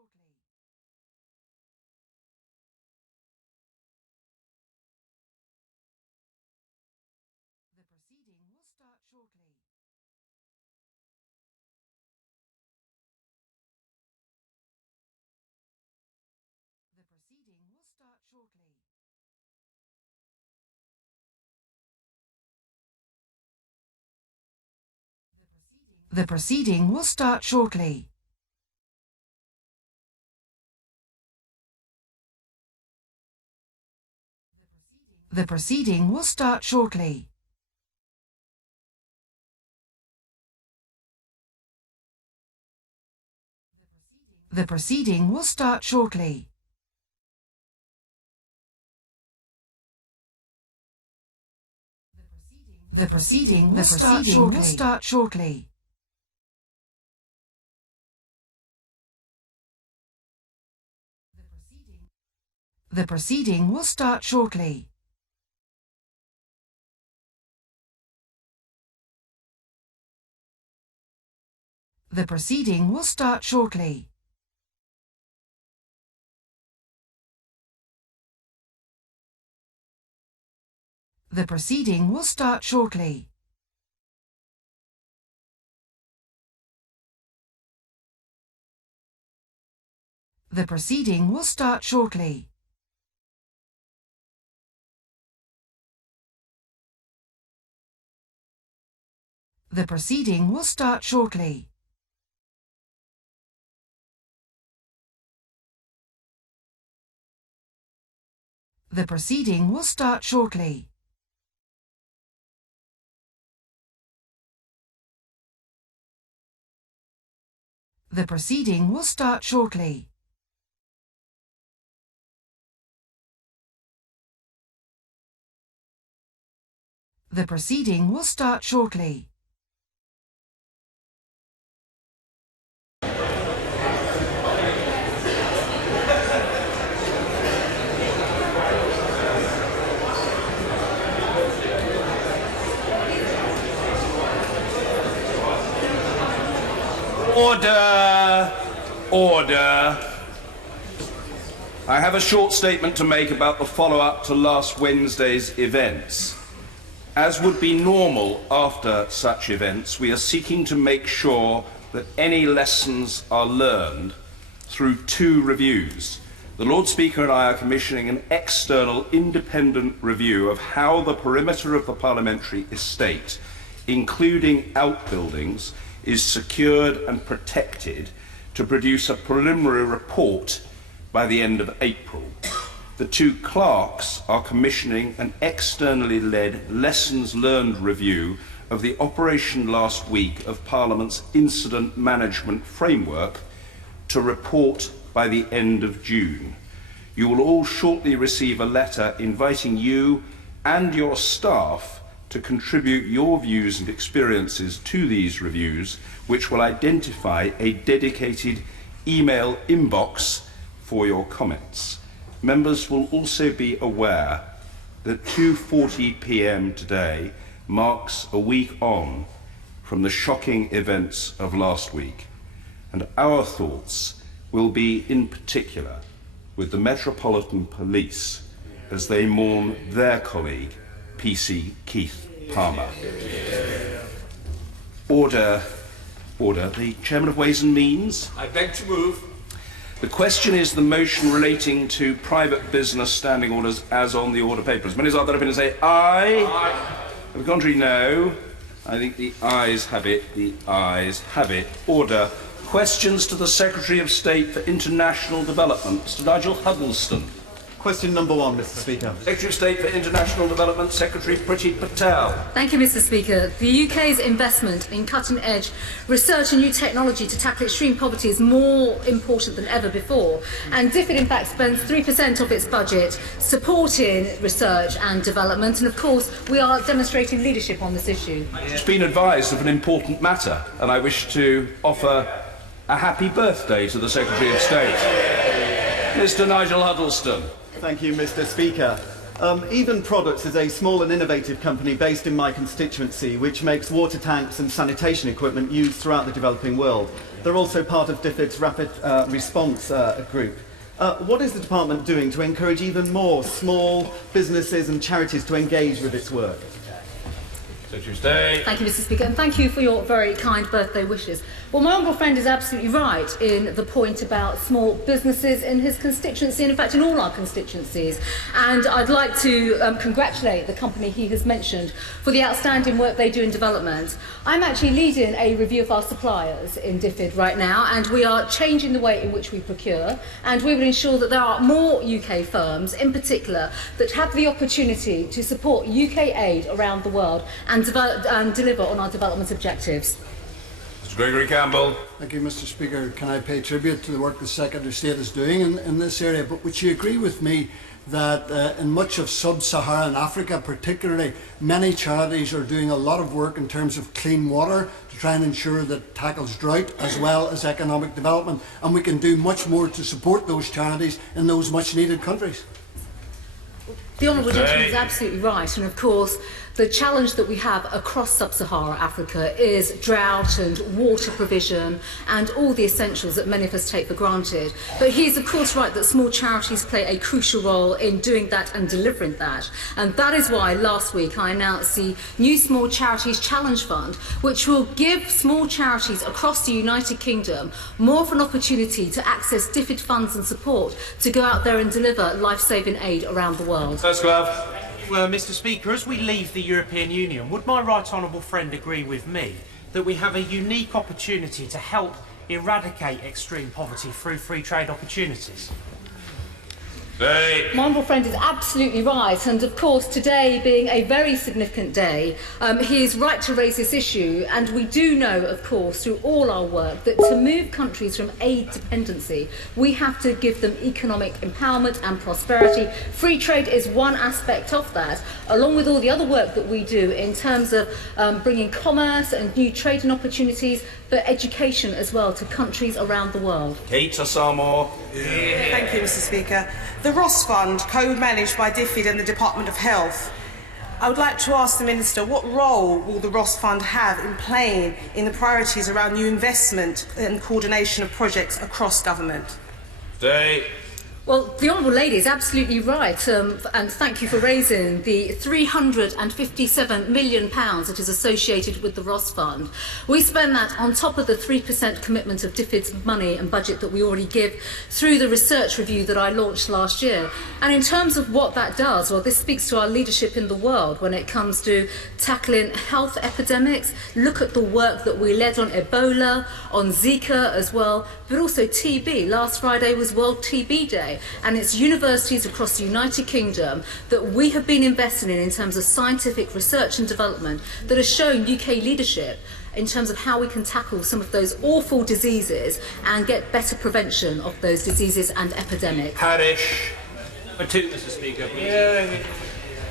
shortly. The proceeding will start shortly. The proceeding will start shortly. The proceeding will start shortly. The proceeding will start shortly. The proceeding will start shortly. The proceeding will start shortly. The proceeding will start shortly. The proceeding will start shortly. The proceeding will start shortly. The proceeding will start shortly. The proceeding will start shortly. The proceeding will start shortly. The proceeding will start shortly. The proceeding will start shortly. Order! Order! I have a short statement to make about the follow-up to last Wednesday's events. As would be normal after such events, we are seeking to make sure that any lessons are learned through two reviews. The Lord Speaker and I are commissioning an external independent review of how the perimeter of the parliamentary estate, including outbuildings, is secured and protected to produce a preliminary report by the end of April. The two clerks are commissioning an externally led lessons learned review of the operation last week of Parliament's incident management framework to report by the end of June. You will all shortly receive a letter inviting you and your staff to contribute your views and experiences to these reviews, which will identify a dedicated email inbox for your comments. Members will also be aware that 2:40 p.m. today marks a week on from the shocking events of last week, and our thoughts will be in particular with the Metropolitan Police as they mourn their colleague, PC Keith Palmer. Order. Order. The Chairman of Ways and Means. I beg to move. The question is the motion relating to private business standing orders as on the order papers. Many are that opinion say aye. Aye. The contrary, no. I think the ayes have it. The ayes have it. Order. Questions to the Secretary of State for International Development, Mr. Nigel Huddleston. Question number one, Mr. Speaker. Secretary of State for International Development, Secretary Priti Patel. Thank you, Mr. Speaker. The UK's investment in cutting-edge research and new technology to tackle extreme poverty is more important than ever before. And DFID, in fact, spends 3% of its budget supporting research and development. And, of course, we are demonstrating leadership on this issue. It's been advised of an important matter, and I wish to offer a happy birthday to the Secretary of State. Mr. Nigel Huddleston. Thank you, Mr. Speaker. Even Products is a small and innovative company based in my constituency which makes water tanks and sanitation equipment used throughout the developing world. They're also part of DFID's rapid response group. What is the department doing to encourage even more small businesses and charities to engage with its work? Secretary. Thank you, Mr. Speaker, and thank you for your very kind birthday wishes. Well, my honourable friend is absolutely right in the point about small businesses in his constituency, and in fact in all our constituencies. And I'd like to congratulate the company he has mentioned for the outstanding work they do in development. I'm actually leading a review of our suppliers in DFID right now, and we are changing the way in which we procure, and we will ensure that there are more UK firms in particular that have the opportunity to support UK aid around the world and deliver on our development objectives. Mr. Gregory Campbell. Thank you, Mr. Speaker. Can I pay tribute to the work the Secretary of State is doing in this area? But would you agree with me that in much of sub-Saharan Africa particularly, many charities are doing a lot of work in terms of clean water to try and ensure that it tackles drought as well as economic development, and we can do much more to support those charities in those much needed countries? The Honourable Gentleman is absolutely right, and of course the challenge that we have across sub-Saharan Africa is drought and water provision and all the essentials that many of us take for granted. But he is of course right that small charities play a crucial role in doing that and delivering that, and that is why last week I announced the new Small Charities Challenge Fund, which will give small charities across the United Kingdom more of an opportunity to access DFID funds and support to go out there and deliver life-saving aid around the world. First glove. Mr. Speaker, as we leave the European Union, would my right honourable friend agree with me that we have a unique opportunity to help eradicate extreme poverty through free trade opportunities? Hey. My honourable friend is absolutely right, and of course today being a very significant day, he is right to raise this issue, and we do know of course through all our work that to move countries from aid dependency we have to give them economic empowerment and prosperity. Free trade is one aspect of that, along with all the other work that we do in terms of bringing commerce and new trading opportunities, but education as well to countries around the world. Kate Asamoah. Thank you, Mr. Speaker. The Ross Fund, co-managed by DFID and the Department of Health. I would like to ask the Minister, what role will the Ross Fund have in playing in the priorities around new investment and coordination of projects across government? Stay. Well, the Honourable Lady is absolutely right, and thank you for raising the £357 million that is associated with the Ross Fund. We spend that on top of the 3% commitment of DFID's money and budget that we already give through the research review that I launched last year. And in terms of what that does, well, this speaks to our leadership in the world when it comes to tackling health epidemics. Look at the work that we led on Ebola, on Zika as well, but also TB. Last Friday was World TB Day. And it's universities across the United Kingdom that we have been investing in terms of scientific research and development that has shown UK leadership in terms of how we can tackle some of those awful diseases and get better prevention of those diseases and epidemics. Parish. Number 2, Mr. Speaker, please. Yeah.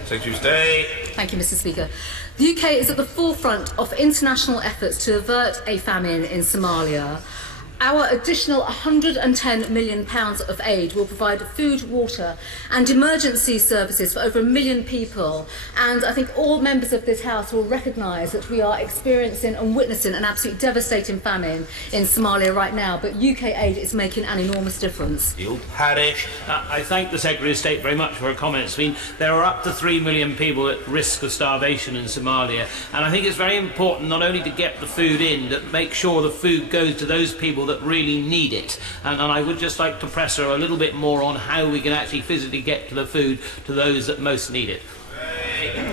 Secretary Stay. Thank you, Mr. Speaker. The UK is at the forefront of international efforts to avert a famine in Somalia. Our additional £110 million of aid will provide food, water and emergency services for over 1 million people. And I think all members of this House will recognise that we are experiencing and witnessing an absolutely devastating famine in Somalia right now. But UK aid is making an enormous difference. Parish. I thank the Secretary of State very much for her comments. I mean, there are up to 3 million people at risk of starvation in Somalia, and I think it's very important not only to get the food in, but make sure the food goes to those people that really need it. And I would just like to press her a little bit more on how we can actually physically get to the food to those that most need it.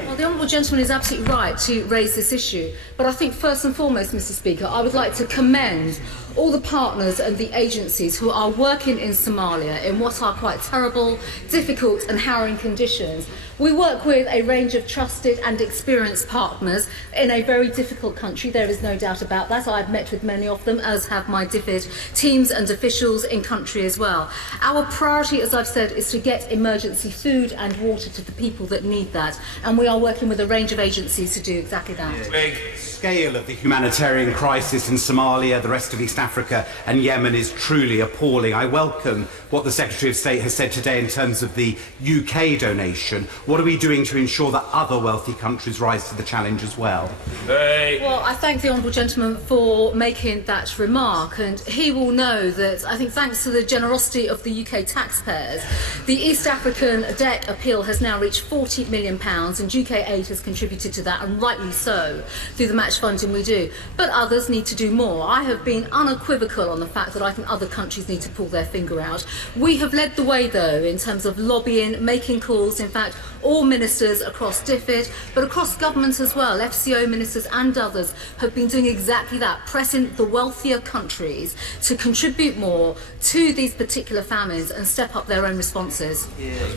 Well, the Honourable Gentleman is absolutely right to raise this issue, but I think first and foremost, Mr. Speaker, I would like to commend all the partners and the agencies who are working in Somalia in what are quite terrible, difficult and harrowing conditions. We work with a range of trusted and experienced partners in a very difficult country, there is no doubt about that. I've met with many of them, as have my DFID teams and officials in country as well. Our priority, as I've said, is to get emergency food and water to the people that need that, and we are working with a range of agencies to do exactly that. Big. Scale of the humanitarian crisis in Somalia, the rest of East Africa and Yemen is truly appalling. I welcome what the Secretary of State has said today in terms of the UK donation. What are we doing to ensure that other wealthy countries rise to the challenge as well? Well, I thank the Honourable Gentleman for making that remark, and he will know that I think thanks to the generosity of the UK taxpayers, the East African debt appeal has now reached £40 million, and UK aid has contributed to that, and rightly so, through the match funding we do. But others need to do more. I have been unequivocal on the fact that I think other countries need to pull their finger out. We have led the way, though, in terms of lobbying, making calls. In fact, all ministers across DFID, but across governments as well, FCO ministers and others, have been doing exactly that, pressing the wealthier countries to contribute more to these particular famines and step up their own responses.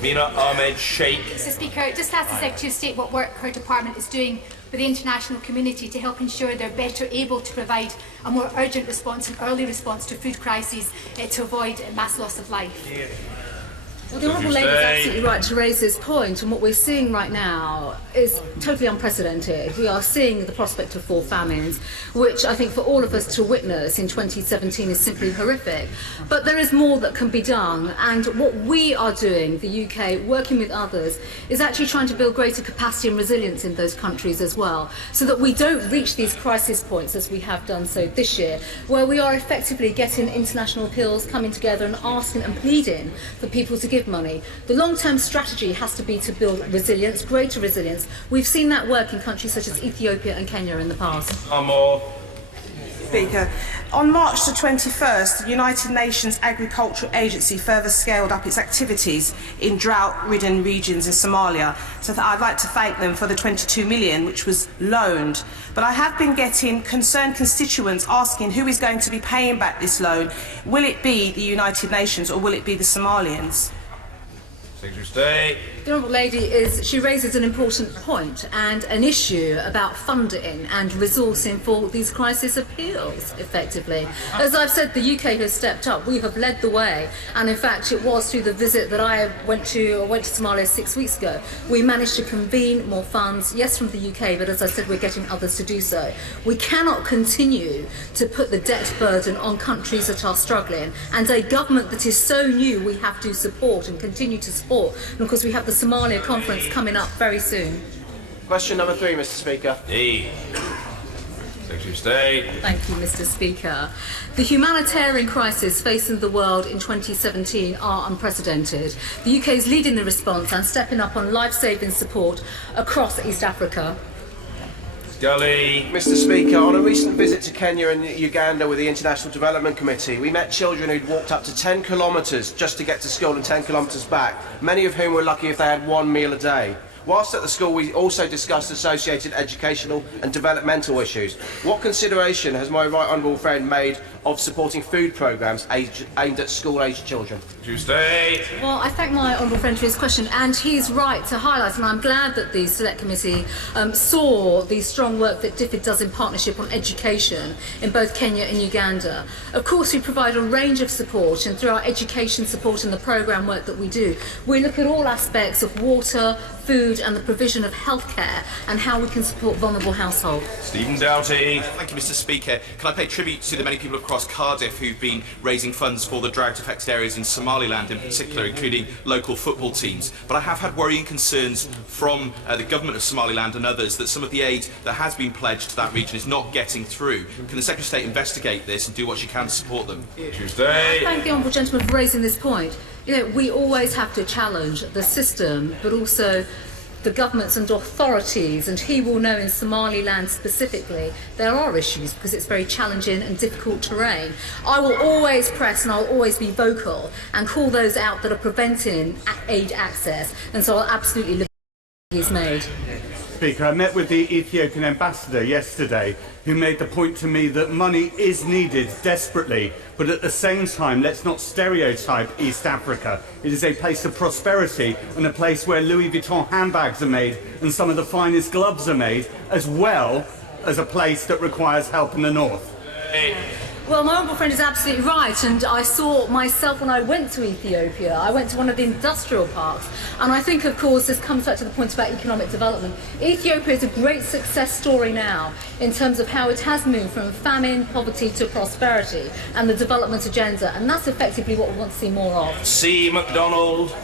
Mina Ahmed Sheikh. Mr Speaker, just ask the Secretary of State what work her department is doing with the international community to help ensure they're better able to provide a more urgent response and early response to food crises to avoid mass loss of life. Well, the Honourable Lady is absolutely right to raise this point, and what we're seeing right now is totally unprecedented. We are seeing the prospect of 4 famines, which I think for all of us to witness in 2017 is simply horrific. But there is more that can be done, and what we are doing, the UK, working with others, is actually trying to build greater capacity and resilience in those countries as well, so that we don't reach these crisis points as we have done so this year, where we are effectively getting international appeals coming together and asking and pleading for people to give money. The long-term strategy has to be to build resilience, greater resilience. We've seen that work in countries such as Ethiopia and Kenya in the past. Speaker, on March the 21st, the United Nations Agricultural Agency further scaled up its activities in drought-ridden regions in Somalia. So I'd like to thank them for the 22 million which was loaned. But I have been getting concerned constituents asking who is going to be paying back this loan. Will it be the United Nations or will it be the Somalians? Secretary of State. The Honourable Lady she raises an important point and an issue about funding and resourcing for these crisis appeals, effectively. As I've said, the UK has stepped up. We have led the way, and in fact it was through the visit that I went to Somalia 6 weeks ago. We managed to convene more funds, yes, from the UK, but as I said, we're getting others to do so. We cannot continue to put the debt burden on countries that are struggling, and a government that is so new we have to support and continue to support. And of course we have the Somalia conference coming up very soon. Question number 3, Mr Speaker. Secretary of State. Thank you, Mr Speaker. The humanitarian crisis facing the world in 2017 are unprecedented. The UK is leading the response and stepping up on life-saving support across East Africa. Scully. Mr Speaker, on a recent visit to Kenya and Uganda with the International Development Committee, we met children who'd walked up to 10 kilometres just to get to school and 10 kilometres back, many of whom were lucky if they had 1 meal a day. Whilst at the school, we also discussed associated educational and developmental issues. What consideration has my right honourable friend made of supporting food programmes aimed at school-aged children? Tuesday. Well, I thank my honourable friend for his question, and he's right to highlight, and I'm glad that the Select Committee saw the strong work that DFID does in partnership on education in both Kenya and Uganda. Of course, we provide a range of support, and through our education support and the programme work that we do, we look at all aspects of water, food and the provision of healthcare and how we can support vulnerable households. Stephen Doughty. Thank you, Mr Speaker. Can I pay tribute to the many people across Cardiff who've been raising funds for the drought-affected areas in Somaliland in particular, including local football teams. But I have had worrying concerns from the government of Somaliland and others that some of the aid that has been pledged to that region is not getting through. Can the Secretary of State investigate this and do what she can to support them? Tuesday. Thank the Honourable Gentleman for raising this point. You know, we always have to challenge the system, but also the governments and authorities, and he will know in Somaliland specifically there are issues because it's very challenging and difficult terrain. I will always press and I'll always be vocal and call those out that are preventing aid access, and so I'll absolutely look at what he's made. Speaker, I met with the Ethiopian ambassador yesterday, who made the point to me that money is needed desperately, but at the same time, let's not stereotype East Africa. It is a place of prosperity and a place where Louis Vuitton handbags are made and some of the finest gloves are made, as well as a place that requires help in the north. Well, my honourable friend is absolutely right, and I saw myself when I went to Ethiopia. I went to one of the industrial parks, and I think, of course, this comes back to the point about economic development. Ethiopia is a great success story now in terms of how it has moved from famine, poverty to prosperity and the development agenda, and that's effectively what we want to see more of. C. MacDonald.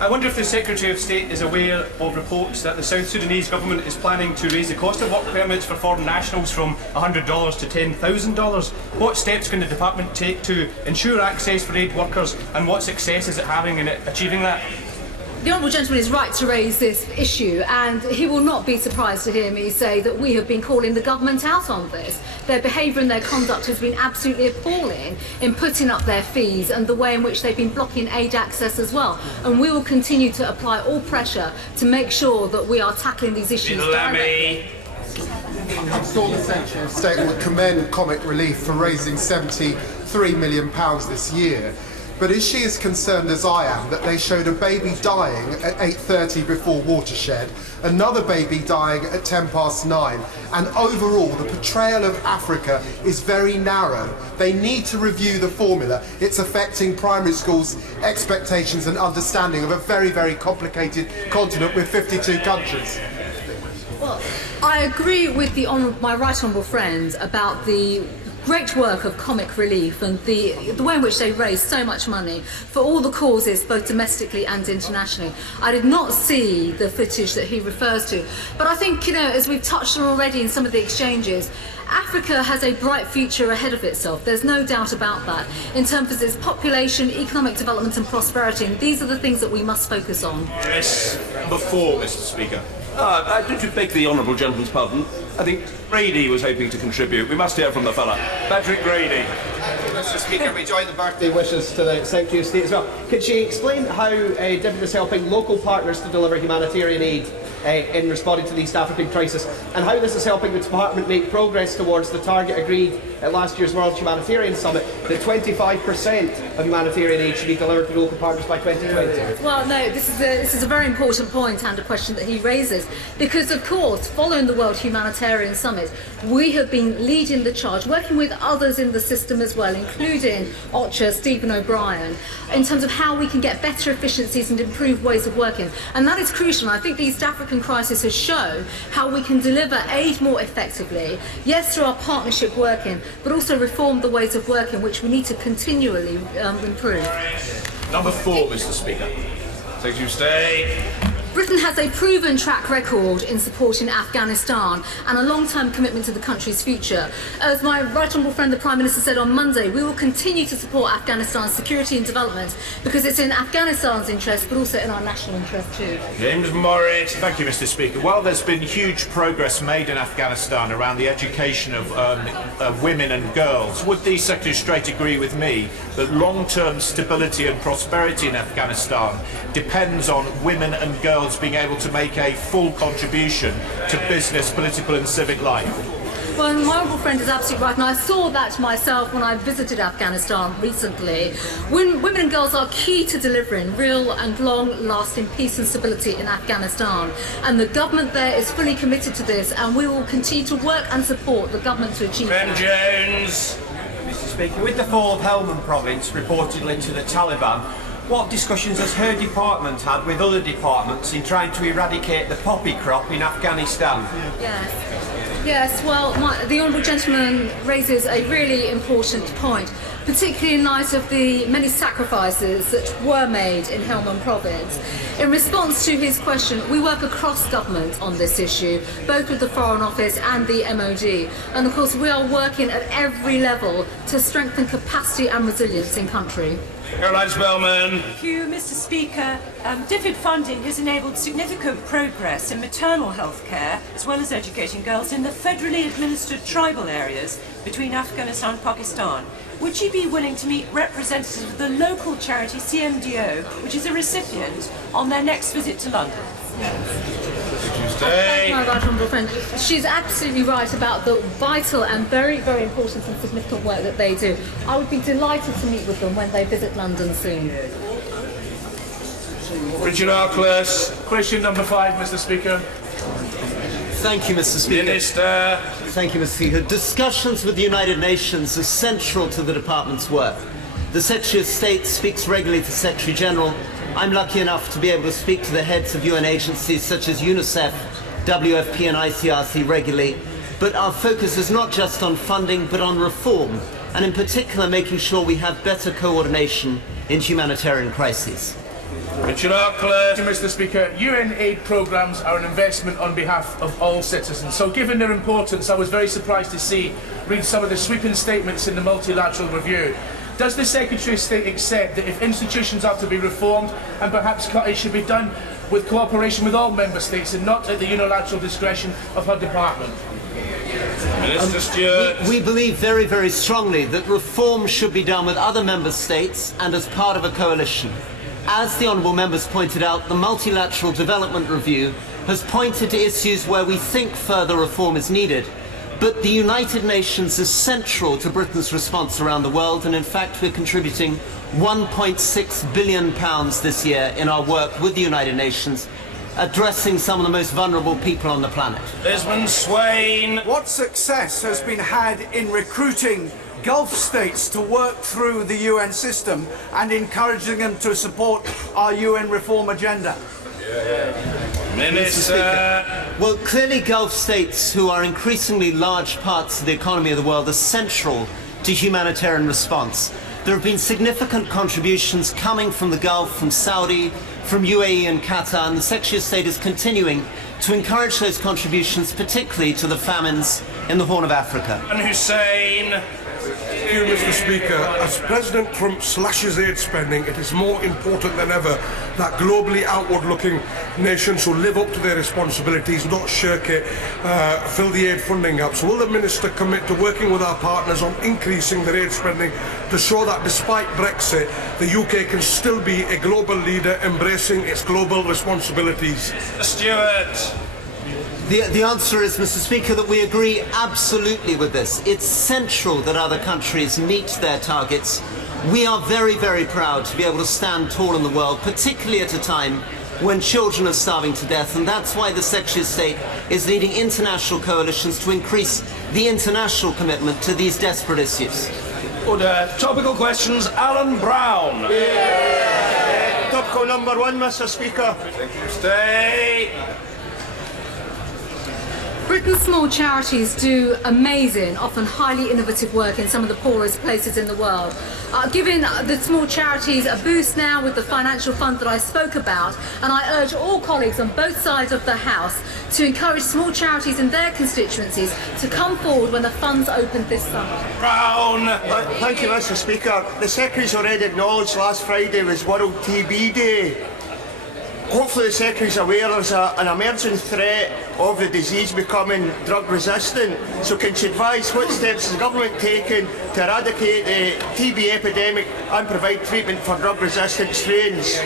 I wonder if the Secretary of State is aware of reports that the South Sudanese government is planning to raise the cost of work permits for foreign nationals from $100 to $10,000. What steps can the department take to ensure access for aid workers, and what success is it having in achieving that? The honourable gentleman is right to raise this issue, and he will not be surprised to hear me say that we have been calling the government out on this. Their behaviour and their conduct has been absolutely appalling in putting up their fees and the way in which they've been blocking aid access as well. And we will continue to apply all pressure to make sure that we are tackling these issues directly. I saw the Secretary of State would commend Comic Relief for raising £73 million this year. But is she as concerned as I am that they showed a baby dying at 8:30 before Watershed, another baby dying at 9:10, and overall the portrayal of Africa is very narrow? They need to review the formula. It's affecting primary schools' expectations and understanding of a very, very complicated continent with 52 countries. Well, I agree with my right honourable friend about the great work of Comic Relief and the way in which they raise so much money for all the causes, both domestically and internationally. I did not see the footage that he refers to, but I think, as we've touched on already in some of the exchanges, Africa has a bright future ahead of itself. There's no doubt about that. In terms of its population, economic development and prosperity, and these are the things that we must focus on. Yes, number 4, Mr. Speaker. I do beg the honourable gentleman's pardon. I think Grady was hoping to contribute. We must hear from the fella. Patrick Grady. Mr. Speaker, we join the birthday wishes to the Secretary of State as well. Could she explain how DFID is helping local partners to deliver humanitarian aid in responding to the East African crisis, and how this is helping the Department make progress towards the target agreed at last year's World Humanitarian Summit, that 25% of humanitarian aid should be delivered to local partners by 2020? Well, no, this is a very important point and a question that he raises, because, of course, following the World Humanitarian Summit, we have been leading the charge, working with others in the system as well, including OCHA, Stephen O'Brien, in terms of how we can get better efficiencies and improve ways of working. And that is crucial. And I think the East African crisis has shown how we can deliver aid more effectively, yes, through our partnership working, but also reform the ways of working, which we need to continually improve. Number 4, Mr. Speaker. Secretary of State. Britain has a proven track record in supporting Afghanistan and a long-term commitment to the country's future. As my right honourable friend the Prime Minister said on Monday, we will continue to support Afghanistan's security and development because it's in Afghanistan's interest but also in our national interest too. James Morris. Thank you, Mr. Speaker. Well, there's been huge progress made in Afghanistan around the education of women and girls. Would the Secretary of State agree with me that long-term stability and prosperity in Afghanistan depends on women and girls being able to make a full contribution to business, political and civic life? Well, my honourable friend is absolutely right, and I saw that myself when I visited Afghanistan recently. Women and girls are key to delivering real and long-lasting peace and stability in Afghanistan, and the government there is fully committed to this, and we will continue to work and support the government to achieve Ben that. Jones. Mr. Speaker, with the fall of Helmand province reportedly to the Taliban, what discussions has her department had with other departments in trying to eradicate the poppy crop in Afghanistan? Yes, well, the honourable gentleman raises a really important point, particularly in light of the many sacrifices that were made in Helmand province. In response to his question, we work across government on this issue, both with the Foreign Office and the MOD, and of course we are working at every level to strengthen capacity and resilience in country. Caroline Spellman. Thank you, Mr. Speaker. DFID funding has enabled significant progress in maternal health care, as well as educating girls in the federally administered tribal areas between Afghanistan and Pakistan. Would she be willing to meet representatives of the local charity CMDO, which is a recipient, on their next visit to London? My right honourable friend, she's absolutely right about the vital and very, very important and significant work that they do. I would be delighted to meet with them when they visit London soon. Richard Arkless. Question number 5, Mr. Speaker. Thank you, Mr. Speaker. Minister. Thank you, Mr. Speaker. Discussions with the United Nations are central to the department's work. The Secretary of State speaks regularly to Secretary General. I'm lucky enough to be able to speak to the heads of UN agencies such as UNICEF, WFP and ICRC regularly. But our focus is not just on funding, but on reform, and in particular making sure we have better coordination in humanitarian crises. Richard Arkley. Mr. Speaker, UN aid programmes are an investment on behalf of all citizens. So given their importance, I was very surprised to read some of the sweeping statements in the multilateral review. Does the Secretary of State accept that if institutions are to be reformed and perhaps it should be done with cooperation with all Member States and not at the unilateral discretion of her department? Minister Stewart. We believe very, very strongly that reform should be done with other Member States and as part of a coalition. As the honourable members pointed out, the multilateral development review has pointed to issues where we think further reform is needed. But the United Nations is central to Britain's response around the world, and in fact we're contributing £1.6 billion this year in our work with the United Nations, addressing some of the most vulnerable people on the planet. Desmond Swain. What success has been had in recruiting Gulf states to work through the UN system and encouraging them to support our UN reform agenda? Minister. Well, clearly Gulf states, who are increasingly large parts of the economy of the world, are central to humanitarian response. There have been significant contributions coming from the Gulf, from Saudi, from UAE and Qatar, and the Secretary of State is continuing to encourage those contributions, particularly to the famines in the Horn of Africa. And Hussein. Thank you, Mr. Speaker. As President Trump slashes aid spending, it is more important than ever that globally outward-looking nations who live up to their responsibilities, not shirk it, fill the aid funding gaps. Will the Minister commit to working with our partners on increasing their aid spending to show that despite Brexit, the UK can still be a global leader embracing its global responsibilities? Stewart. The answer is, Mr. Speaker, that we agree absolutely with this. It's central that other countries meet their targets. We are very, very proud to be able to stand tall in the world, particularly at a time when children are starving to death, and that's why the Secretary of State is leading international coalitions to increase the international commitment to these desperate issues. Order. Topical questions. Alan Brown. Topical number one, Mr. Speaker. Thank you. Stay. Britain's small charities do amazing, often highly innovative work in some of the poorest places in the world. Giving the small charities a boost now with the financial fund that I spoke about, and I urge all colleagues on both sides of the House to encourage small charities in their constituencies to come forward when the funds open this summer. Brown. Thank you, Mr. Speaker. The Secretary's already acknowledged last Friday was World TB Day. Hopefully the Secretary's aware there's an emerging threat of the disease becoming drug resistant. So can she advise what steps is the government taking to eradicate the TB epidemic and provide treatment for drug resistant strains?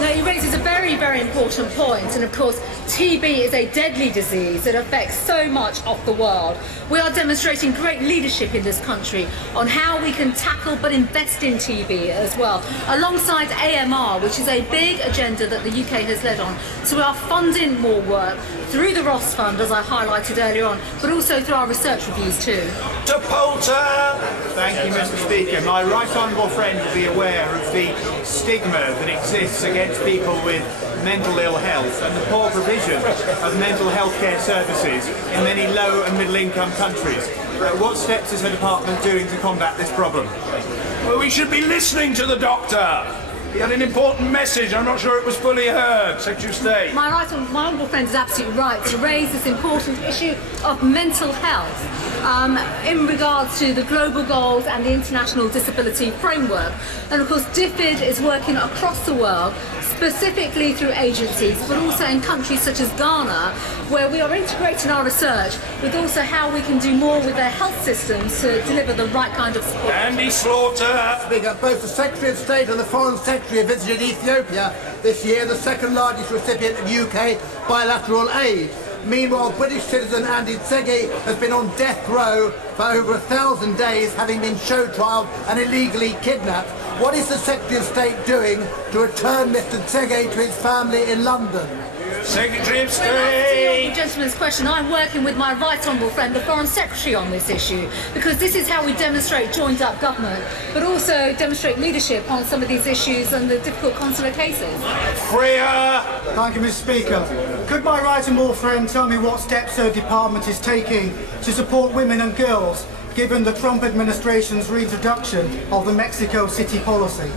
Now, he raises a very, very important point, and of course TB is a deadly disease that affects so much of the world. We are demonstrating great leadership in this country on how we can tackle but invest in TB as well, alongside AMR, which is a big agenda that the UK has led on. So we are funding more work through the Ross Fund, as I highlighted earlier on, but also through our research reviews too. To Poulter. Thank you, Mr. Speaker. My right honourable friend will be aware of the stigma that exists against people with mental ill health and the poor provision of mental health care services in many low and middle income countries. What steps is the department doing to combat this problem? Well, we should be listening to the doctor. He had an important message. I'm not sure it was fully heard. Secretary of State. My honourable friend is absolutely right to raise this important issue of mental health in regards to the global goals and the international disability framework. And of course DFID is working across the world, specifically through agencies, but also in countries such as Ghana, where we are integrating our research with also how we can do more with their health systems to deliver the right kind of support. Andy Slaughter. Speaker, both the Secretary of State and the Foreign Secretary have visited Ethiopia this year, the second largest recipient of UK bilateral aid. Meanwhile, British citizen Andy Tsege has been on death row for over 1,000 days, having been show trialed and illegally kidnapped. What is the Secretary of State doing to return Mr Tsege to his family in London? Secretary of To the honourable State! gentleman's question, I'm working with my right honourable friend, the Foreign Secretary, on this issue, because this is how we demonstrate joined-up government, but also demonstrate leadership on some of these issues and the difficult consular cases. Freer! Thank you, Mr. Speaker. Could my right honourable friend tell me what steps her department is taking to support women and girls, given the Trump administration's reintroduction of the Mexico City policy?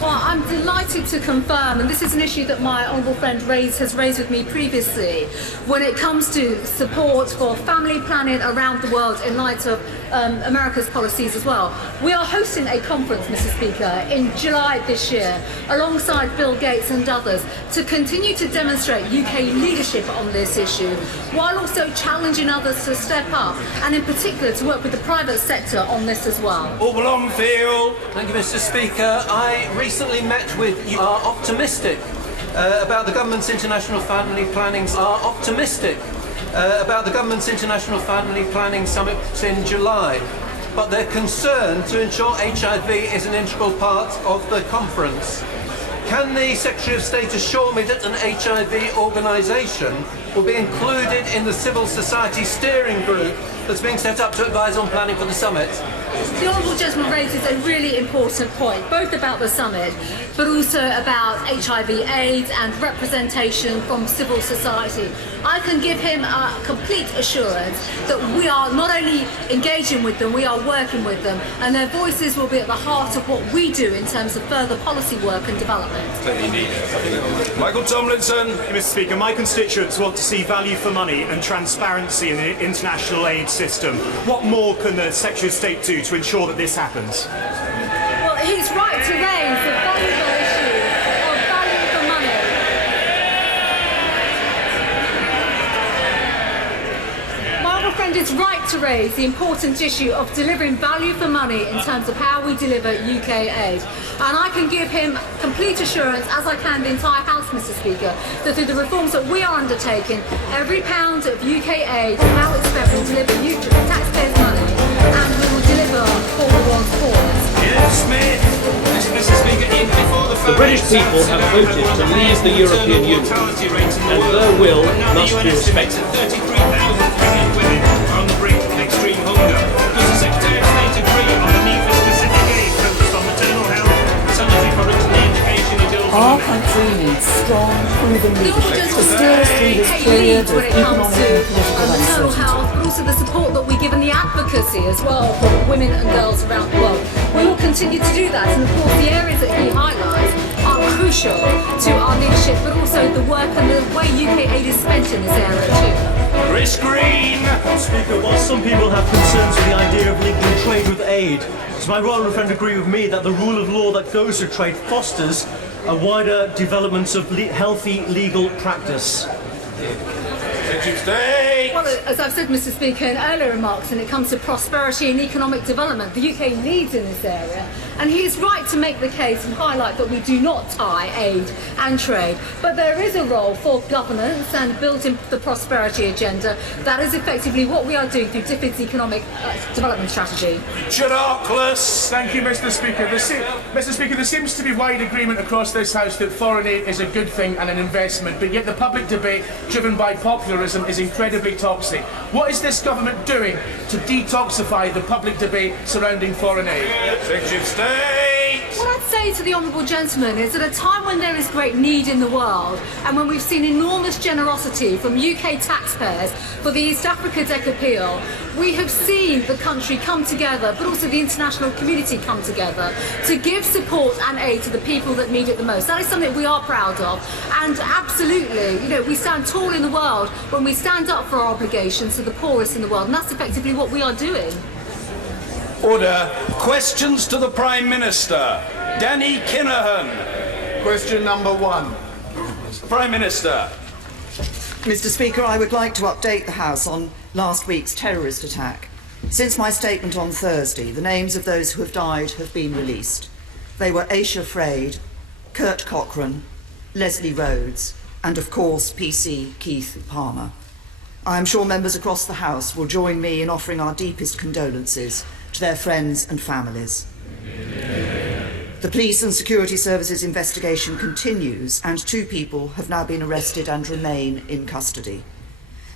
Well, I'm delighted to confirm, and this is an issue that my honourable friend has raised with me previously, when it comes to support for family planning around the world in light of America's policies as well. We are hosting a conference, Mr. Speaker, in July this year, alongside Bill Gates and others, to continue to demonstrate UK leadership on this issue, while also challenging others to step up, and in particular to work with the private sector on this as well. Longfield. Thank you, Mr. Speaker. I recently met with you. Are optimistic about the government's international family planning. Are optimistic about the government's international family planning summit in July, but they're concerned to ensure HIV is an integral part of the conference. Can the Secretary of State assure me that an HIV organisation will be included in the civil society steering group that's being set up to advise on planning for the summit? The honourable gentleman raises a really important point, both about the summit, but also about HIV/AIDS and representation from civil society. I can give him a complete assurance that we are not only engaging with them, we are working with them, and their voices will be at the heart of what we do in terms of further policy work and development. Michael Tomlinson. Mr. Speaker, my constituents want to see value for money and transparency in the international aid system. What more can the Secretary of State do to ensure that this happens? Well, he's right to raise the valuable issue of value for money. My honourable friend is right to raise the important issue of delivering value for money in terms of how we deliver UK aid. And I can give him complete assurance, as I can the entire House, Mr. Speaker, that through the reforms that we are undertaking, every pound of UK aid, how it's spent, will deliver taxpayers' money, and we will deliver for the world's poorest. Mr. Speaker, the British people have voted to leave the European Union, and their will must be respected. 33,000 pregnant women are on the brink of extreme hunger. Does the Secretary of State agree on the need for specific aid focused on maternal health, sanitary products and the education of girls? Our country needs strong, proven leadership to steer us through this period of economic and political maternal health, but also the support that we give and the advocacy as well for women and girls around the world. We will continue to do that, and of course the areas that he highlights are crucial to our leadership, but also the work and the way UK aid is spent in this area too. Chris Green! Speaker, while some people have concerns with the idea of linking trade with aid, does my royal friend agree with me that the rule of law that goes with trade fosters a wider development of healthy legal practice? Well, as I've said, Mr. Speaker, in earlier remarks, when it comes to prosperity and economic development, the UK leads in this area, and he is right to make the case and highlight that we do not tie aid and trade, but there is a role for governance and building the prosperity agenda. That is effectively what we are doing through DFID's economic development strategy. Thank you, Mr. Speaker. Mr. Speaker, there seems to be wide agreement across this House that foreign aid is a good thing and an investment, but yet the public debate, driven by popularism, is incredibly toxic. What is this government doing to detoxify the public debate surrounding foreign aid? Secretary of State! What I'd say to the honourable gentleman is at a time when there is great need in the world, and when we've seen enormous generosity from UK taxpayers for the East Africa Deck appeal, we have seen the country come together, but also the international community come together to give support and aid to the people that need it the most. That is something we are proud of, and absolutely, we stand tall in the world when we stand up for our obligations to the poorest in the world, and that's effectively what we are doing. Order. Questions to the Prime Minister. Danny Kinahan. Question number 1. Prime Minister. Mr. Speaker, I would like to update the House on last week's terrorist attack. Since my statement on Thursday, the names of those who have died have been released. They were Aisha Fraid, Kurt Cochrane, Leslie Rhodes, and of course PC Keith Palmer. I am sure members across the House will join me in offering our deepest condolences to their friends and families. The police and security services investigation continues, and 2 people have now been arrested and remain in custody.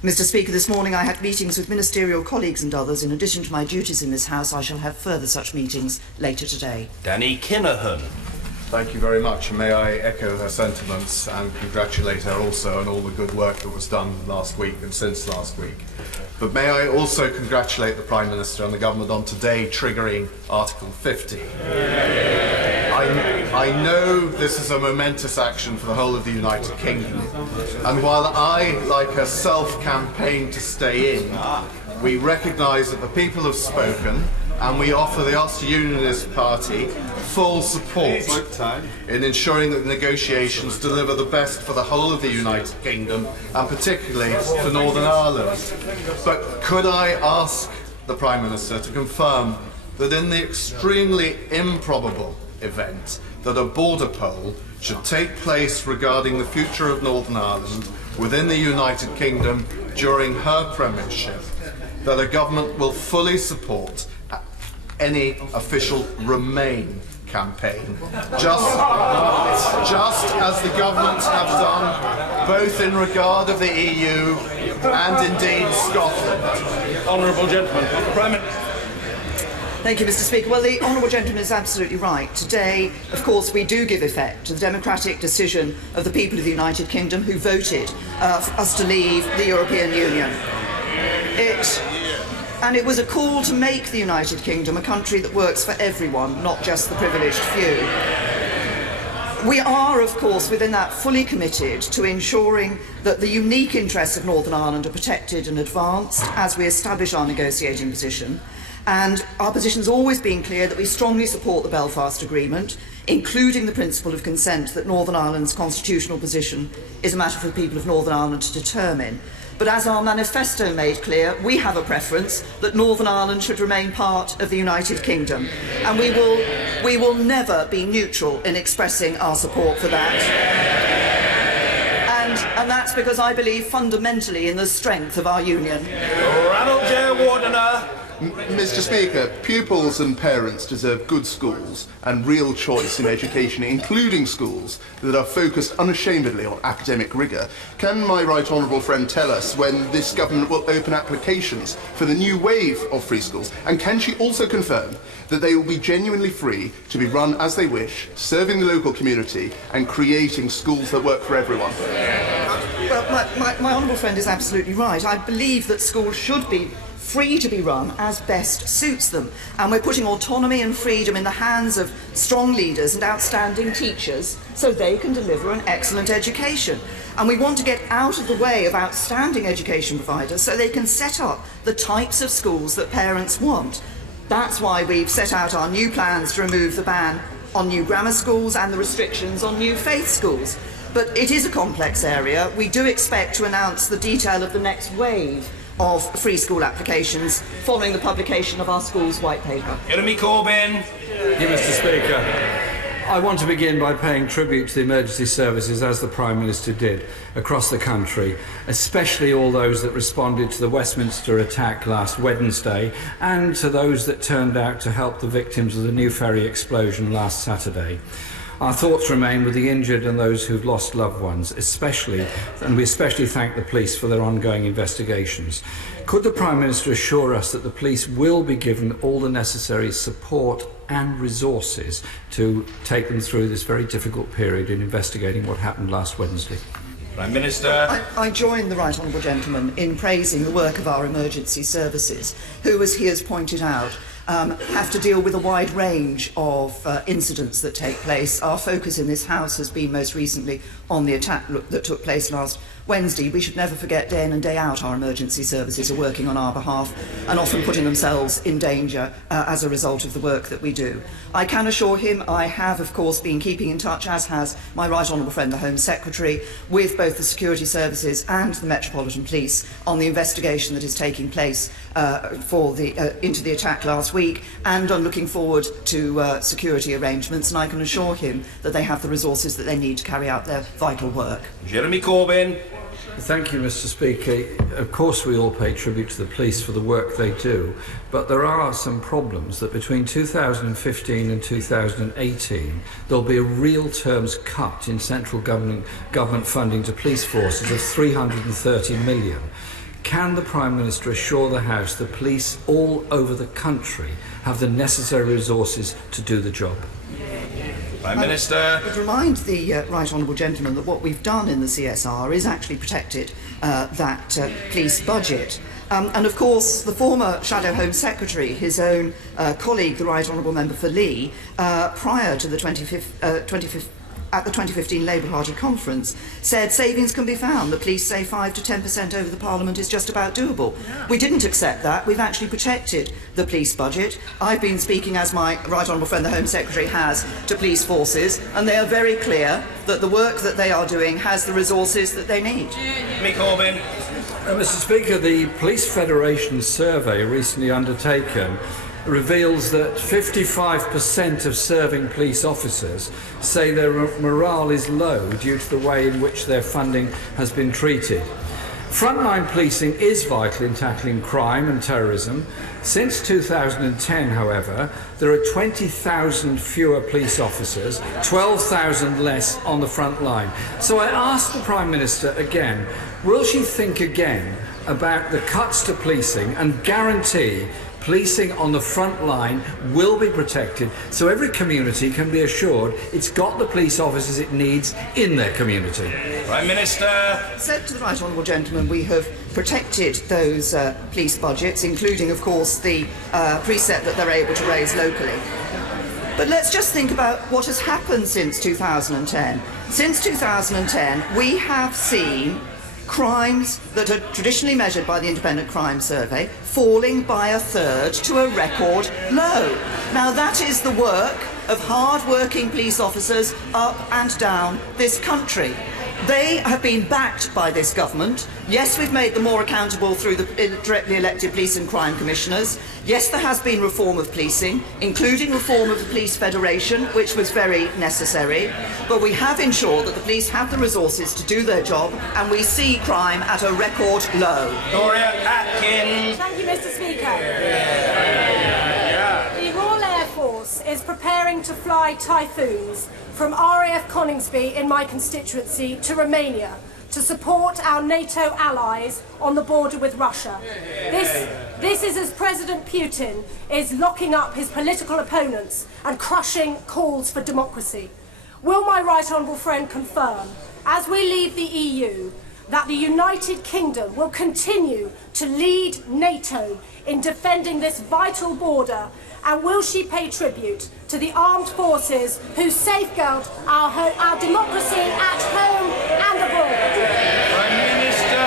Mr. Speaker, this morning I had meetings with ministerial colleagues and others. In addition to my duties in this House, I shall have further such meetings later today. Danny Kinahan. Thank you very much, and may I echo her sentiments and congratulate her also on all the good work that was done last week and since last week. But may I also congratulate the Prime Minister and the Government on today triggering Article 50. I know this is a momentous action for the whole of the United Kingdom, and while I, like herself, campaign to stay in, we recognise that the people have spoken, and we offer the Ulster Unionist Party full support in ensuring that the negotiations deliver the best for the whole of the United Kingdom, and particularly for Northern Ireland. But could I ask the Prime Minister to confirm that in the extremely improbable event that a border poll should take place regarding the future of Northern Ireland within the United Kingdom during her premiership, that a government will fully support any official Remain campaign, just as the government have done, both in regard of the EU and indeed Scotland. Honourable gentleman, Prime Minister. Thank you, Mr. Speaker. Well, the honourable gentleman is absolutely right. Today, of course, we do give effect to the democratic decision of the people of the United Kingdom who voted for us to leave the European Union. It was a call to make the United Kingdom a country that works for everyone, not just the privileged few. We are, of course, within that fully committed to ensuring that the unique interests of Northern Ireland are protected and advanced as we establish our negotiating position. And our position has always been clear that we strongly support the Belfast Agreement, including the principle of consent that Northern Ireland's constitutional position is a matter for the people of Northern Ireland to determine. But as our manifesto made clear, we have a preference that Northern Ireland should remain part of the United Kingdom. And we will never be neutral in expressing our support for that. And that's because I believe fundamentally in the strength of our union. Ranald J. Wardener. Mr. Speaker, pupils and parents deserve good schools and real choice in education, including schools that are focused unashamedly on academic rigour. Can my right honourable friend tell us when this government will open applications for the new wave of free schools? And can she also confirm that they will be genuinely free to be run as they wish, serving the local community and creating schools that work for everyone? Well, my honourable friend is absolutely right. I believe that schools should be free to be run as best suits them, and we're putting autonomy and freedom in the hands of strong leaders and outstanding teachers so they can deliver an excellent education. And we want to get out of the way of outstanding education providers so they can set up the types of schools that parents want. That's why we've set out our new plans to remove the ban on new grammar schools and the restrictions on new faith schools. But it is a complex area. We do expect to announce the detail of the next wave of free school applications following the publication of our school's white paper. Jeremy Corbyn. Thank you, Mr. Speaker. I want to begin by paying tribute to the emergency services, as the Prime Minister did, across the country, especially all those that responded to the Westminster attack last Wednesday and to those that turned out to help the victims of the New Ferry explosion last Saturday. Our thoughts remain with the injured and those who've lost loved ones, and we especially thank the police for their ongoing investigations. Could the Prime Minister assure us that the police will be given all the necessary support and resources to take them through this very difficult period in investigating what happened last Wednesday? Prime Minister. I join the right honourable gentleman in praising the work of our emergency services, who, as he has pointed out, have to deal with a wide range of incidents that take place. Our focus in this House has been most recently on the attack that took place last Wednesday. We should never forget day in and day out our emergency services are working on our behalf and often putting themselves in danger as a result of the work that we do. I can assure him I have, of course, been keeping in touch, as has my right honourable friend, the Home Secretary, with both the security services and the Metropolitan Police on the investigation that is taking place into the attack last week, and I'm looking forward to security arrangements, and I can assure him that they have the resources that they need to carry out their vital work. Jeremy Corbyn. Thank you, Mr. Speaker. Of course, we all pay tribute to the police for the work they do, but there are some problems that between 2015 and 2018, there'll be a real terms cut in central government funding to police forces of 330 million. Can the Prime Minister assure the House that police all over the country have the necessary resources to do the job? Prime Minister. I would remind the right honourable gentleman that what we've done in the CSR is actually protected that police budget. And of course, the former Shadow Home Secretary, his own colleague, the right honourable member for Lee, prior to the 2015 Labour Party conference, said savings can be found. The police say 5 to 10% over the Parliament is just about doable. We didn't accept that. We've actually protected the police budget. I've been speaking, as my right honourable friend, the Home Secretary, has, to police forces, and they are very clear that the work that they are doing has the resources that they need. Mick Corbyn. Mr. Speaker, the Police Federation survey recently undertaken reveals that 55% of serving police officers say their morale is low due to the way in which their funding has been treated. Frontline policing is vital in tackling crime and terrorism. Since 2010, however, there are 20,000 fewer police officers, 12,000 less on the front line. So I ask the Prime Minister again, will she think again about the cuts to policing and guarantee policing on the front line will be protected so every community can be assured it's got the police officers it needs in their community? Prime Minister. Said to the right honourable gentleman, we have protected those police budgets, including, of course, the precept that they're able to raise locally. But let's just think about what has happened since 2010. Since 2010, we have seen crimes that are traditionally measured by the Independent Crime Survey falling by a third to a record low. Now that is the work of hard-working police officers up and down this country. They have been backed by this government. Yes, we've made them more accountable through the directly elected police and crime commissioners. Yes, there has been reform of policing, including reform of the Police Federation, which was very necessary. But we have ensured that the police have the resources to do their job, and we see crime at a record low. Gloria Atkins. Thank you, Mr. Speaker. The Royal Air Force is preparing to fly Typhoons from RAF Coningsby in my constituency to Romania to support our NATO allies on the border with Russia. This is as President Putin is locking up his political opponents and crushing calls for democracy. Will my right honourable friend confirm, as we leave the EU, that the United Kingdom will continue to lead NATO in defending this vital border, and will she pay tribute to the armed forces who safeguard our democracy at home and abroad? Prime Minister.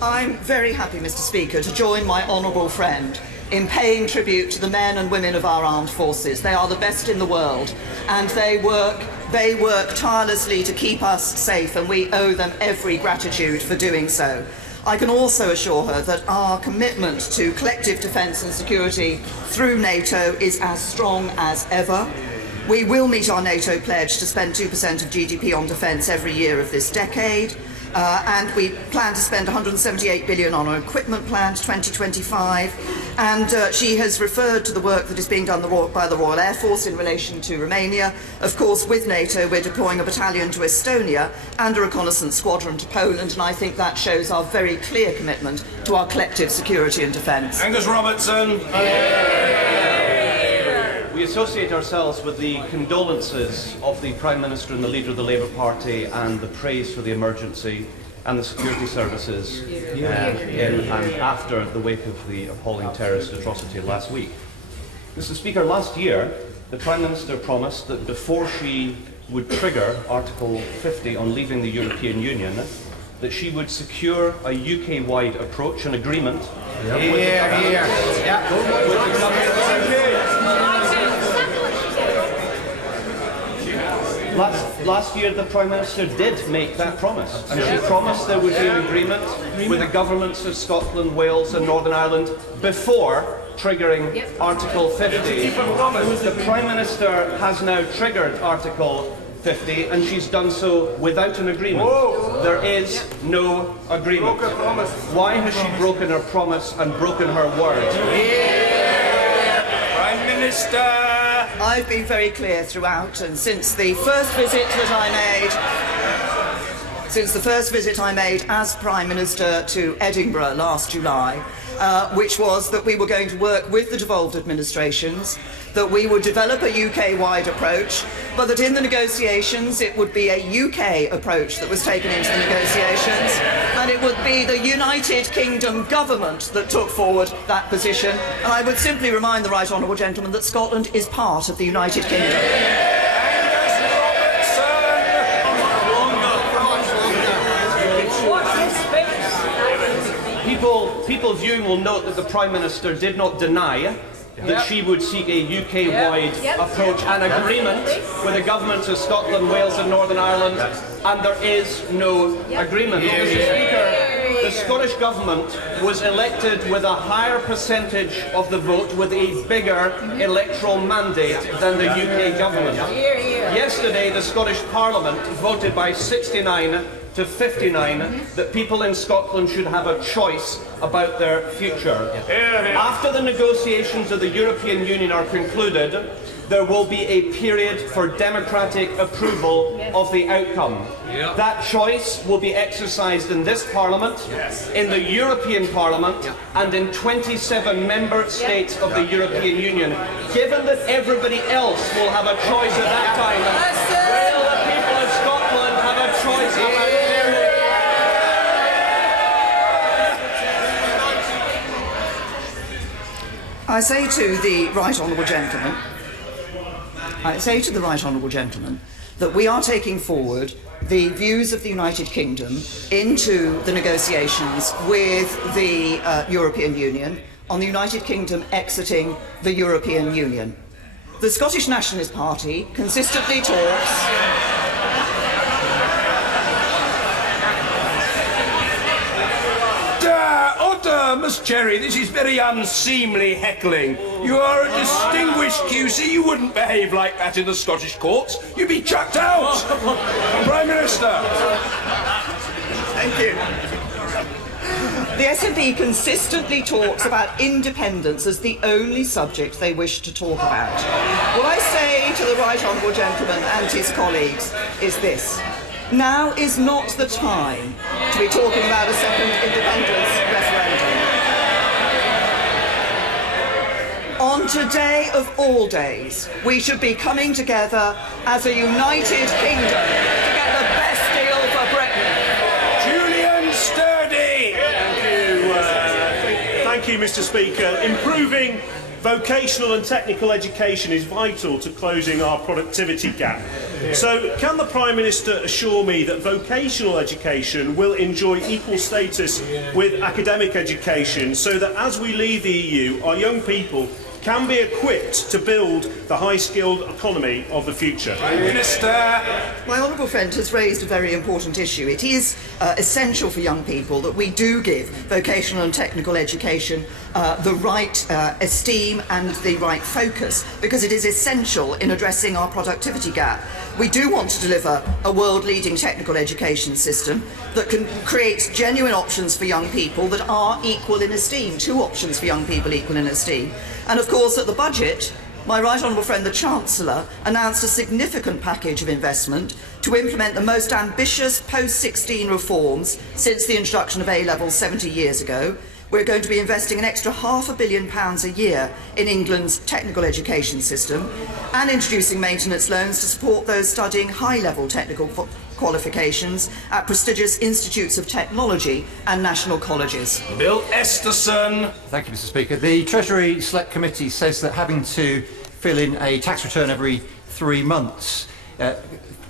I'm very happy, Mr. Speaker, to join my honourable friend in paying tribute to the men and women of our armed forces. They are the best in the world, and they work tirelessly to keep us safe, and we owe them every gratitude for doing so. I can also assure her that our commitment to collective defence and security through NATO is as strong as ever. We will meet our NATO pledge to spend 2% of GDP on defence every year of this decade. And we plan to spend £178 billion on our equipment plan to 2025. And she has referred to the work that is being done by the Royal Air Force in relation to Romania. Of course, with NATO, we're deploying a battalion to Estonia and a reconnaissance squadron to Poland, and I think that shows our very clear commitment to our collective security and defence. Angus Robertson. We associate ourselves with the condolences of the Prime Minister and the leader of the Labour Party, and the praise for the emergency and the security services in and after the wake of the appalling terrorist atrocity last week. Mr. Speaker, last year the Prime Minister promised that before she would trigger Article 50 on leaving the European Union, that she would secure a UK-wide approach and agreement Last year the Prime Minister did make that promise, and she promised there would be an agreement with the governments of Scotland, Wales and Northern Ireland before triggering Article 50. The Prime Minister has now triggered Article 50, and she's done so without an agreement. Whoa. There is no agreement. Why has she broken her promise and broken her word? Prime Minister! I've been very clear throughout, and since the first visit I made as Prime Minister to Edinburgh last July, which was that we were going to work with the devolved administrations, that we would develop a UK-wide approach, but that in the negotiations it would be a UK approach that was taken into the negotiations, and it would be the United Kingdom government that took forward that position. And I would simply remind the Right Honourable Gentleman that Scotland is part of the United Kingdom. People viewing will note that the Prime Minister did not deny that she would seek a UK-wide approach and agreement with the governments of Scotland, Wales and Northern Ireland, and there is no agreement. Mr. Speaker, the Scottish Government was elected with a higher percentage of the vote, with a bigger electoral mandate than the UK Government. Yesterday, the Scottish Parliament voted by 69 to 59 that people in Scotland should have a choice about their future. After the negotiations of the European Union are concluded, there will be a period for democratic approval of the outcome. That choice will be exercised in this Parliament, in the European Parliament, and in 27 member states of the European Union. Given that everybody else will have a choice at that time, will the people of Scotland have a choice about their I say to the Right Honourable Gentleman that we are taking forward the views of the United Kingdom into the negotiations with the European Union on the United Kingdom exiting the European Union. The Scottish Nationalist Party consistently talks... Miss Cherry, this is very unseemly heckling. You are a distinguished QC. You wouldn't behave like that in the Scottish courts. You'd be chucked out. Prime Minister. Thank you. The SNP consistently talks about independence as the only subject they wish to talk about. What I say to the Right Honourable Gentleman and his colleagues is this. Now is not the time to be talking about a second independence referendum. On today of all days, we should be coming together as a united kingdom to get the best deal for Britain. Julian Sturdy! Thank you, Mr. Speaker. Improving vocational and technical education is vital to closing our productivity gap. So, can the Prime Minister assure me that vocational education will enjoy equal status with academic education, so that as we leave the EU, our young people can be equipped to build the high-skilled economy of the future? Prime Minister! My honourable friend has raised a very important issue. It is essential for young people that we do give vocational and technical education the right esteem and the right focus, because it is essential in addressing our productivity gap. We do want to deliver a world-leading technical education system that can create genuine options for young people that are equal in esteem, 2 options for young people equal in esteem. And of course, at the budget, my right honourable friend, the Chancellor, announced a significant package of investment to implement the most ambitious post-16 reforms since the introduction of A-levels 70 years ago. We're going to be investing an extra £500 million a year in England's technical education system and introducing maintenance loans to support those studying high-level technical qualifications at prestigious institutes of technology and national colleges. Bill Esterson. Thank you, Mr. Speaker. The Treasury Select Committee says that having to fill in a tax return every 3 months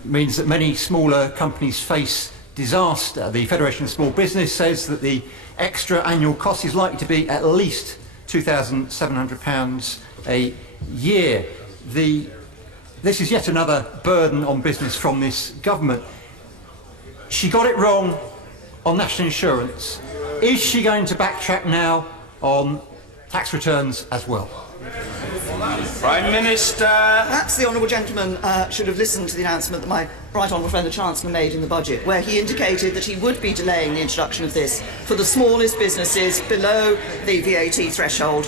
means that many smaller companies face disaster. The Federation of Small Business says that the extra annual cost is likely to be at least £2,700 a year. This is yet another burden on business from this government. She got it wrong on national insurance. Is she going to backtrack now on tax returns as well? Prime Minister. Perhaps the honourable gentleman should have listened to the announcement that my right honourable friend the Chancellor made in the budget, where he indicated that he would be delaying the introduction of this for the smallest businesses below the VAT threshold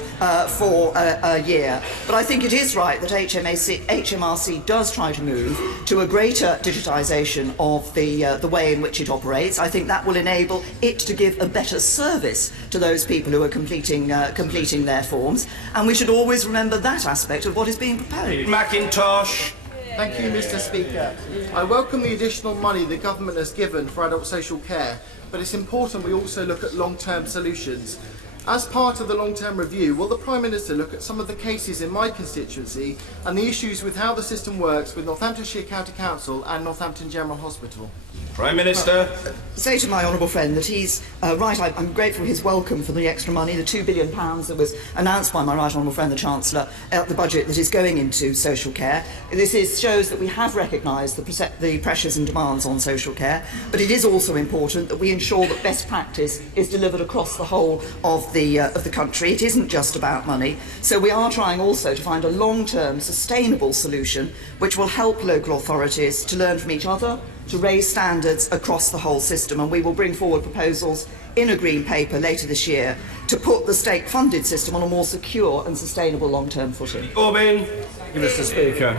for a year. But I think it is right that HMRC does try to move to a greater digitisation of the way in which it operates. I think that will enable it to give a better service to those people who are completing their forms, and we should always remember that aspect of what is being proposed. Macintosh. Thank you, Mr. Speaker. I welcome the additional money the government has given for adult social care, but it's important we also look at long-term solutions. As part of the long-term review, will the Prime Minister look at some of the cases in my constituency and the issues with how the system works with Northamptonshire County Council and Northampton General Hospital? Prime Minister. Say to my honourable friend that he's right. I'm grateful for his welcome for the extra money, the £2 billion that was announced by my right honourable friend the Chancellor, the budget that is going into social care. This shows that we have recognised the pressures and demands on social care, but it is also important that we ensure that best practice is delivered across the whole of the country. It isn't just about money, so we are trying also to find a long-term sustainable solution which will help local authorities to learn from each other, to raise standards across the whole system, and we will bring forward proposals in a green paper later this year to put the state-funded system on a more secure and sustainable long-term footing. Corbyn. Thank you, Mr. Speaker.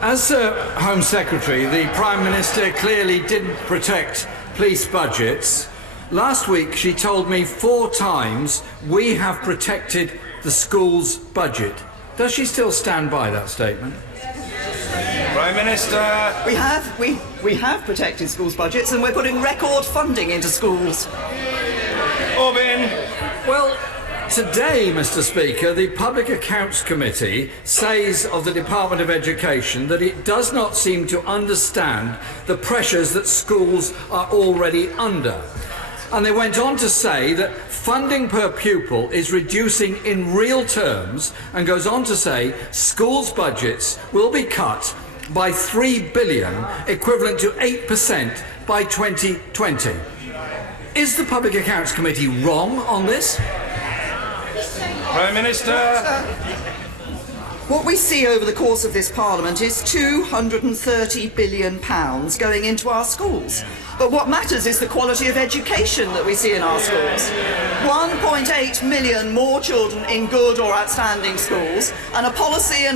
As Home Secretary, the Prime Minister clearly didn't protect police budgets. Last week she told me 4 times we have protected the school's budget. Does she still stand by that statement? Prime Minister. We have protected schools' budgets, and we're putting record funding into schools. Corbyn. Well, today, Mr. Speaker, the Public Accounts Committee says of the Department of Education that it does not seem to understand the pressures that schools are already under. And they went on to say that funding per pupil is reducing in real terms, and goes on to say schools' budgets will be cut by £3 billion, equivalent to 8% by 2020. Is the Public Accounts Committee wrong on this? Prime Minister. What we see over the course of this Parliament is £230 billion going into our schools. But what matters is the quality of education that we see in our schools. 1.8 million more children in good or outstanding schools, and a policy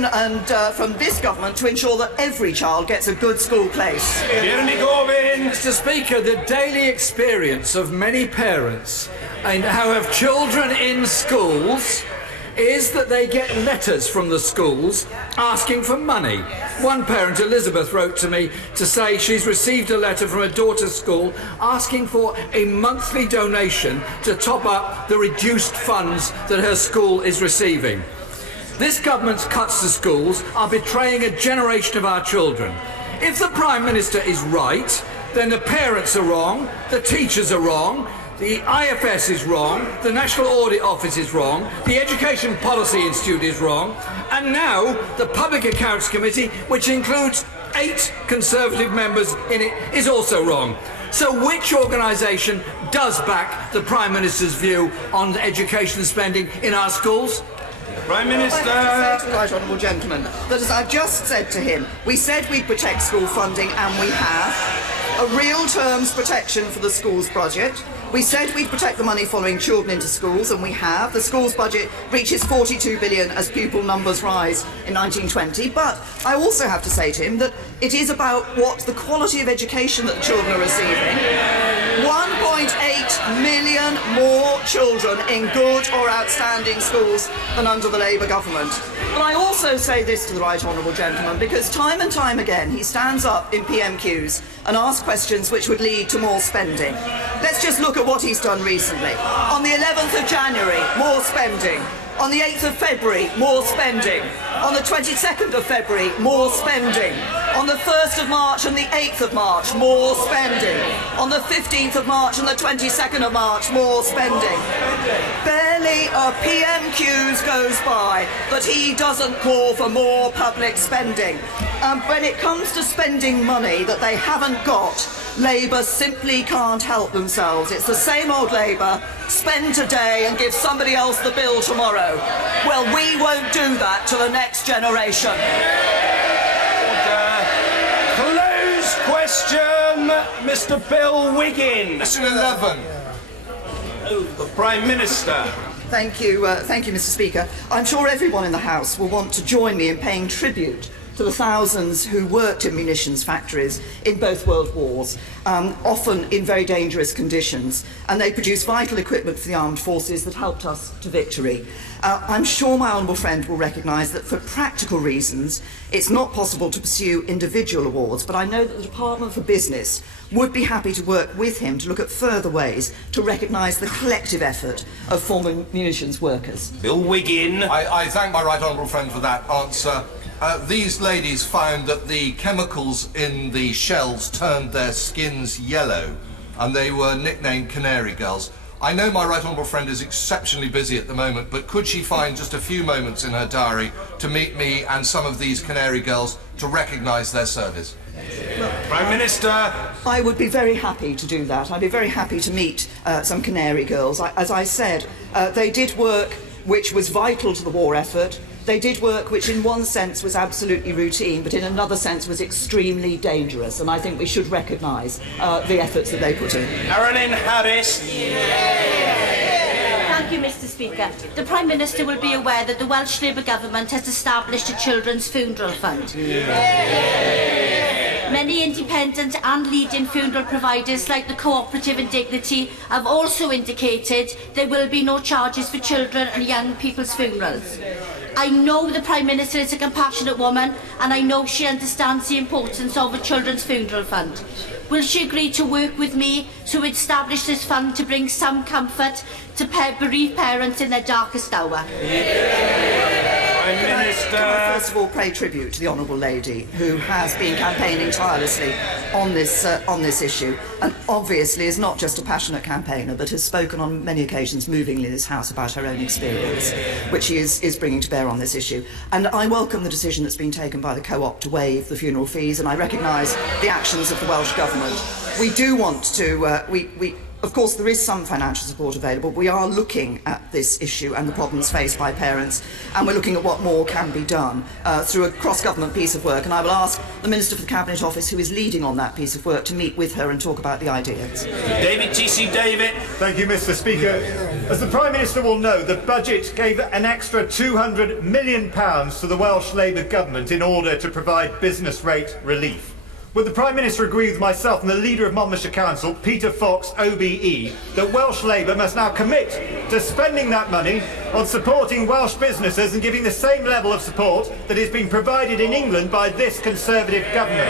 from this government to ensure that every child gets a good school place. Jeremy Corbyn. Mr. Speaker, the daily experience of many parents who have children in schools is that they get letters from the schools asking for money. One parent, Elizabeth, wrote to me to say she's received a letter from her daughter's school asking for a monthly donation to top up the reduced funds that her school is receiving. This government's cuts to schools are betraying a generation of our children. If the Prime Minister is right, then the parents are wrong, the teachers are wrong, the IFS is wrong, the National Audit Office is wrong, the Education Policy Institute is wrong, and now the Public Accounts Committee, which includes 8 Conservative members in it, is also wrong. So which organisation does back the Prime Minister's view on education spending in our schools? Prime Minister. I say to the right honourable gentleman that, as I've just said to him, we said we'd protect school funding, and we have. A real terms protection for the schools budget. We said we'd protect the money following children into schools, and we have. The schools budget reaches £42 billion as pupil numbers rise in 1920. But I also have to say to him that it is about what the quality of education that the children are receiving. 1.8 million more children in good or outstanding schools than under the Labour government. But I also say this to the right honourable gentleman, because time and time again he stands up in PMQs and asks questions which would lead to more spending. Let's just look at what he's done recently. On the 11th of January, more spending. On the 8th of February, more spending. On the 22nd of February, more spending. On the 1st of March and the 8th of March, more spending. On the 15th of March and the 22nd of March, more spending. Barely a PMQs goes by that he doesn't call for more public spending. When it comes to spending money that they haven't got, Labour simply can't help themselves. It's the same old Labour, spend today and give somebody else the bill tomorrow. Well, we won't do that to the next generation. Closed question, Mr. Bill Wiggin. Question 11. The Prime Minister. Thank you, Mr. Speaker. I'm sure everyone in the House will want to join me in paying tribute to the thousands who worked in munitions factories in both world wars, often in very dangerous conditions, and they produced vital equipment for the armed forces that helped us to victory. I'm sure my honourable friend will recognise that for practical reasons it's not possible to pursue individual awards, but I know that the Department for Business would be happy to work with him to look at further ways to recognise the collective effort of former munitions workers. Bill Wiggin. I thank my right honourable friend for that answer. These ladies found that the chemicals in the shells turned their skins yellow, and they were nicknamed Canary Girls. I know my right honourable friend is exceptionally busy at the moment, but could she find just a few moments in her diary to meet me and some of these Canary Girls to recognise their service? Prime Minister. I would be very happy to do that. I'd be very happy to meet some Canary Girls. As I said, they did work which was vital to the war effort. They did work which in one sense was absolutely routine, but in another sense was extremely dangerous, and I think we should recognise the efforts that they put in. Carolyn Harris. Thank you, Mr. Speaker. The Prime Minister will be aware that the Welsh Labour Government has established a children's funeral fund. Many independent and leading funeral providers like the Cooperative and Dignity have also indicated there will be no charges for children and young people's funerals. I know the Prime Minister is a compassionate woman, and I know she understands the importance of a children's funeral fund. Will she agree to work with me to establish this fund to bring some comfort to bereaved parents in their darkest hour? Prime Minister. Can I first of all pay tribute to the honourable lady who has been campaigning tirelessly on this issue, and obviously is not just a passionate campaigner but has spoken on many occasions movingly in this House about her own experience, which she is bringing to bear on this issue. And I welcome the decision that's been taken by the Co-op to waive the funeral fees, and I recognise the actions of the Welsh Government. We do want to, of course, there is some financial support available. We are looking at this issue and the problems faced by parents, and we're looking at what more can be done through a cross-government piece of work, and I will ask the Minister for the Cabinet Office, who is leading on that piece of work, to meet with her and talk about the ideas. David T.C. David. Thank you, Mr. Speaker. As the Prime Minister will know, the budget gave an extra £200 million to the Welsh Labour Government in order to provide business rate relief. Would the Prime Minister agree with myself and the leader of Monmouthshire Council, Peter Fox, OBE, that Welsh Labour must now commit to spending that money on supporting Welsh businesses and giving the same level of support that is being provided in England by this Conservative government?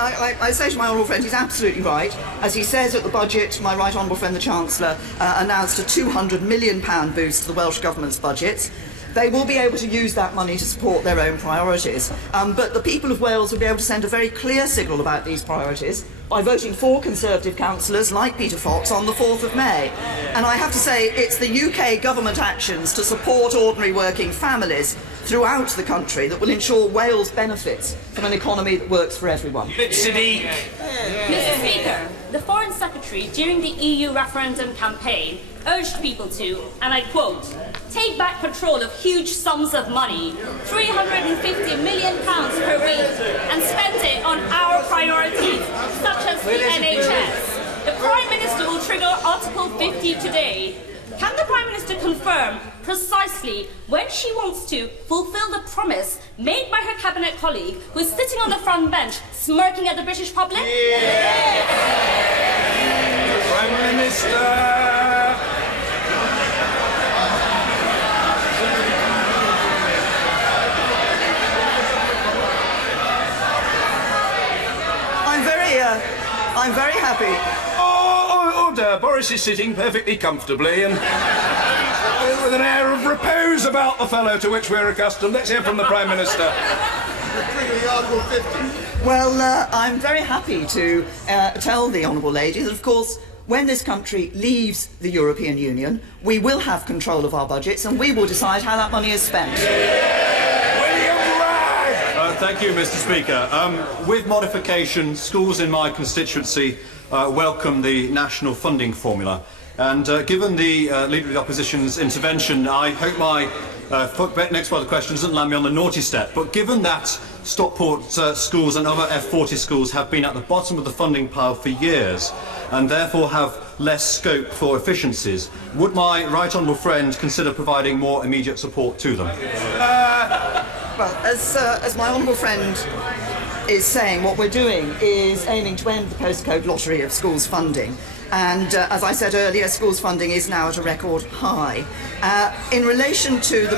I say to my honourable friend, he's absolutely right. As he says at the budget, my right honourable friend the Chancellor announced a £200 million boost to the Welsh Government's budgets. They will be able to use that money to support their own priorities. But the people of Wales will be able to send a very clear signal about these priorities by voting for Conservative councillors like Peter Fox on the 4th of May. And I have to say, it's the UK government actions to support ordinary working families throughout the country that will ensure Wales benefits from an economy that works for everyone. Sadiq. Mr. Speaker, the Foreign Secretary during the EU referendum campaign urged people to, and I quote, take back control of huge sums of money, £350 million per week, and spend it on our priorities, such as the NHS. The Prime Minister will trigger Article 50 today. Can the Prime Minister confirm precisely when she wants to fulfil the promise made by her Cabinet colleague who is sitting on the front bench smirking at the British public? Prime Minister. I'm very happy. Order. Boris is sitting perfectly comfortably and... with an air of repose about the fellow to which we're accustomed. Let's hear from the Prime Minister. Well, I'm very happy to tell the Honourable Lady that, of course, when this country leaves the European Union, we will have control of our budgets and we will decide how that money is spent. Thank you, Mr. Speaker. With modification, schools in my constituency welcome the national funding formula. And given the Leader of the Opposition's intervention, I hope my next part of the question doesn't land me on the naughty step. But given that Stockport schools and other F40 schools have been at the bottom of the funding pile for years and therefore have less scope for efficiencies, would my right honourable friend consider providing more immediate support to them? Well, as my honourable friend is saying, what we're doing is aiming to end the postcode lottery of schools funding. And as I said earlier, schools funding is now at a record high. In relation to a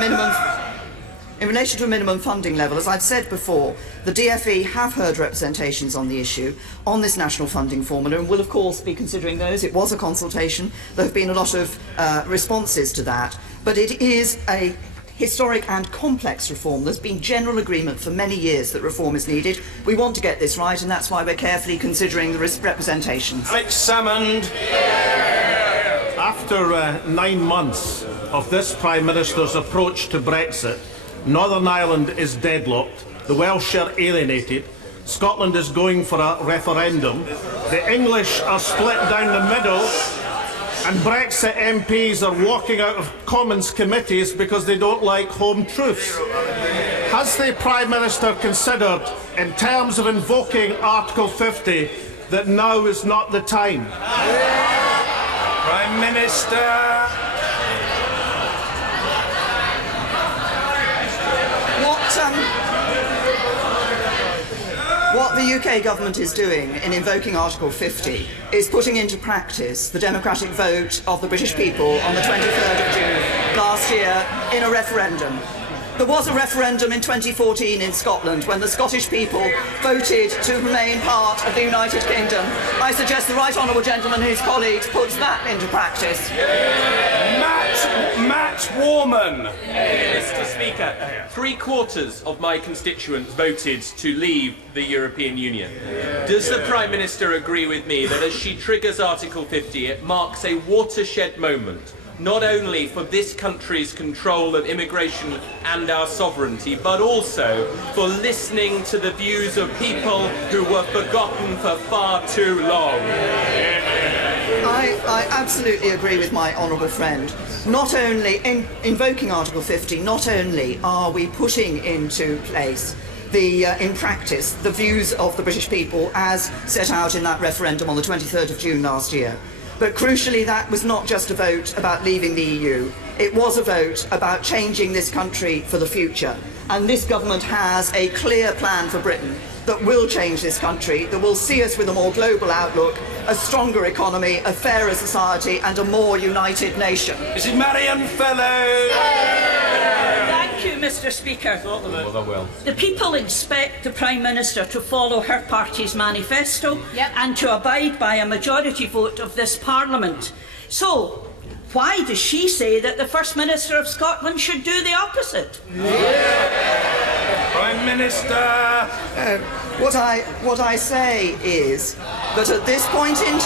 minimum funding level, as I've said before, the DFE have heard representations on the issue on this national funding formula and will of course be considering those. It was a consultation. There have been a lot of responses to that, but it is a historic and complex reform. There's been general agreement for many years that reform is needed. We want to get this right, and that's why we're carefully considering the representations. Alex Salmond. After 9 months of this Prime Minister's approach to Brexit, Northern Ireland is deadlocked, the Welsh are alienated, Scotland is going for a referendum, the English are split down the middle, and Brexit MPs are walking out of Commons committees because they don't like home truths. Has the Prime Minister considered, in terms of invoking Article 50, that now is not the time? Prime Minister. What the UK government is doing in invoking Article 50 is putting into practice the democratic vote of the British people on the 23rd of June last year in a referendum. There was a referendum in 2014 in Scotland when the Scottish people voted to remain part of the United Kingdom. I suggest the Right Honourable Gentleman and his colleagues puts that into practice. Matt Warman. Mr. Speaker, 3/4 of my constituents voted to leave the European Union. Does the Prime Minister agree with me that as she triggers Article 50, it marks a watershed moment, not only for this country's control of immigration and our sovereignty, but also for listening to the views of people who were forgotten for far too long? I absolutely agree with my honourable friend. Not only, in invoking Article 50, not only are we putting into place in practice the views of the British people as set out in that referendum on the 23rd of June last year, but crucially that was not just a vote about leaving the EU. It was a vote about changing this country for the future. And this government has a clear plan for Britain that will change this country, that will see us with a more global outlook, a stronger economy, a fairer society and a more united nation. Mrs. Marianne Fellows. Thank you, Mr. Speaker. The people expect the Prime Minister to follow her party's manifesto and to abide by a majority vote of this Parliament. So, why does she say that the First Minister of Scotland should do the opposite? Prime Minister. What I say is that at this point in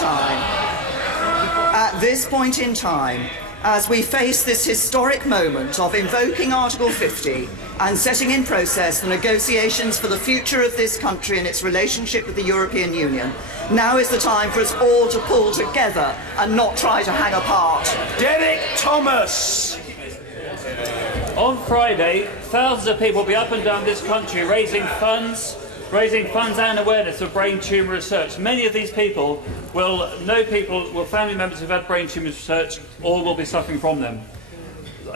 time, as we face this historic moment of invoking Article 50 and setting in process the negotiations for the future of this country and its relationship with the European Union, now is the time for us all to pull together and not try to hang apart. Derek Thomas. On Friday, thousands of people will be up and down this country raising funds and awareness of brain tumour research. Many of these people will family members who've had brain tumour research, or will be suffering from them.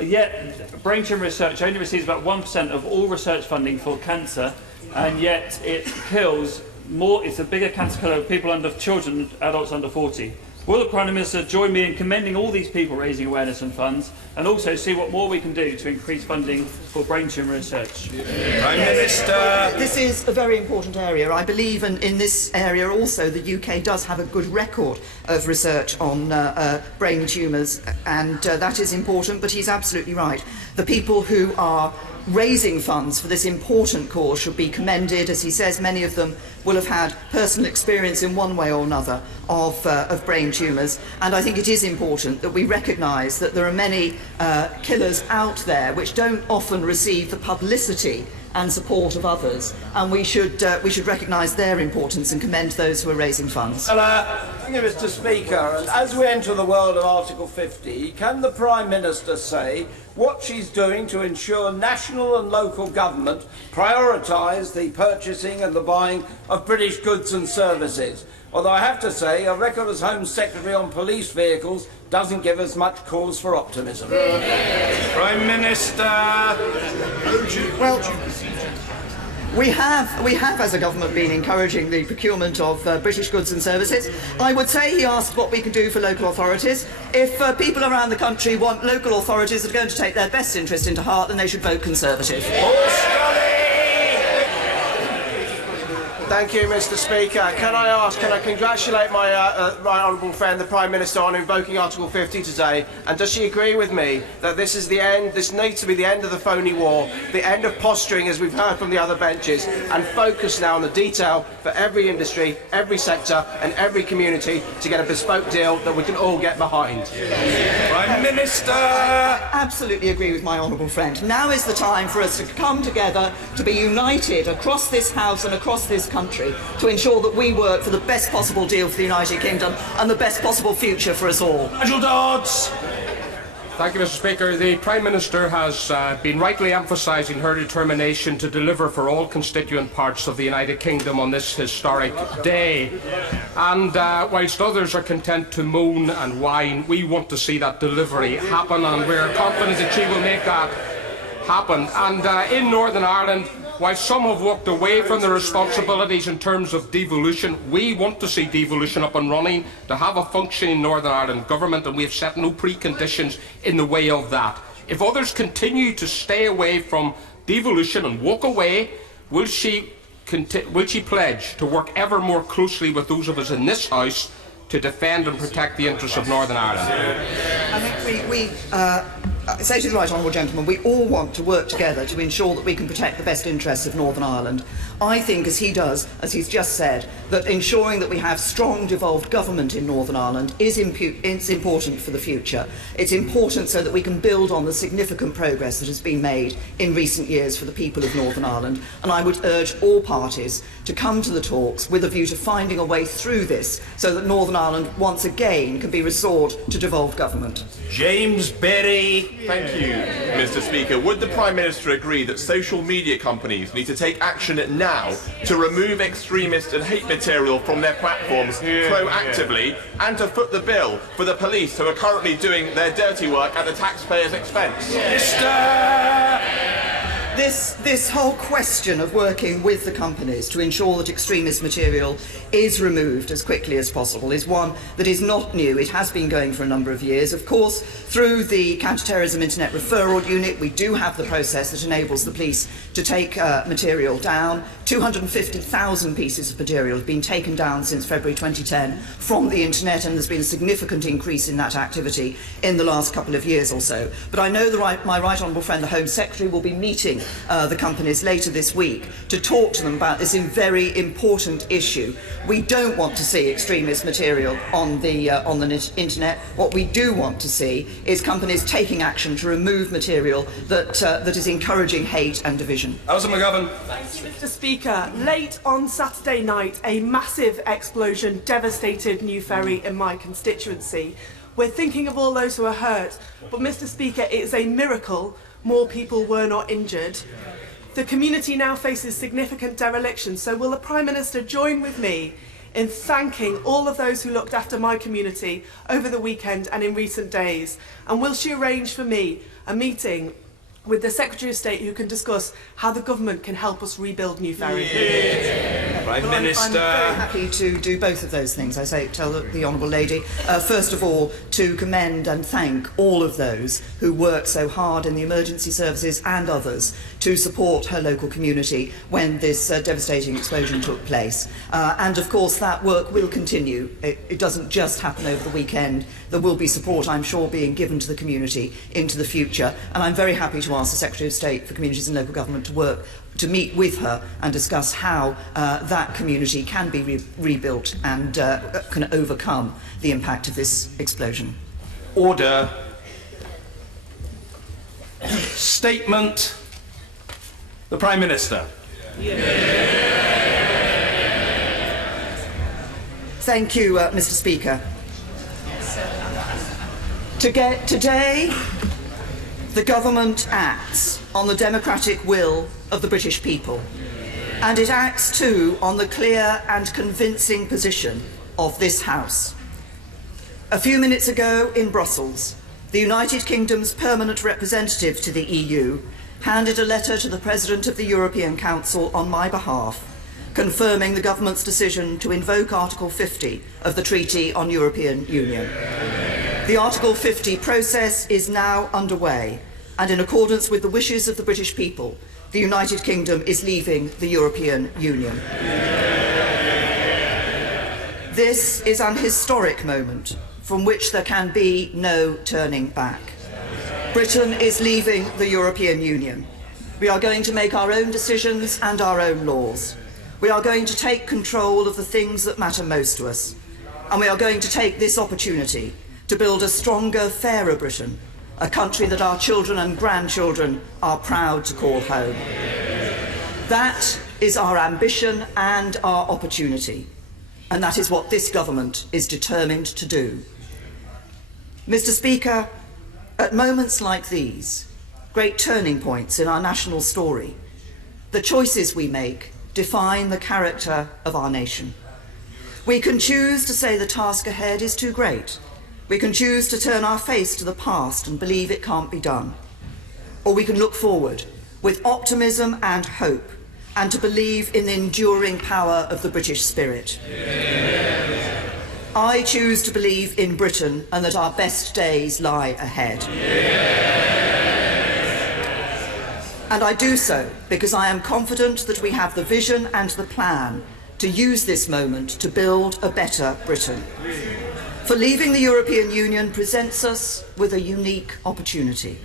Yet, brain tumour research only receives about 1% of all research funding for cancer, and yet it kills more. It's a bigger cancer killer of people children, adults under 40. Will the Prime Minister join me in commending all these people raising awareness and funds, and also see what more we can do to increase funding for brain tumour research? Prime Minister. This is a very important area. I believe in this area also the UK does have a good record of research on brain tumours, and that is important, but he's absolutely right. The people who are raising funds for this important cause should be commended. As he says, many of them will have had personal experience in one way or another of brain tumours, and I think it is important that we recognise that there are many killers out there which don't often receive the publicity and support of others, and we should recognise their importance and commend those who are raising funds. Thank you, Mr. Speaker. And as we enter the world of Article 50, can the Prime Minister say what she's doing to ensure national and local government prioritise the purchasing and the buying of British goods and services? Although I have to say, a record as Home Secretary on police vehicles doesn't give us much cause for optimism. Prime Minister. Well, we have as a government been encouraging the procurement of British goods and services. I would say he asked what we can do for local authorities. If people around the country want local authorities that are going to take their best interest into heart, then they should vote Conservative. Thank you, Mr. Speaker. Can I congratulate my right honourable friend, the Prime Minister, on invoking Article 50 today? And does she agree with me that this is the end, this needs to be the end of the phony war, the end of posturing, as we've heard from the other benches, and focus now on the detail for every industry, every sector and every community to get a bespoke deal that we can all get behind? Prime Minister! Absolutely agree with my honourable friend. Now is the time for us to come together, to be united across this House and across this country, to ensure that we work for the best possible deal for the United Kingdom and the best possible future for us all. Nigel Dodds. Thank you, Mr. Speaker. The Prime Minister has been rightly emphasising her determination to deliver for all constituent parts of the United Kingdom on this historic day. And whilst others are content to moan and whine, we want to see that delivery happen, and we're confident that she will make that happen. And in Northern Ireland, while some have walked away from their responsibilities in terms of devolution, we want to see devolution up and running, to have a functioning Northern Ireland government, and we have set no preconditions in the way of that. If others continue to stay away from devolution and walk away, will she pledge to work ever more closely with those of us in this House to defend and protect the interests of Northern Ireland? I think we say to the right honourable gentleman, we all want to work together to ensure that we can protect the best interests of Northern Ireland. I think, as he does, as he's just said, that ensuring that we have strong devolved government in Northern Ireland is important for the future. It's important so that we can build on the significant progress that has been made in recent years for the people of Northern Ireland, and I would urge all parties to come to the talks with a view to finding a way through this so that Northern Ireland once again can be restored to devolved government. James Berry. Thank you, Mr. Speaker. Would the Prime Minister agree that social media companies need to take action now to remove extremist and hate material from their platforms proactively, and to foot the bill for the police who are currently doing their dirty work at the taxpayers' expense? This whole question of working with the companies to ensure that extremist material is removed as quickly as possible is one that is not new. It has been going for a number of years. Of course, through the Counter-Terrorism Internet Referral Unit, we do have the process that enables the police to take material down. 250,000 pieces of material have been taken down since February 2010 from the internet, and there's been a significant increase in that activity in the last couple of years or so. But I know my right honourable friend, the Home Secretary, will be meeting the companies later this week to talk to them about this very important issue. We don't want to see extremist material on the internet. What we do want to see is companies taking action to remove material that is encouraging hate and division. Alison McGovern. Thank you, Mr. Speaker. Late on Saturday night, a massive explosion devastated New Ferry in my constituency. We're thinking of all those who are hurt, but Mr. Speaker, it is a miracle more people were not injured. The community now faces significant dereliction, so will the Prime Minister join with me in thanking all of those who looked after my community over the weekend and in recent days? And will she arrange for me a meeting with the Secretary of State who can discuss how the government can help us rebuild New Ferry. Prime Well, Minister. I'm very happy to do both of those things. Tell the Honourable Lady, first of all, to commend and thank all of those who worked so hard in the emergency services and others to support her local community when this devastating explosion took place. And of course, that work will continue. It doesn't just happen over the weekend. There will be support, I'm sure, being given to the community into the future. And I'm very happy to ask the Secretary of State for Communities and Local Government to meet with her and discuss how that community can be rebuilt and can overcome the impact of this explosion. Order. Statement. The Prime Minister. Thank you, Mr. Speaker. Today, the government acts on the democratic will of the British people, and it acts too on the clear and convincing position of this House. A few minutes ago in Brussels, the United Kingdom's permanent representative to the EU handed a letter to the President of the European Council on my behalf, confirming the government's decision to invoke Article 50 of the Treaty on European Union. The Article 50 process is now underway, and in accordance with the wishes of the British people, the United Kingdom is leaving the European Union. This is an historic moment from which there can be no turning back. Britain is leaving the European Union. We are going to make our own decisions and our own laws. We are going to take control of the things that matter most to us. And we are going to take this opportunity to build a stronger, fairer Britain, a country that our children and grandchildren are proud to call home. That is our ambition and our opportunity. And that is what this government is determined to do. Mr. Speaker, at moments like these, great turning points in our national story, the choices we make define the character of our nation. We can choose to say the task ahead is too great. We can choose to turn our face to the past and believe it can't be done. Or we can look forward with optimism and hope and to believe in the enduring power of the British spirit. I choose to believe in Britain and that our best days lie ahead. And I do so because I am confident that we have the vision and the plan to use this moment to build a better Britain. For leaving the European Union presents us with a unique opportunity.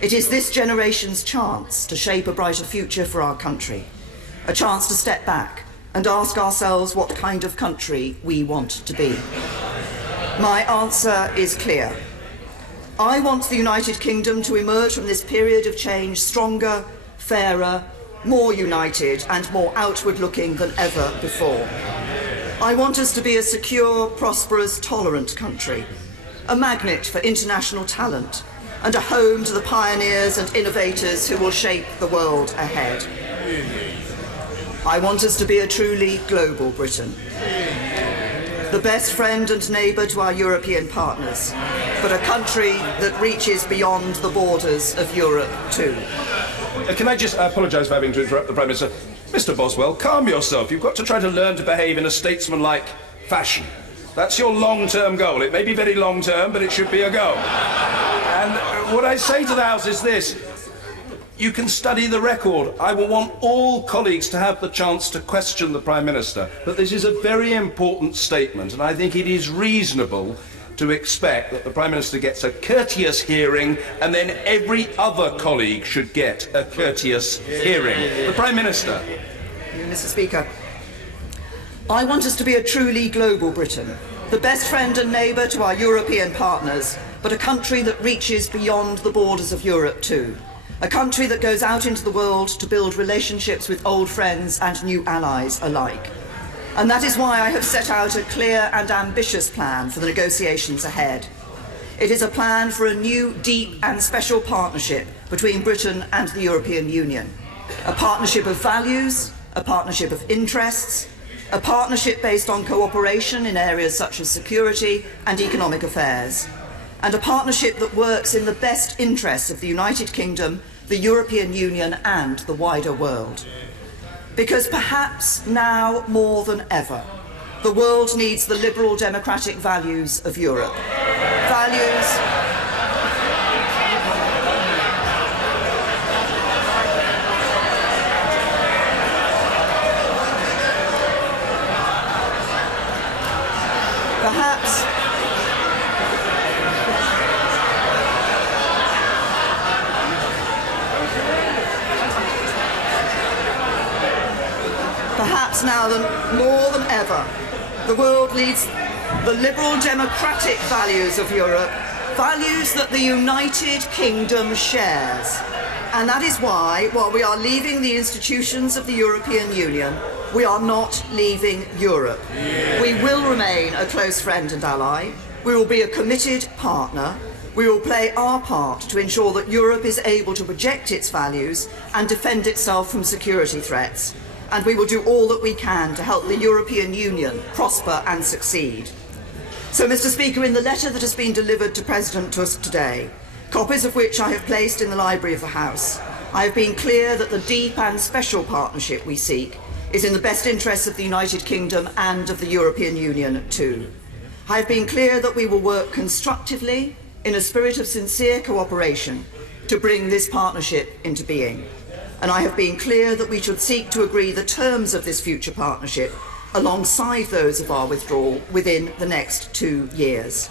It is this generation's chance to shape a brighter future for our country, a chance to step back and ask ourselves what kind of country we want to be. My answer is clear. I want the United Kingdom to emerge from this period of change stronger, fairer, more united and more outward-looking than ever before. I want us to be a secure, prosperous, tolerant country, a magnet for international talent, and a home to the pioneers and innovators who will shape the world ahead. I want us to be a truly global Britain, the best friend and neighbour to our European partners, but a country that reaches beyond the borders of Europe too. Can I just apologise for having to interrupt the Prime Minister? Mr. Boswell, calm yourself. You've got to try to learn to behave in a statesmanlike fashion. That's your long-term goal. It may be very long-term, but it should be a goal. And what I say to the House is this. You can study the record. I will want all colleagues to have the chance to question the Prime Minister. But this is a very important statement, and I think it is reasonable to expect that the Prime Minister gets a courteous hearing, and then every other colleague should get a courteous hearing. The Prime Minister. Mr. Speaker, I want us to be a truly global Britain, the best friend and neighbour to our European partners, but a country that reaches beyond the borders of Europe too. A country that goes out into the world to build relationships with old friends and new allies alike. And that is why I have set out a clear and ambitious plan for the negotiations ahead. It is a plan for a new, deep and special partnership between Britain and the European Union. A partnership of values, a partnership of interests, a partnership based on cooperation in areas such as security and economic affairs, and a partnership that works in the best interests of the United Kingdom, the European Union and the wider world. Because perhaps now more than ever, the world needs the liberal democratic values of Europe. Values Perhaps now more than ever, the world needs the liberal democratic values of Europe, values that the United Kingdom shares. And that is why, while we are leaving the institutions of the European Union, we are not leaving Europe. We will remain a close friend and ally. We will be a committed partner. We will play our part to ensure that Europe is able to project its values and defend itself from security threats. And we will do all that we can to help the European Union prosper and succeed. So, Mr. Speaker, in the letter that has been delivered to President Tusk today, copies of which I have placed in the library of the House, I have been clear that the deep and special partnership we seek is in the best interests of the United Kingdom and of the European Union too. I have been clear that we will work constructively in a spirit of sincere cooperation to bring this partnership into being. And I have been clear that we should seek to agree the terms of this future partnership alongside those of our withdrawal within the next 2 years.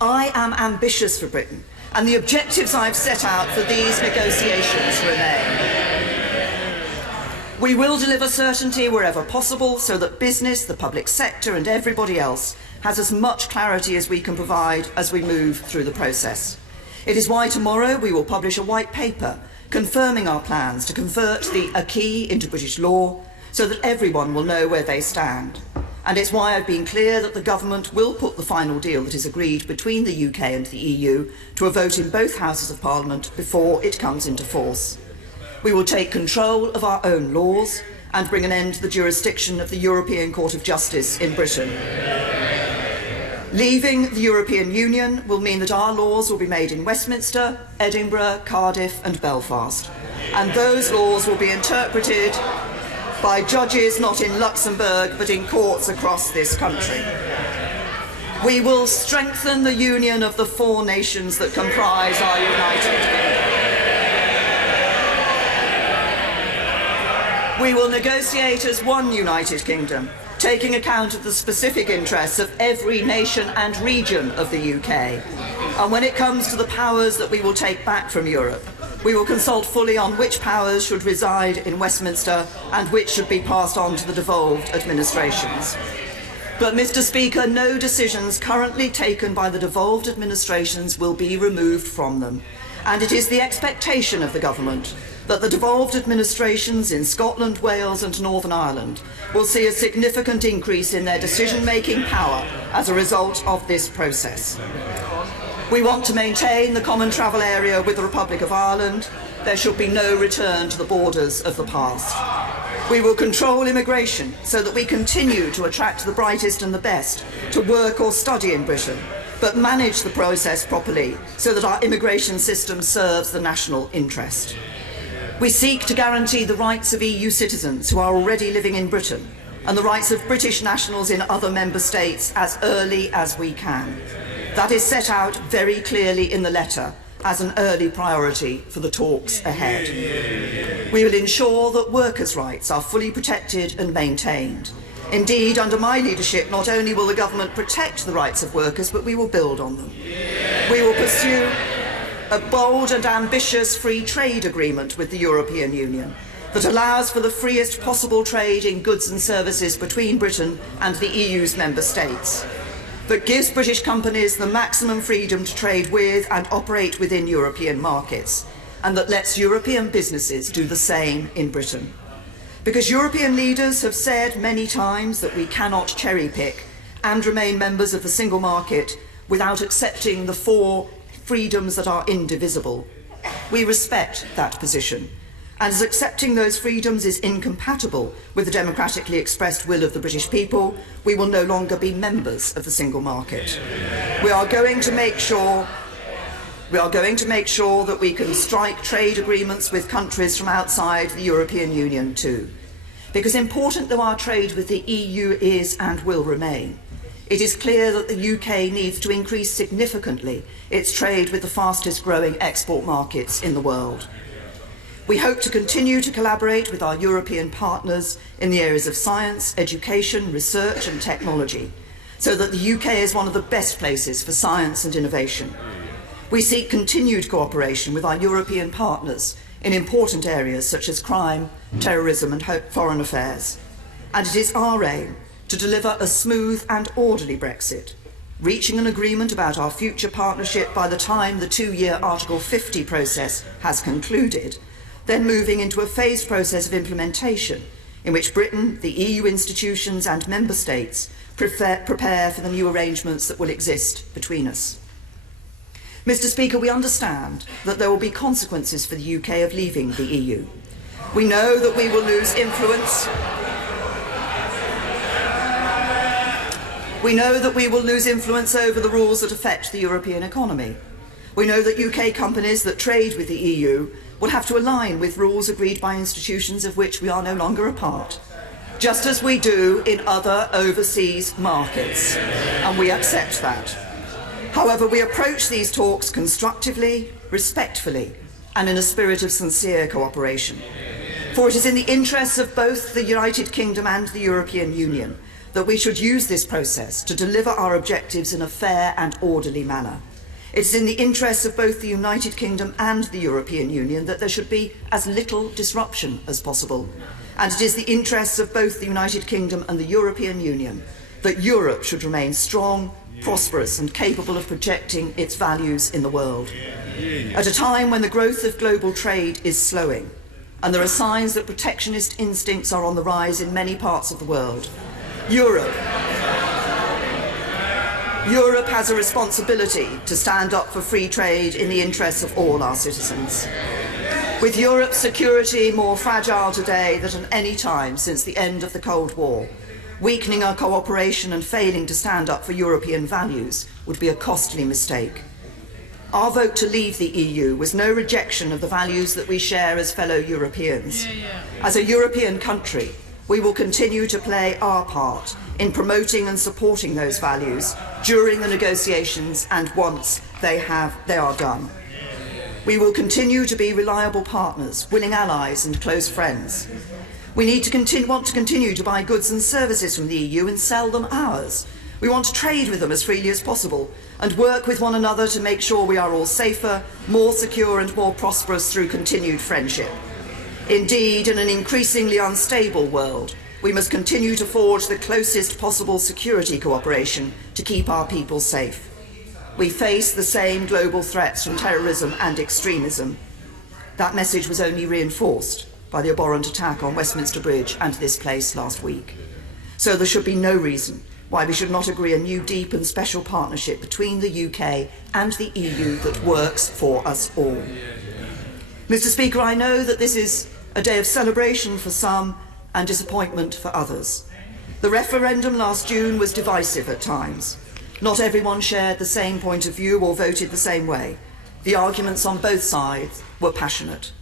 I am ambitious for Britain, and the objectives I've set out for these negotiations remain. We will deliver certainty wherever possible so that business, the public sector and everybody else has as much clarity as we can provide as we move through the process. It is why tomorrow we will publish a white paper confirming our plans to convert the acquis into British law so that everyone will know where they stand. And it's why I've been clear that the government will put the final deal that is agreed between the UK and the EU to a vote in both Houses of Parliament before it comes into force. We will take control of our own laws and bring an end to the jurisdiction of the European Court of Justice in Britain. Leaving the European Union will mean that our laws will be made in Westminster, Edinburgh, Cardiff and Belfast. And those laws will be interpreted by judges not in Luxembourg but in courts across this country. We will strengthen the union of the 4 nations that comprise our United Kingdom. We will negotiate as one United Kingdom, taking account of the specific interests of every nation and region of the UK. And when it comes to the powers that we will take back from Europe, we will consult fully on which powers should reside in Westminster and which should be passed on to the devolved administrations. But, Mr. Speaker, no decisions currently taken by the devolved administrations will be removed from them. And it is the expectation of the government that the devolved administrations in Scotland, Wales and Northern Ireland will see a significant increase in their decision-making power as a result of this process. We want to maintain the common travel area with the Republic of Ireland. There should be no return to the borders of the past. We will control immigration so that we continue to attract the brightest and the best to work or study in Britain, but manage the process properly so that our immigration system serves the national interest. We seek to guarantee the rights of EU citizens who are already living in Britain and the rights of British nationals in other member states as early as we can. That is set out very clearly in the letter as an early priority for the talks ahead. We will ensure that workers' rights are fully protected and maintained. Indeed, under my leadership, not only will the government protect the rights of workers, but we will build on them. We will pursue a bold and ambitious free trade agreement with the European Union that allows for the freest possible trade in goods and services between Britain and the EU's member states, that gives British companies the maximum freedom to trade with and operate within European markets, and that lets European businesses do the same in Britain. Because European leaders have said many times that we cannot cherry-pick and remain members of the single market without accepting the 4 freedoms that are indivisible. We respect that position, and as accepting those freedoms is incompatible with the democratically expressed will of the British people, we will no longer be members of the single market. We are going to make sure We are going to make sure that we can strike trade agreements with countries from outside the European Union too. Because important though our trade with the EU is and will remain, it is clear that the UK needs to increase significantly its trade with the fastest growing export markets in the world. We hope to continue to collaborate with our European partners in the areas of science, education, research and technology, so that the UK is one of the best places for science and innovation. We seek continued cooperation with our European partners in important areas such as crime, terrorism and foreign affairs. And it is our aim to deliver a smooth and orderly Brexit, reaching an agreement about our future partnership by the time the 2-year Article 50 process has concluded, then moving into a phased process of implementation in which Britain, the EU institutions and member states prepare for the new arrangements that will exist between us. Mr. Speaker, we understand that there will be consequences for the UK of leaving the EU. We know that we will lose influence. We know that we will lose influence over the rules that affect the European economy. We know that UK companies that trade with the EU will have to align with rules agreed by institutions of which we are no longer a part, just as we do in other overseas markets, and we accept that. However, we approach these talks constructively, respectfully, and in a spirit of sincere cooperation. For it is in the interests of both the United Kingdom and the European Union that we should use this process to deliver our objectives in a fair and orderly manner. It is in the interests of both the United Kingdom and the European Union that there should be as little disruption as possible. And it is the interests of both the United Kingdom and the European Union that Europe should remain strong, prosperous and capable of projecting its values in the world. At a time when the growth of global trade is slowing and there are signs that protectionist instincts are on the rise in many parts of the world, Europe has a responsibility to stand up for free trade in the interests of all our citizens. With Europe's security more fragile today than at any time since the end of the Cold War, weakening our cooperation and failing to stand up for European values would be a costly mistake. Our vote to leave the EU was no rejection of the values that we share as fellow Europeans. As a European country, we will continue to play our part in promoting and supporting those values during the negotiations and once they are done. We will continue to be reliable partners, willing allies and close friends. We want to continue to buy goods and services from the EU and sell them ours. We want to trade with them as freely as possible and work with one another to make sure we are all safer, more secure and more prosperous through continued friendship. Indeed, in an increasingly unstable world, we must continue to forge the closest possible security cooperation to keep our people safe. We face the same global threats from terrorism and extremism. That message was only reinforced by the abhorrent attack on Westminster Bridge and this place last week. So there should be no reason why we should not agree a new deep and special partnership between the UK and the EU that works for us all. Mr. Speaker, I know that this is a day of celebration for some and disappointment for others. The referendum last June was divisive at times. Not everyone shared the same point of view or voted the same way. The arguments on both sides were passionate.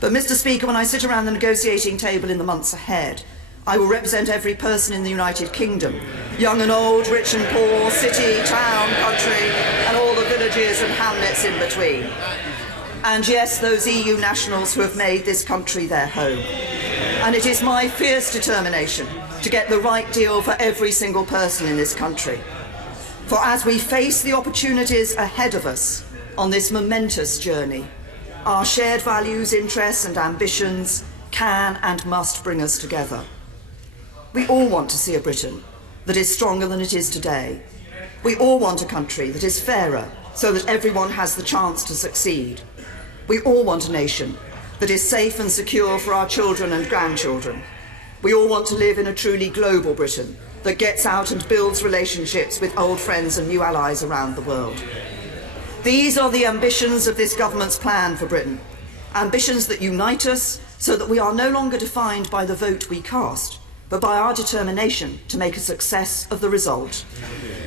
But, Mr. Speaker, when I sit around the negotiating table in the months ahead, I will represent every person in the United Kingdom, young and old, rich and poor, city, town, country, and all the villages and hamlets in between. And yes, those EU nationals who have made this country their home. And it is my fierce determination to get the right deal for every single person in this country. For as we face the opportunities ahead of us on this momentous journey, our shared values, interests and ambitions can and must bring us together. We all want to see a Britain that is stronger than it is today. We all want a country that is fairer so that everyone has the chance to succeed. We all want a nation that is safe and secure for our children and grandchildren. We all want to live in a truly global Britain that gets out and builds relationships with old friends and new allies around the world. These are the ambitions of this government's plan for Britain. Ambitions that unite us so that we are no longer defined by the vote we cast, but by our determination to make a success of the result.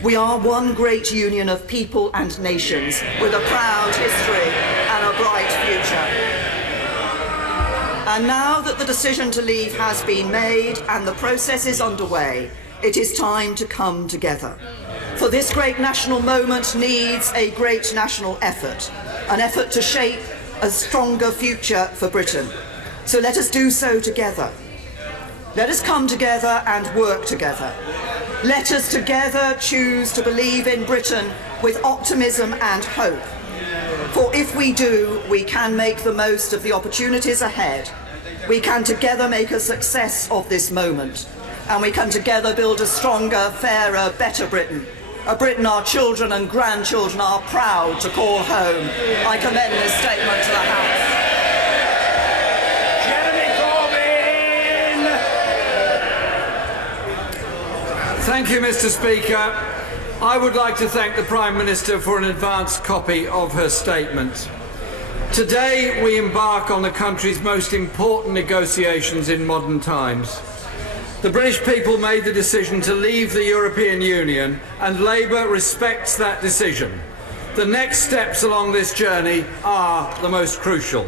We are one great union of people and nations with a proud history and a bright future. And now that the decision to leave has been made and the process is underway, it is time to come together. For this great national moment needs a great national effort, an effort to shape a stronger future for Britain. So let us do so together. Let us come together and work together. Let us together choose to believe in Britain with optimism and hope. For if we do, we can make the most of the opportunities ahead. We can together make a success of this moment. And we can together build a stronger, fairer, better Britain. A Britain our children and grandchildren are proud to call home. I commend this statement to the House. Thank you, Mr. Speaker. I would like to thank the Prime Minister for an advanced copy of her statement. Today we embark on the country's most important negotiations in modern times. The British people made the decision to leave the European Union, and Labour respects that decision. The next steps along this journey are the most crucial.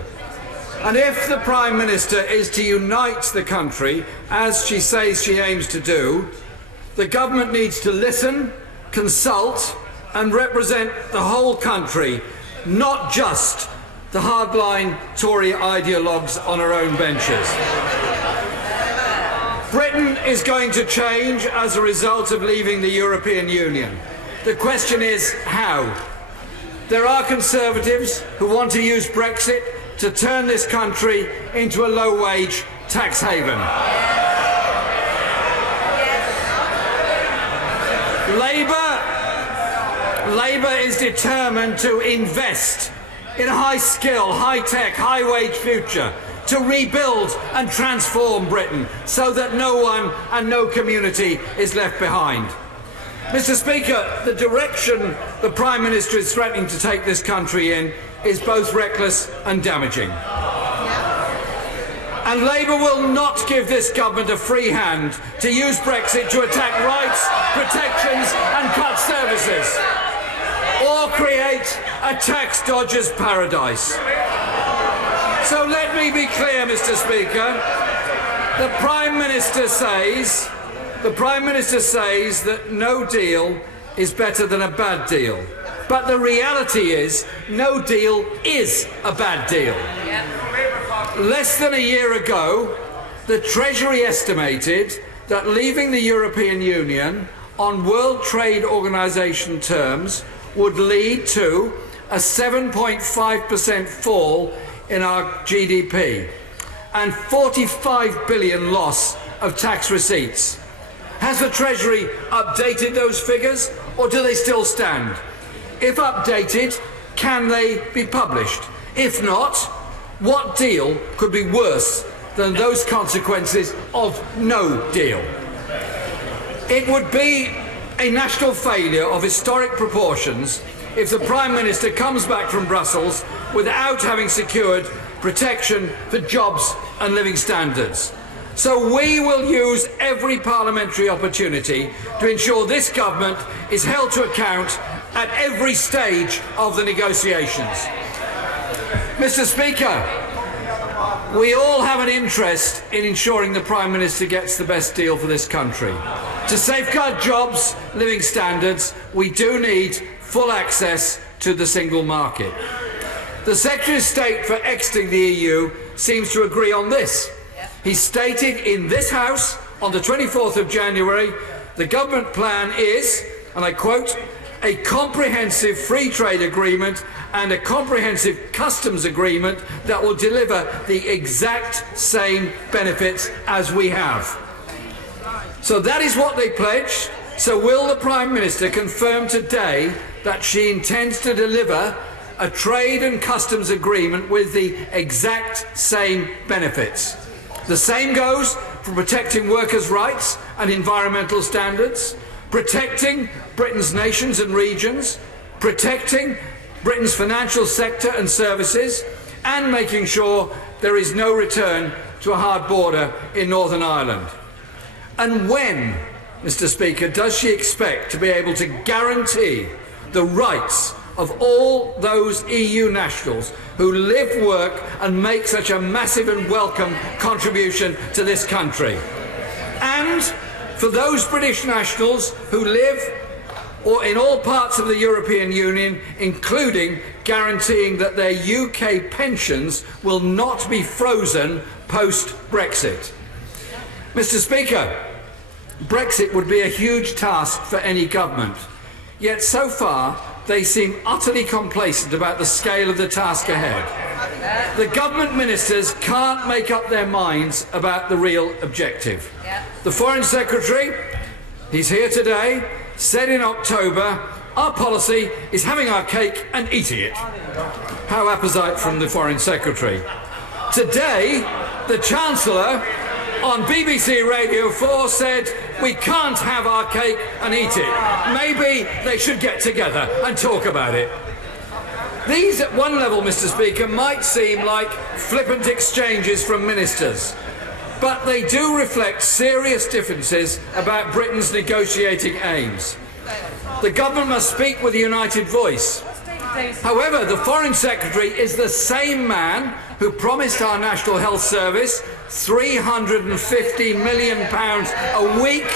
And if the Prime Minister is to unite the country, as she says she aims to do, the government needs to listen, consult and represent the whole country, not just the hardline Tory ideologues on our own benches. Britain is going to change as a result of leaving the European Union. The question is how? There are Conservatives who want to use Brexit to turn this country into a low-wage tax haven. Labour is determined to invest in a high-skill, high-tech, high-wage future, to rebuild and transform Britain so that no one and no community is left behind. Mr. Speaker, the direction the Prime Minister is threatening to take this country in is both reckless and damaging. And Labour will not give this government a free hand to use Brexit to attack rights, protections and cut services, or create a tax dodger's paradise. So let me be clear, Mr. Speaker. The Prime Minister says that no deal is better than a bad deal. But the reality is, no deal is a bad deal. Less than a year ago, the Treasury estimated that leaving the European Union on World Trade Organization terms would lead to a 7.5% fall in our GDP and 45 billion loss of tax receipts. Has the Treasury updated those figures, or do they still stand? If updated, can they be published? If not, what deal could be worse than those consequences of no deal? It would be a national failure of historic proportions if the Prime Minister comes back from Brussels without having secured protection for jobs and living standards. So we will use every parliamentary opportunity to ensure this government is held to account at every stage of the negotiations. Mr. Speaker, we all have an interest in ensuring the Prime Minister gets the best deal for this country. To safeguard jobs, living standards, we do need full access to the single market. The Secretary of State for exiting the EU seems to agree on this. He stated in this House on the 24th of January, the government plan is, and I quote, a comprehensive free trade agreement and a comprehensive customs agreement that will deliver the exact same benefits as we have. So that is what they pledged. So will the Prime Minister confirm today that she intends to deliver a trade and customs agreement with the exact same benefits? The same goes for protecting workers' rights and environmental standards, protecting Britain's nations and regions, protecting Britain's financial sector and services, and making sure there is no return to a hard border in Northern Ireland. And when, Mr. Speaker, does she expect to be able to guarantee the rights of all those EU nationals who live, work and make such a massive and welcome contribution to this country? And for those British nationals who live or in all parts of the European Union, including guaranteeing that their UK pensions will not be frozen post-Brexit. Mr. Speaker, Brexit would be a huge task for any government, yet so far they seem utterly complacent about the scale of the task ahead. The government ministers can't make up their minds about the real objective. The Foreign Secretary, he's here today, said in October, our policy is having our cake and eating it. How apposite from the Foreign Secretary. Today, the Chancellor on BBC Radio 4 said, we can't have our cake and eat it. Maybe they should get together and talk about it. These, at one level, Mr. Speaker, might seem like flippant exchanges from ministers, but they do reflect serious differences about Britain's negotiating aims. The government must speak with a united voice. However, the Foreign Secretary is the same man who promised our National Health Service £350 million a week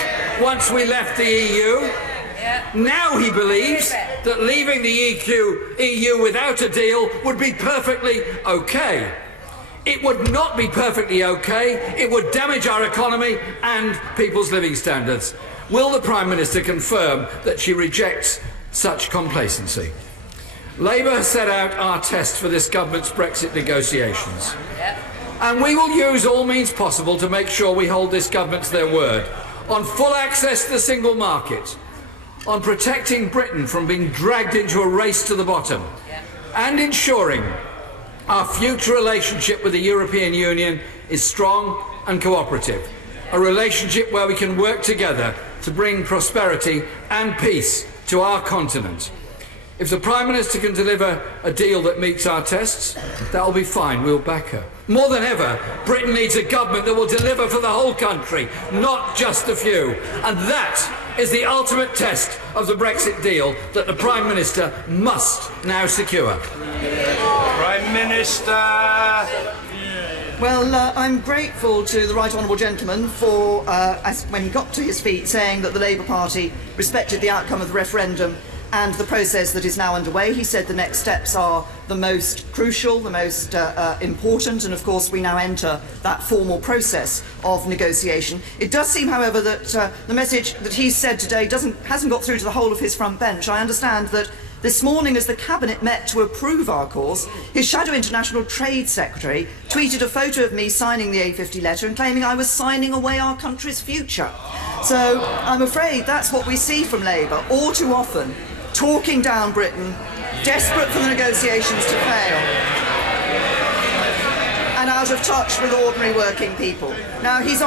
once we left the EU. Now he believes that leaving the EU without a deal would be perfectly okay. It would not be perfectly okay. It would damage our economy and people's living standards. Will the Prime Minister confirm that she rejects such complacency? Labour has set out our test for this government's Brexit negotiations. And we will use all means possible to make sure we hold this government to their word on full access to the single market, on protecting Britain from being dragged into a race to the bottom, and ensuring our future relationship with the European Union is strong and cooperative, a relationship where we can work together to bring prosperity and peace to our continent. If the Prime Minister can deliver a deal that meets our tests, that will be fine, we'll back her. More than ever, Britain needs a government that will deliver for the whole country, not just a few. And that is the ultimate test of the Brexit deal that the Prime Minister must now secure. Prime Minister! Well, I'm grateful to the Right Honourable Gentleman for, when he got to his feet, saying that the Labour Party respected the outcome of the referendum and the process that is now underway. He said the next steps are the most crucial, the most important, and of course we now enter that formal process of negotiation. It does seem, however, that the message that he's said today hasn't got through to the whole of his front bench. I understand that this morning, as the Cabinet met to approve our course, his Shadow International Trade Secretary tweeted a photo of me signing the A50 letter and claiming I was signing away our country's future. So I'm afraid that's what we see from Labour all too often, talking down Britain, desperate for the negotiations to fail, and out of touch with ordinary working people. Now, he's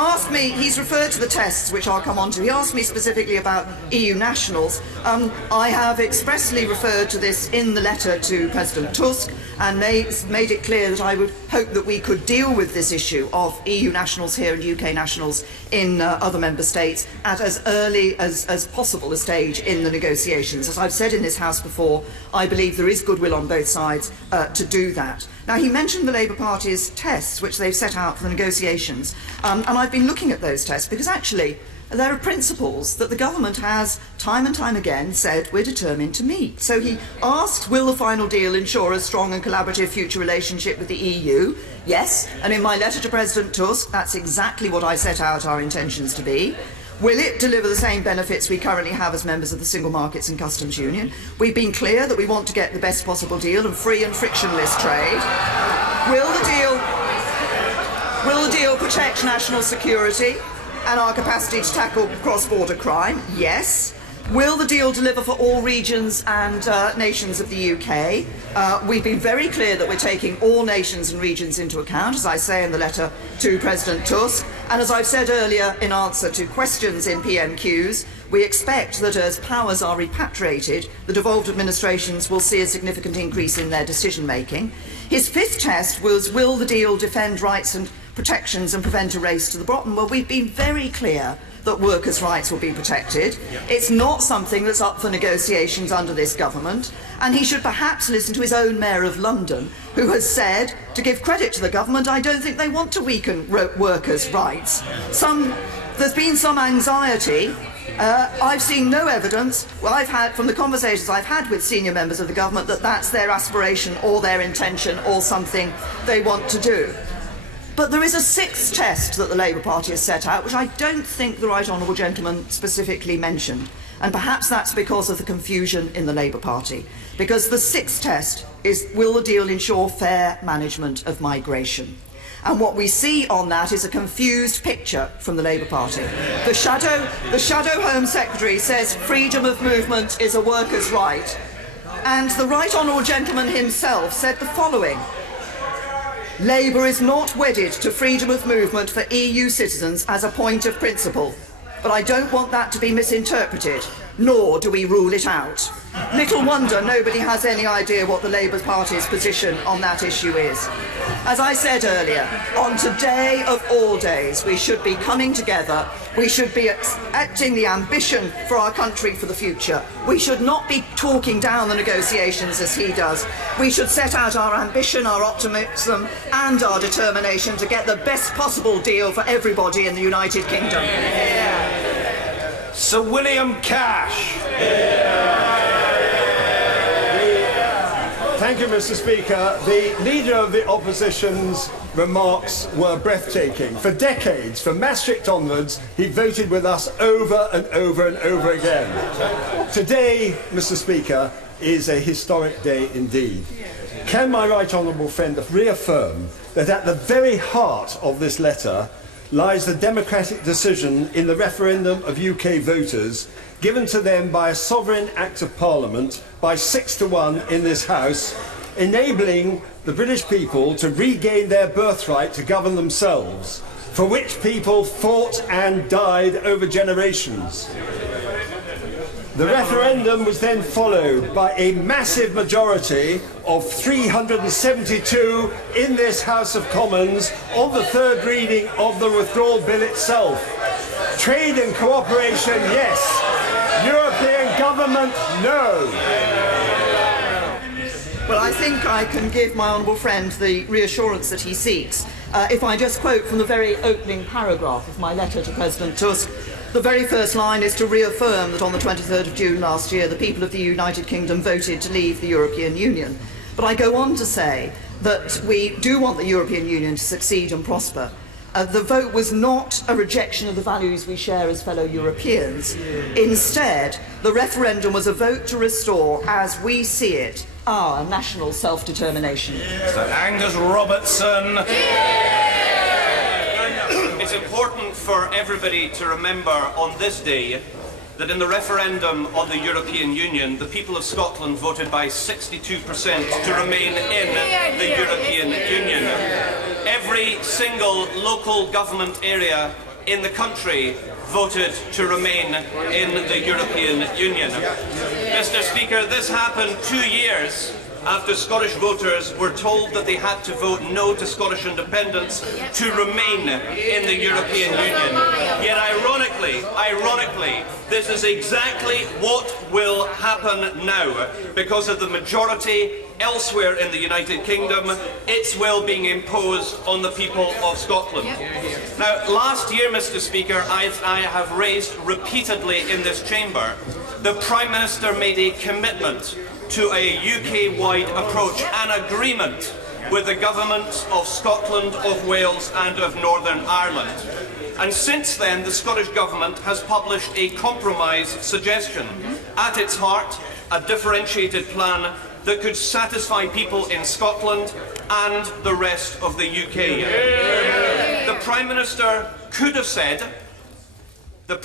referred to the tests, which I'll come on to. He asked me specifically about EU nationals. I have expressly referred to this in the letter to President Tusk and made it clear that I would hope that we could deal with this issue of EU nationals here and UK nationals in other member states at as early as possible a stage in the negotiations. As I've said in this House before, I believe there is goodwill on both sides to do that. Now, he mentioned the Labour Party's tests, which they've set out for the negotiations, and I've been looking at those tests because actually there are principles that the government has time and time again said we're determined to meet. So he asked, will the final deal ensure a strong and collaborative future relationship with the EU? Yes, and in my letter to President Tusk, that's exactly what I set out our intentions to be. Will it deliver the same benefits we currently have as members of the Single Markets and Customs Union? We've been clear that we want to get the best possible deal and free and frictionless trade. Will the deal protect national security and our capacity to tackle cross-border crime? Yes. Will the deal deliver for all regions and nations of the UK? We've been very clear that we're taking all nations and regions into account, as I say in the letter to President Tusk. And as I've said earlier in answer to questions in PMQs, we expect that as powers are repatriated, the devolved administrations will see a significant increase in their decision-making. His fifth test was, will the deal defend rights and protections and prevent a race to the bottom. Well, we've been very clear that workers' rights will be protected. It's not something that's up for negotiations under this government, and he should perhaps listen to his own Mayor of London, who has said, to give credit to the government, I don't think they want to weaken workers' rights. There's been some anxiety. I've seen no evidence, from the conversations I've had with senior members of the government, that that's their aspiration or their intention or something they want to do. But there is a sixth test that the Labour Party has set out, which I don't think the Right Honourable Gentleman specifically mentioned. And perhaps that's because of the confusion in the Labour Party. Because the sixth test is, will the deal ensure fair management of migration? And what we see on that is a confused picture from the Labour Party. The Shadow Home Secretary says freedom of movement is a worker's right. And the Right Honourable Gentleman himself said the following: Labour is not wedded to freedom of movement for EU citizens as a point of principle, but I don't want that to be misinterpreted, nor do we rule it out. Little wonder nobody has any idea what the Labour Party's position on that issue is. As I said earlier, on today of all days, we should be coming together. We should be acting the ambition for our country for the future. We should not be talking down the negotiations as he does. We should set out our ambition, our optimism and our determination to get the best possible deal for everybody in the United Kingdom. Sir William Cash. Thank you, Mr. Speaker. The Leader of the Opposition's remarks were breathtaking. For decades, from Maastricht onwards, he voted with us over and over and over again. Today, Mr. Speaker, is a historic day indeed. Can my right honourable friend reaffirm that at the very heart of this letter lies the democratic decision in the referendum of UK voters given to them by a sovereign act of Parliament by 6-1 in this House, enabling the British people to regain their birthright to govern themselves, for which people fought and died over generations. The referendum was then followed by a massive majority of 372 in this House of Commons on the third reading of the withdrawal bill itself. Trade and cooperation, yes. European government, no. Well, I think I can give my honourable friend the reassurance that he seeks. If I just quote from the very opening paragraph of my letter to President Tusk, the very first line is to reaffirm that on the 23rd of June last year, the people of the United Kingdom voted to leave the European Union. But I go on to say that we do want the European Union to succeed and prosper. The vote was not a rejection of the values we share as fellow Europeans. Instead, the referendum was a vote to restore, as we see it, our national self-determination. Mr. Angus Robertson. It's important for everybody to remember on this day that in the referendum on the European Union, the people of Scotland voted by 62% to remain in the European Union. Every single local government area in the country voted to remain in the European Union. Mr. Speaker, this happened 2 years after Scottish voters were told that they had to vote no to Scottish independence to remain in the European Union. Yet ironically, this is exactly what will happen now. Because of the majority elsewhere in the United Kingdom, its will being imposed on the people of Scotland. Now, last year, Mr. Speaker, I have raised repeatedly in this chamber, the Prime Minister made a commitment to a UK-wide approach, an agreement with the governments of Scotland, of Wales and of Northern Ireland. And since then, the Scottish Government has published a compromise suggestion. At its heart, a differentiated plan that could satisfy people in Scotland and the rest of the UK. The Prime Minister could have said, that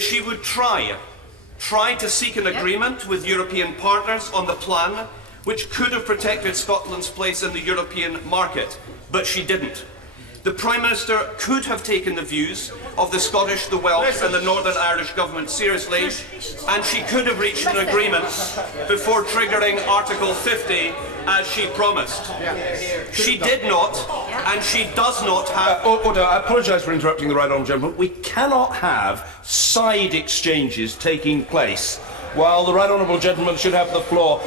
she would try to seek an agreement with European partners on the plan which could have protected Scotland's place in the European market, but she didn't. The Prime Minister could have taken the views of the Scottish, the Welsh and the Northern Irish government seriously, and she could have reached an agreement before triggering Article 50 as she promised. She did not, and she does not have... Order, I apologise for interrupting the Right Honourable Gentleman. We cannot have side exchanges taking place while the Right Honourable Gentleman should have the floor.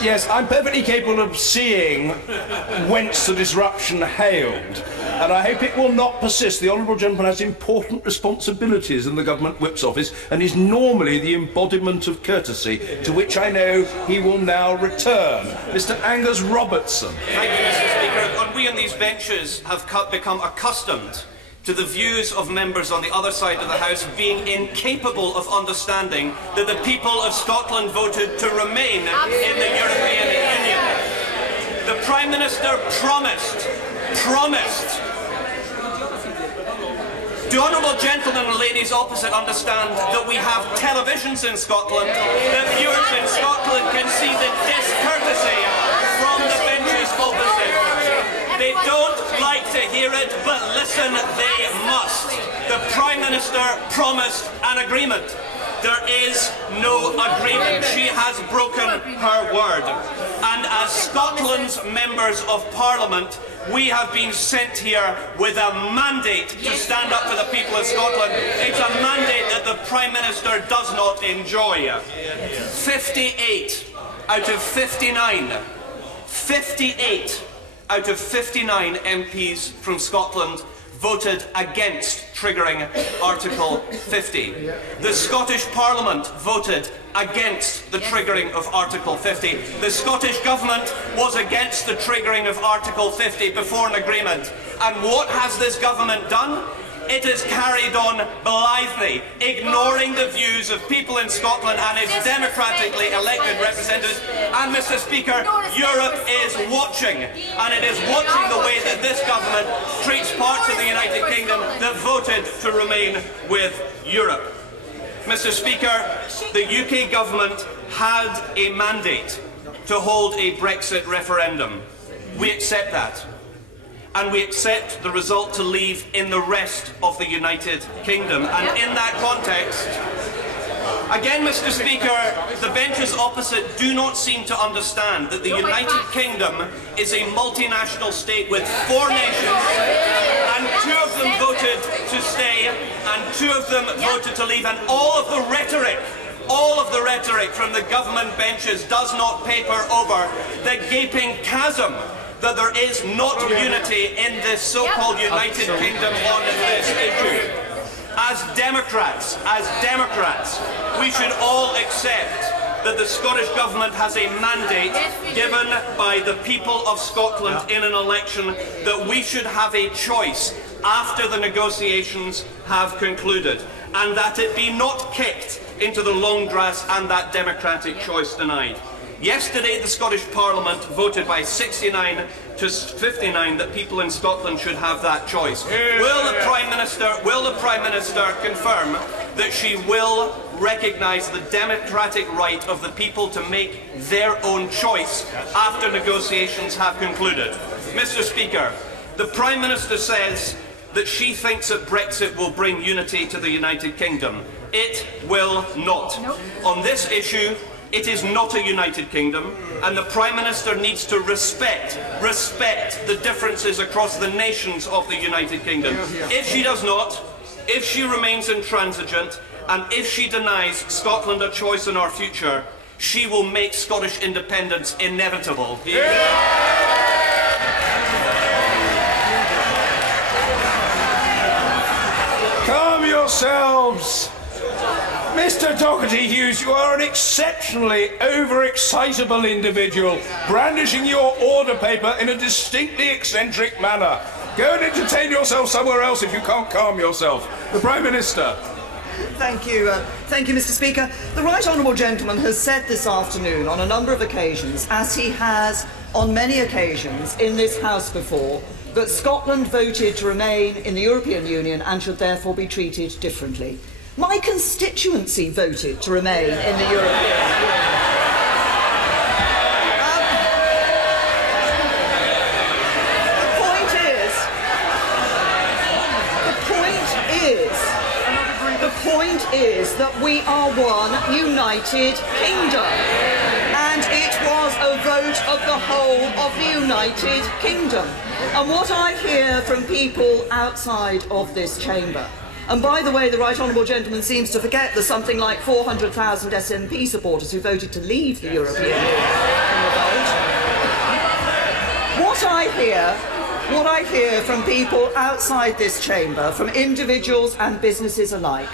Yes, I'm perfectly capable of seeing whence the disruption hailed, and I hope it will not persist. The Honourable Gentleman has important responsibilities in the Government Whip's office and is normally the embodiment of courtesy, to which I know he will now return. Mr Angus Robertson. Thank you, Mr Speaker. And we on these benches have become accustomed to the views of members on the other side of the House being incapable of understanding that the people of Scotland voted to remain in the European Union. The Prime Minister promised. Do honourable gentlemen and ladies opposite understand that we have televisions in Scotland, that viewers in Scotland can see the discourtesy from the benches opposite? They don't like to hear it, but listen, they must. The Prime Minister promised an agreement. There is no agreement. She has broken her word. And as Scotland's members of Parliament, we have been sent here with a mandate to stand up for the people of Scotland. It's a mandate that the Prime Minister does not enjoy. 58 out of 59. 58 out of 59 MPs from Scotland voted against triggering Article 50. The Scottish Parliament voted against the triggering of Article 50. The Scottish Government was against the triggering of Article 50 before an agreement. And what has this government done? It has carried on blithely, ignoring the views of people in Scotland and its democratically elected representatives. And, Mr Speaker, Europe is watching, and it is watching the way that this government treats parts of the United Kingdom that voted to remain with Europe. Mr Speaker, the UK government had a mandate to hold a Brexit referendum. We accept that. And we accept the result to leave in the rest of the United Kingdom. And in that context, again, Mr Speaker, the benches opposite do not seem to understand that the United Kingdom is a multinational state with 4 nations, and 2 of them voted to stay, and 2 of them voted to leave, and all of the rhetoric from the government benches does not paper over the gaping chasm that there is not unity in this so-called United Kingdom on this issue. As Democrats, we should all accept that the Scottish Government has a mandate given by the people of Scotland in an election, that we should have a choice after the negotiations have concluded, and that it be not kicked into the long grass and that democratic choice denied. Yesterday, the Scottish Parliament voted by 69 to 59 that people in Scotland should have that choice. Will the Prime Minister confirm that she will recognise the democratic right of the people to make their own choice after negotiations have concluded? Mr Speaker, the Prime Minister says that she thinks that Brexit will bring unity to the United Kingdom. It will not. On this issue, it is not a United Kingdom, and the Prime Minister needs to respect the differences across the nations of the United Kingdom. If she does not, if she remains intransigent, and if she denies Scotland a choice in our future, she will make Scottish independence inevitable. Calm yourselves. Mr Doherty Hughes, you are an exceptionally overexcitable individual, brandishing your order paper in a distinctly eccentric manner. Go and entertain yourself somewhere else if you can't calm yourself. The Prime Minister. Thank you, Mr Speaker. The Right Honourable Gentleman has said this afternoon on a number of occasions, as he has on many occasions in this House before, that Scotland voted to remain in the European Union and should therefore be treated differently. My constituency voted to remain in the European Union. is that we are one united kingdom. And it was a vote of the whole of the United Kingdom. And what I hear from people outside of this chamber, and by the way, the Right Honourable Gentleman seems to forget there's something like 400,000 SNP supporters who voted to leave the European Union in the vote. What I hear from people outside this chamber, from individuals and businesses alike,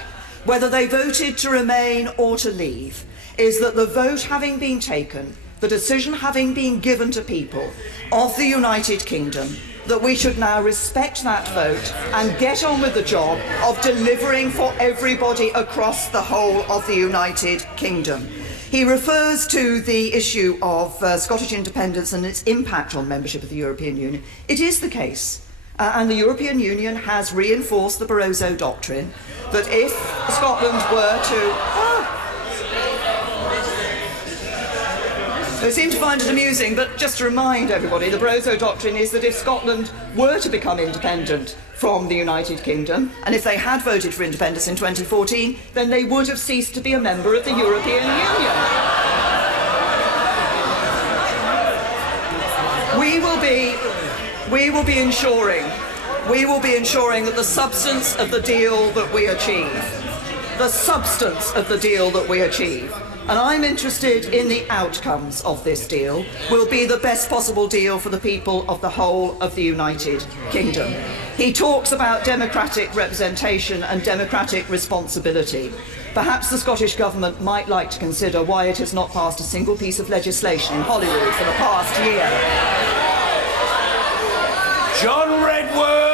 whether they voted to remain or to leave, is that the vote having been taken, the decision having been given to people of the United Kingdom, that we should now respect that vote and get on with the job of delivering for everybody across the whole of the United Kingdom. He refers to the issue of Scottish independence and its impact on membership of the European Union. It is the case, and the European Union has reinforced the Barroso Doctrine, that if Scotland were to... They seem to find it amusing, but just to remind everybody, the Barroso Doctrine is that if Scotland were to become independent from the United Kingdom, and if they had voted for independence in 2014, then they would have ceased to be a member of the European Union. We will be ensuring that the substance of the deal that we achieve, and I'm interested in the outcomes of this deal, will be the best possible deal for the people of the whole of the United Kingdom. He talks about democratic representation and democratic responsibility. Perhaps the Scottish Government might like to consider why it has not passed a single piece of legislation in Holyrood for the past year. John Redwood!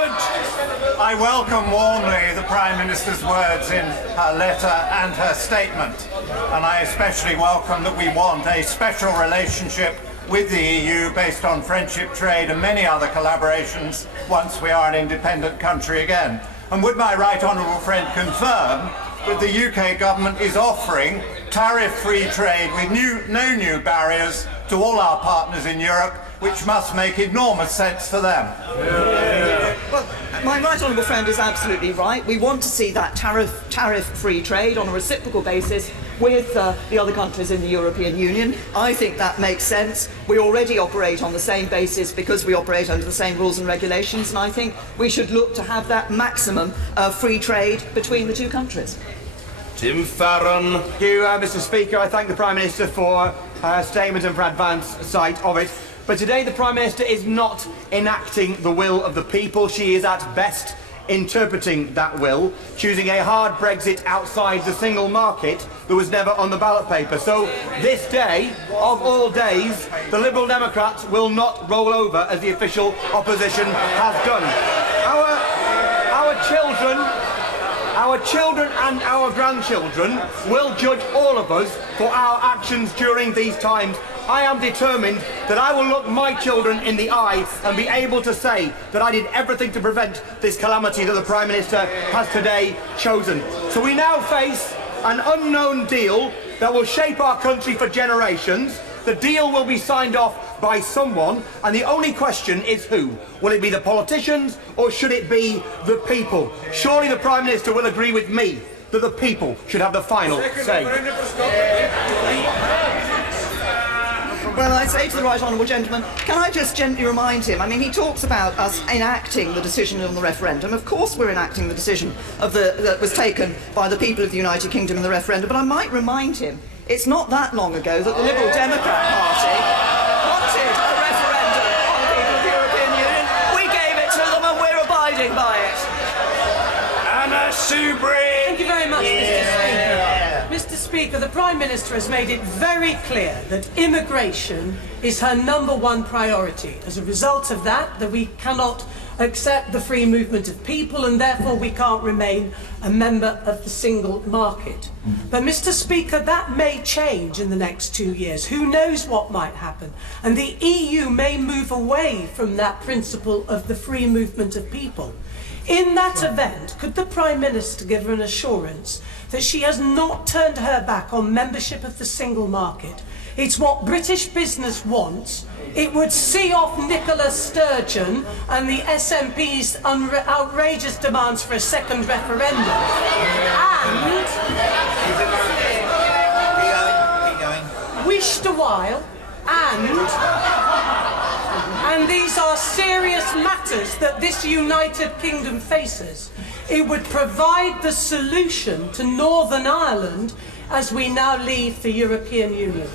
I welcome warmly the Prime Minister's words in her letter and her statement, and I especially welcome that we want a special relationship with the EU based on friendship, trade and many other collaborations once we are an independent country again. And would my right honourable friend confirm that the UK government is offering tariff-free trade with no new barriers to all our partners in Europe, which must make enormous sense for them? Well, my right honourable friend is absolutely right. We want to see that tariff-free trade on a reciprocal basis with the other countries in the European Union. I think that makes sense. We already operate on the same basis because we operate under the same rules and regulations, and I think we should look to have that maximum of free trade between the two countries. Tim Farron. Thank you, Mr. Speaker. I thank the Prime Minister for her statement and for advance sight of it. But today the Prime Minister is not enacting the will of the people. She is at best interpreting that will, choosing a hard Brexit outside the single market that was never on the ballot paper. So this day, of all days, the Liberal Democrats will not roll over as the official opposition has done. Our children and our grandchildren will judge all of us for our actions during these times. I am determined that I will look my children in the eye and be able to say that I did everything to prevent this calamity that the Prime Minister has today chosen. So we now face an unknown deal that will shape our country for generations. The deal will be signed off by someone, and the only question is who. Will it be the politicians or should it be the people? Surely the Prime Minister will agree with me that the people should have the final say. Well, I say to the Right Honourable Gentleman, can I just gently remind him, I mean, he talks about us enacting the decision on the referendum. Of course we're enacting the decision that was taken by the people of the United Kingdom in the referendum, but I might remind him, it's not that long ago that the Liberal Democrat Party wanted a referendum on the people of the European Union. We gave it to them and we're abiding by it. Anna Soubry! Thank you very much, Mr. Speaker. Mr. Speaker, the Prime Minister has made it very clear that immigration is her #1 priority. As a result of that we cannot accept the free movement of people and therefore we can't remain a member of the single market. But Mr. Speaker, that may change in the next 2 years. Who knows what might happen? And the EU may move away from that principle of the free movement of people. In that event, could the Prime Minister give her an assurance that she has not turned her back on membership of the single market? It's what British business wants. It would see off Nicola Sturgeon and the SNP's outrageous demands for a second referendum. And wished a while, and these are serious matters that this United Kingdom faces. It would provide the solution to Northern Ireland as we now leave the European Union.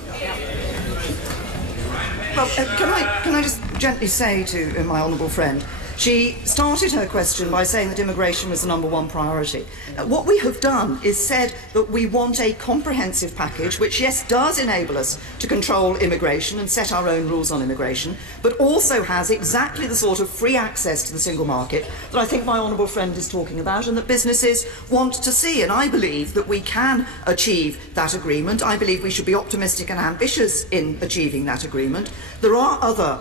Well, can I just gently say to my honourable friend, she started her question by saying that immigration was the #1 priority. What we have done is said that we want a comprehensive package which, yes, does enable us to control immigration and set our own rules on immigration, but also has exactly the sort of free access to the single market that I think my honourable friend is talking about and that businesses want to see. And I believe that we can achieve that agreement. I believe we should be optimistic and ambitious in achieving that agreement. There are other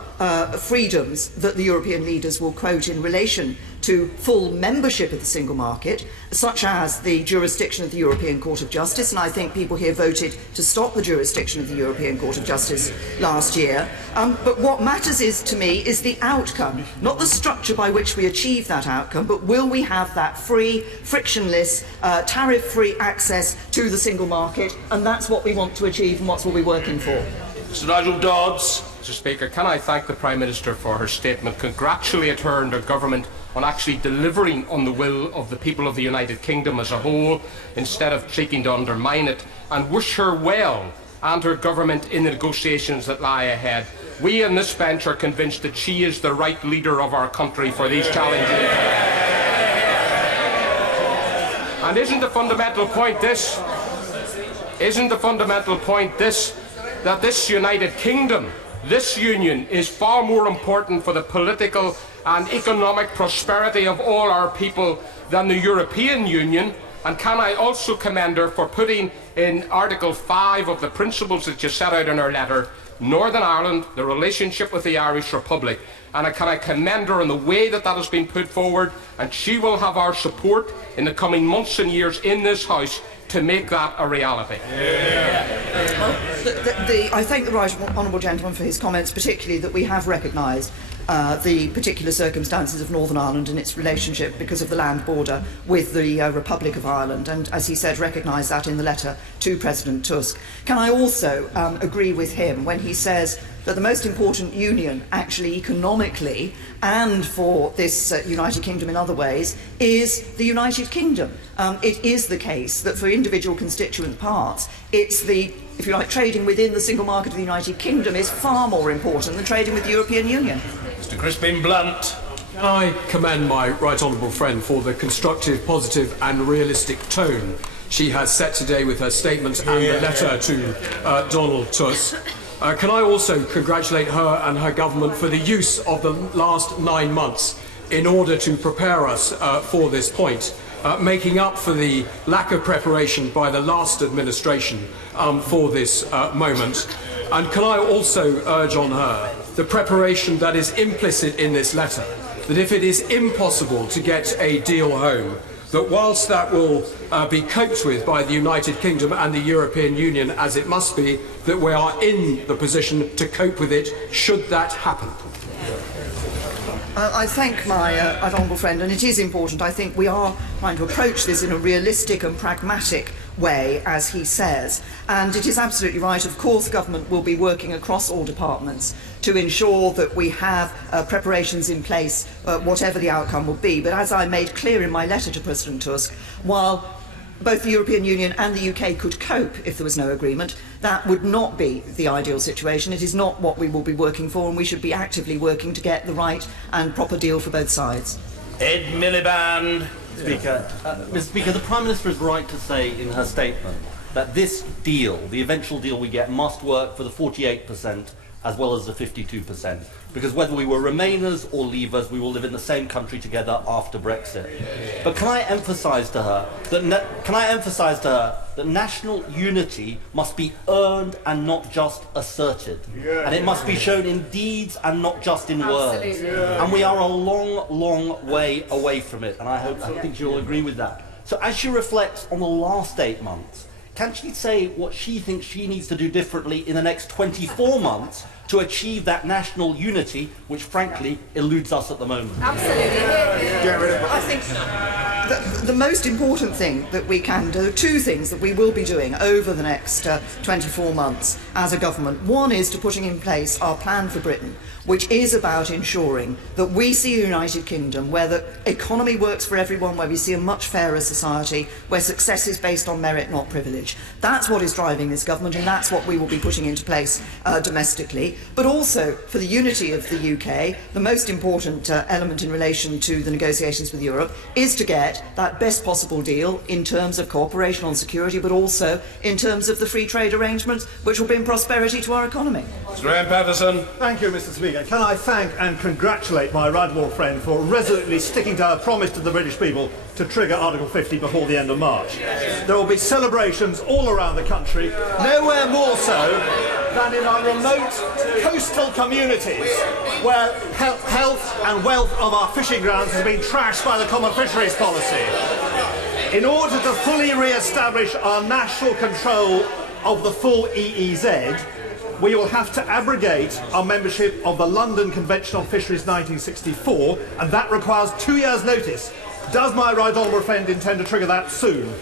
freedoms that the European leaders will quote in relation to full membership of the single market, such as the jurisdiction of the European Court of Justice, and I think people here voted to stop the jurisdiction of the European Court of Justice last year. But what matters to me is the outcome, not the structure by which we achieve that outcome, but will we have that free, frictionless, tariff-free access to the single market, and that's what we want to achieve and what we'll be working for. Mr. Nigel Dodds. Mr. Speaker, can I thank the Prime Minister for her statement, congratulate her and her government on actually delivering on the will of the people of the United Kingdom as a whole, instead of seeking to undermine it, and wish her well and her government in the negotiations that lie ahead. We in this bench are convinced that she is the right leader of our country for these challenges. And isn't the fundamental point this? That this United Kingdom, this union, is far more important for the political and economic prosperity of all our people than the European Union? And can I also commend her for putting in Article 5 of the principles that you set out in her letter, Northern Ireland, the relationship with the Irish Republic, and can I commend her in the way that that has been put forward, and she will have our support in the coming months and years in this House to make that a reality. I thank the right honourable gentleman for his comments, particularly that we have recognised the particular circumstances of Northern Ireland and its relationship because of the land border with the Republic of Ireland, and as he said, recognise that in the letter to President Tusk. Can I also agree with him when he says that the most important union, actually economically and for this United Kingdom in other ways, is the United Kingdom. It is the case that for individual constituent parts, it's the, if you like, trading within the single market of the United Kingdom is far more important than trading with the European Union. Mr. Crispin Blunt. Can I commend my right honourable friend for the constructive, positive and realistic tone she has set today with her statement and the letter to Donald Tusk. Can I also congratulate her and her government for the use of the last 9 months in order to prepare us for this point, making up for the lack of preparation by the last administration for this moment. And can I also urge on her the preparation that is implicit in this letter, that if it is impossible to get a deal home, that whilst that will be coped with by the United Kingdom and the European Union, as it must be, that we are in the position to cope with it should that happen. I thank my honourable friend, and it is important. I think we are trying to approach this in a realistic and pragmatic way, as he says, and it is absolutely right. Of course, government will be working across all departments to ensure that we have preparations in place, whatever the outcome will be. But as I made clear in my letter to President Tusk, while both the European Union and the UK could cope if there was no agreement, that would not be the ideal situation. It is not what we will be working for, and we should be actively working to get the right and proper deal for both sides. Ed Miliband. Speaker, Mr. Speaker, the Prime Minister is right to say in her statement that this deal, the eventual deal we get, must work for the 48% as well as the 52%. Because whether we were Remainers or Leavers, we will live in the same country together after Brexit. But can I emphasise to her that national unity must be earned and not just asserted, and it must be shown in deeds and not just in words. And we are a long, long way away from it, and I think you'll agree with that. So as she reflects on the last 8 months, can she say what she thinks she needs to do differently in the next 24 months to achieve that national unity, which frankly eludes us at the moment? Absolutely. I think the most important thing that we can do, two things that we will be doing over the next 24 months as a government. One is to putting in place our plan for Britain, which is about ensuring that we see a United Kingdom where the economy works for everyone, where we see a much fairer society, where success is based on merit, not privilege. That's what is driving this government, and that's what we will be putting into place domestically. But also, for the unity of the UK, the most important element in relation to the negotiations with Europe is to get that best possible deal in terms of cooperation on security, but also in terms of the free trade arrangements, which will bring prosperity to our economy. Mr. Patterson. Thank you, Mr. Speaker. Can I thank and congratulate my right honourable friend for resolutely sticking to her promise to the British people to trigger Article 50 before the end of March. There will be celebrations all around the country, nowhere more so than in our remote coastal communities where health and wealth of our fishing grounds has been trashed by the Common Fisheries Policy. In order to fully re-establish our national control of the full EEZ, we will have to abrogate our membership of the London Convention on Fisheries 1964, and that requires 2 years' notice. Does my right honourable friend intend to trigger that soon?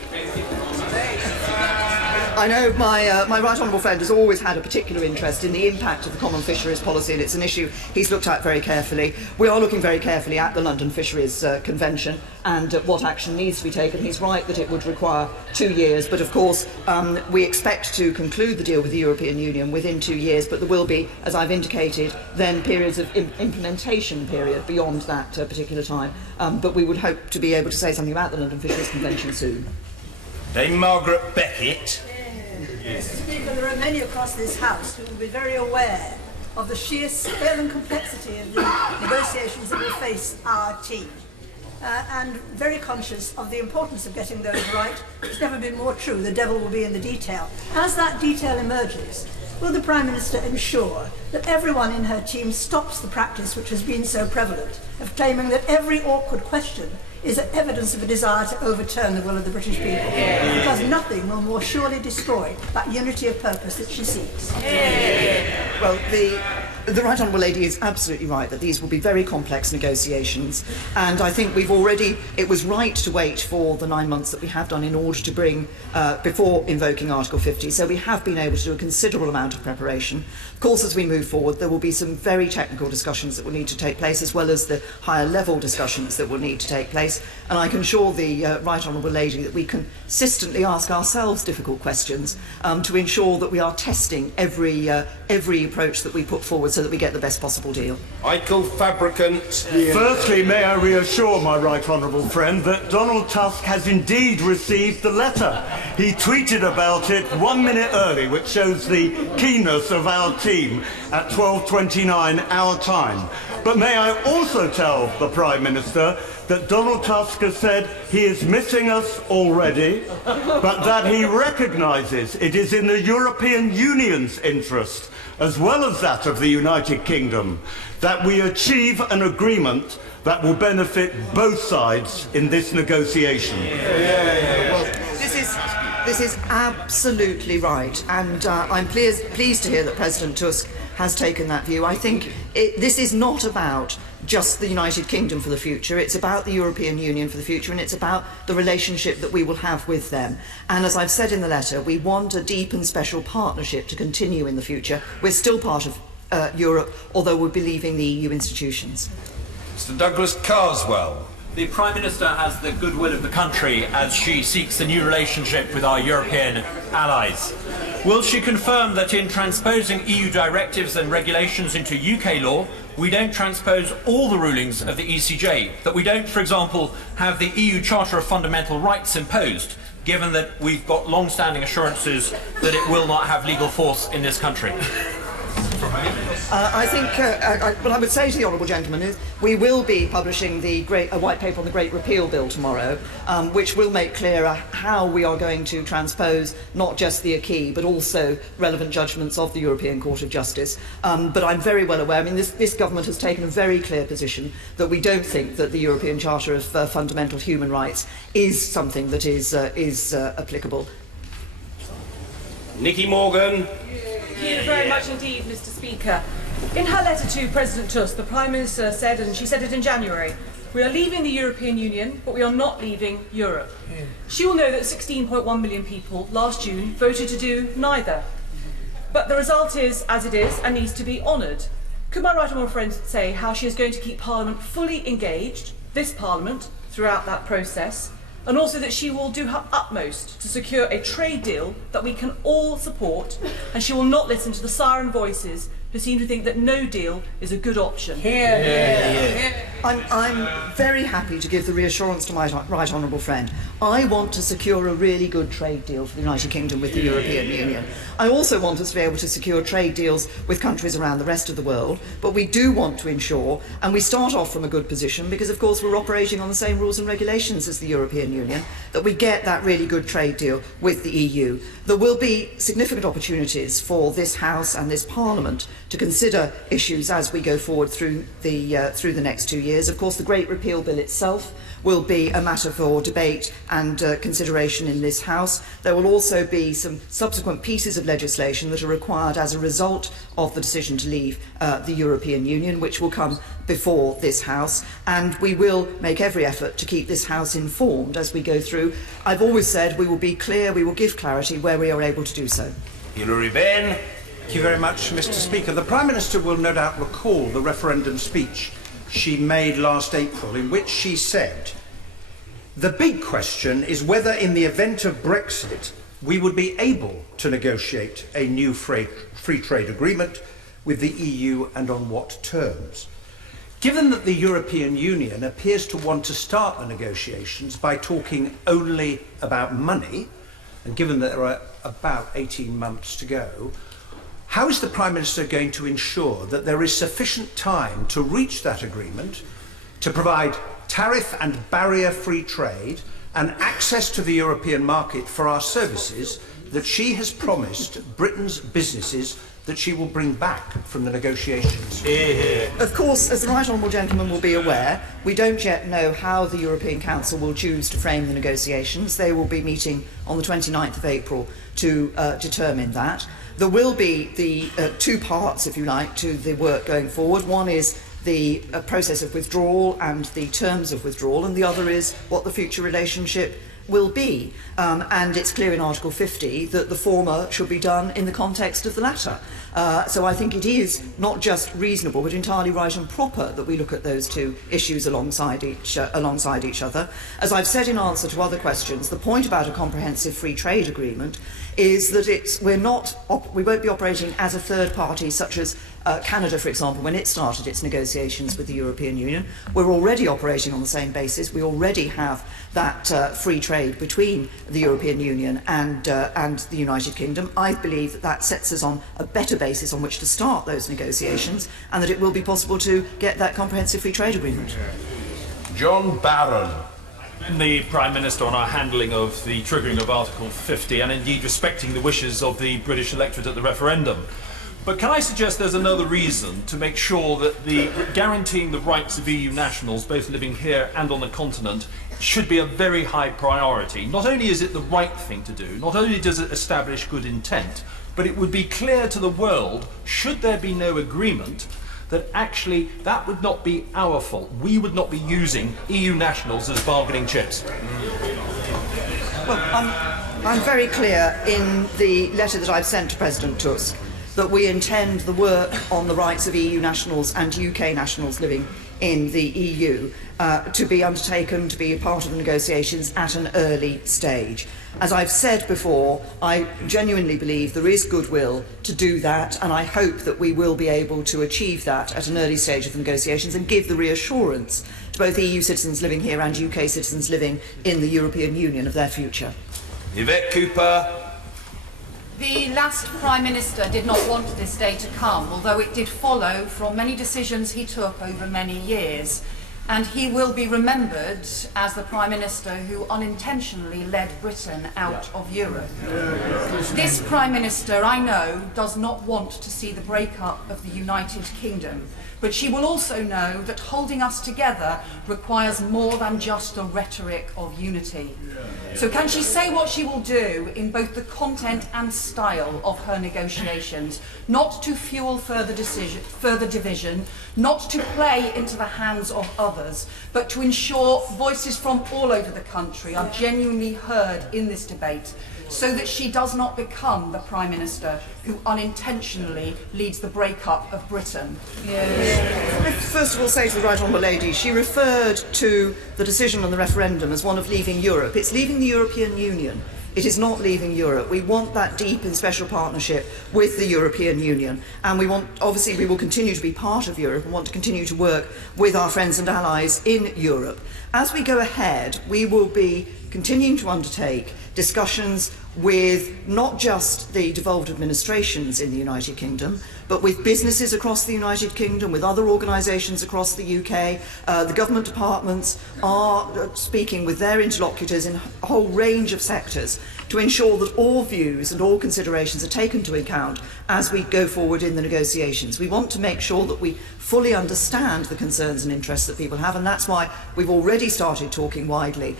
I know my right honourable friend has always had a particular interest in the impact of the Common Fisheries Policy, and it's an issue he's looked at very carefully. We are looking very carefully at the London Fisheries Convention and what action needs to be taken. He's right that it would require 2 years, but of course we expect to conclude the deal with the European Union within 2 years, but there will be, as I've indicated, then periods of implementation period beyond that particular time. But we would hope to be able to say something about the London Fisheries Convention soon. Dame Margaret Beckett. Mr. Speaker, there are many across this House who will be very aware of the sheer scale and complexity of the negotiations that will face our team, and very conscious of the importance of getting those right. It's never been more true. The devil will be in the detail. As that detail emerges, will the Prime Minister ensure that everyone in her team stops the practice which has been so prevalent of claiming that every awkward question is evidence of a desire to overturn the will of the British people? Because nothing will more surely destroy that unity of purpose that she seeks. Well, the Right Honourable Lady is absolutely right that these will be very complex negotiations, and I think it was right to wait for the 9 months that we have done in order to bring, before invoking Article 50, so we have been able to do a considerable amount of preparation. Of course, as we move forward, there will be some very technical discussions that will need to take place, as well as the higher level discussions that will need to take place, and I can assure the Right Honourable Lady that we consistently ask ourselves difficult questions to ensure that we are testing every approach that we put forward so that we get the best possible deal. Michael Fabricant. Firstly, may I reassure my right honourable friend that Donald Tusk has indeed received the letter. He tweeted about it 1 minute early, which shows the keenness of our team at 12:29 our time. But may I also tell the Prime Minister that Donald Tusk has said he is missing us already, but that he recognises it is in the European Union's interest, as well as that of the United Kingdom, that we achieve an agreement that will benefit both sides in this negotiation. Well, this is absolutely right, and I'm pleased to hear that President Tusk has taken that view. I think this is not about just the United Kingdom for the future, it's about the European Union for the future, and it's about the relationship that we will have with them. And as I've said in the letter, we want a deep and special partnership to continue in the future. We're still part of Europe, although we'll be leaving the EU institutions. Mr. Douglas Carswell. The Prime Minister has the goodwill of the country as she seeks a new relationship with our European allies. Will she confirm that in transposing EU directives and regulations into UK law, we don't transpose all the rulings of the ECJ, that we don't, for example, have the EU Charter of Fundamental Rights imposed, given that we've got long-standing assurances that it will not have legal force in this country? I think what I would say to the honourable gentleman is we will be publishing a white paper on the Great Repeal Bill tomorrow, which will make clearer how we are going to transpose not just the acquis but also relevant judgments of the European Court of Justice. But I'm very well aware, I mean this government has taken a very clear position that we don't think that the European Charter of Fundamental Human Rights is something that is applicable. Nicky Morgan. Thank you very much indeed, Mr. Speaker. In her letter to President Tusk, the Prime Minister said, and she said it in January, we are leaving the European Union, but we are not leaving Europe. She will know that 16.1 million people last June voted to do neither. But the result is as it is and needs to be honoured. Could my right honourable friend say how she is going to keep Parliament fully engaged, this Parliament, throughout that process, and also that she will do her utmost to secure a trade deal that we can all support, and she will not listen to the siren voices who seem to think that no deal is a good option. I'm very happy to give the reassurance to my right honourable friend. I want to secure a really good trade deal for the United Kingdom with the European Union. I also want us to be able to secure trade deals with countries around the rest of the world, but we do want to ensure, and we start off from a good position because of course we're operating on the same rules and regulations as the European Union, that we get that really good trade deal with the EU. There will be significant opportunities for this House and this Parliament to consider issues as we go forward through the next 2 years. Of course, the Great Repeal Bill itself will be a matter for debate and consideration in this House. There will also be some subsequent pieces of legislation that are required as a result of the decision to leave the European Union, which will come before this House, and we will make every effort to keep this House informed as we go through. I've always said we will be clear, we will give clarity where we are able to do so. Hilary Benn. Thank you very much, Mr. Speaker. The Prime Minister will no doubt recall the referendum speech she made last April, in which she said, "The big question is whether in the event of Brexit we would be able to negotiate a new free trade agreement with the EU and on what terms." Given that the European Union appears to want to start the negotiations by talking only about money, and given that there are about 18 months to go, how is the Prime Minister going to ensure that there is sufficient time to reach that agreement, to provide tariff and barrier-free trade and access to the European market for our services that she has promised Britain's businesses that she will bring back from the negotiations? Of course, as the right honourable gentleman will be aware, we don't yet know how the European Council will choose to frame the negotiations. They will be meeting on the 29th of April to determine that. There will be the two parts, if you like, to the work going forward. One is the process of withdrawal and the terms of withdrawal, and the other is what the future relationship will be. And it's clear in Article 50 that the former should be done in the context of the latter. So I think it is not just reasonable, but entirely right and proper that we look at those two issues alongside each other. As I've said in answer to other questions, the point about a comprehensive free trade agreement is that we won't be operating as a third party, such as Canada, for example, when it started its negotiations with the European Union. We're already operating on the same basis. We already have that free trade between the European Union and the United Kingdom. I believe that that sets us on a better basis on which to start those negotiations, and that it will be possible to get that comprehensive free trade agreement. John Barron. The Prime Minister on our handling of the triggering of Article 50 and indeed respecting the wishes of the British electorate at the referendum. But can I suggest there's another reason to make sure that guaranteeing the rights of EU nationals, both living here and on the continent, should be a very high priority. Not only is it the right thing to do, not only does it establish good intent, but it would be clear to the world, should there be no agreement, that actually that would not be our fault. We would not be using EU nationals as bargaining chips. Well, I'm very clear in the letter that I've sent to President Tusk that we intend the work on the rights of EU nationals and UK nationals living in the EU to be undertaken, to be a part of the negotiations at an early stage. As I've said before, I genuinely believe there is goodwill to do that, and I hope that we will be able to achieve that at an early stage of the negotiations and give the reassurance to both EU citizens living here and UK citizens living in the European Union of their future. Yvette Cooper. The last Prime Minister did not want this day to come, although it did follow from many decisions he took over many years. And he will be remembered as the Prime Minister who unintentionally led Britain out of Europe. This Prime Minister, I know, does not want to see the breakup of the United Kingdom, but she will also know that holding us together requires more than just the rhetoric of unity. So can she say what she will do in both the content and style of her negotiations, not to fuel further division, not to play into the hands of others, but to ensure voices from all over the country are genuinely heard in this debate, so that she does not become the Prime Minister who unintentionally leads the breakup of Britain? First of all, say to the Right Honourable Lady, she referred to the decision on the referendum as one of leaving Europe. It's leaving the European Union. It is not leaving Europe. We want that deep and special partnership with the European Union, and we want, obviously, we will continue to be part of Europe and want to continue to work with our friends and allies in Europe. As we go ahead, we will be continuing to undertake discussions with not just the devolved administrations in the United Kingdom, but with businesses across the United Kingdom, with other organisations across the UK. The government departments are speaking with their interlocutors in a whole range of sectors to ensure that all views and all considerations are taken into account as we go forward in the negotiations. We want to make sure that we fully understand the concerns and interests that people have, and that's why we've already started talking widely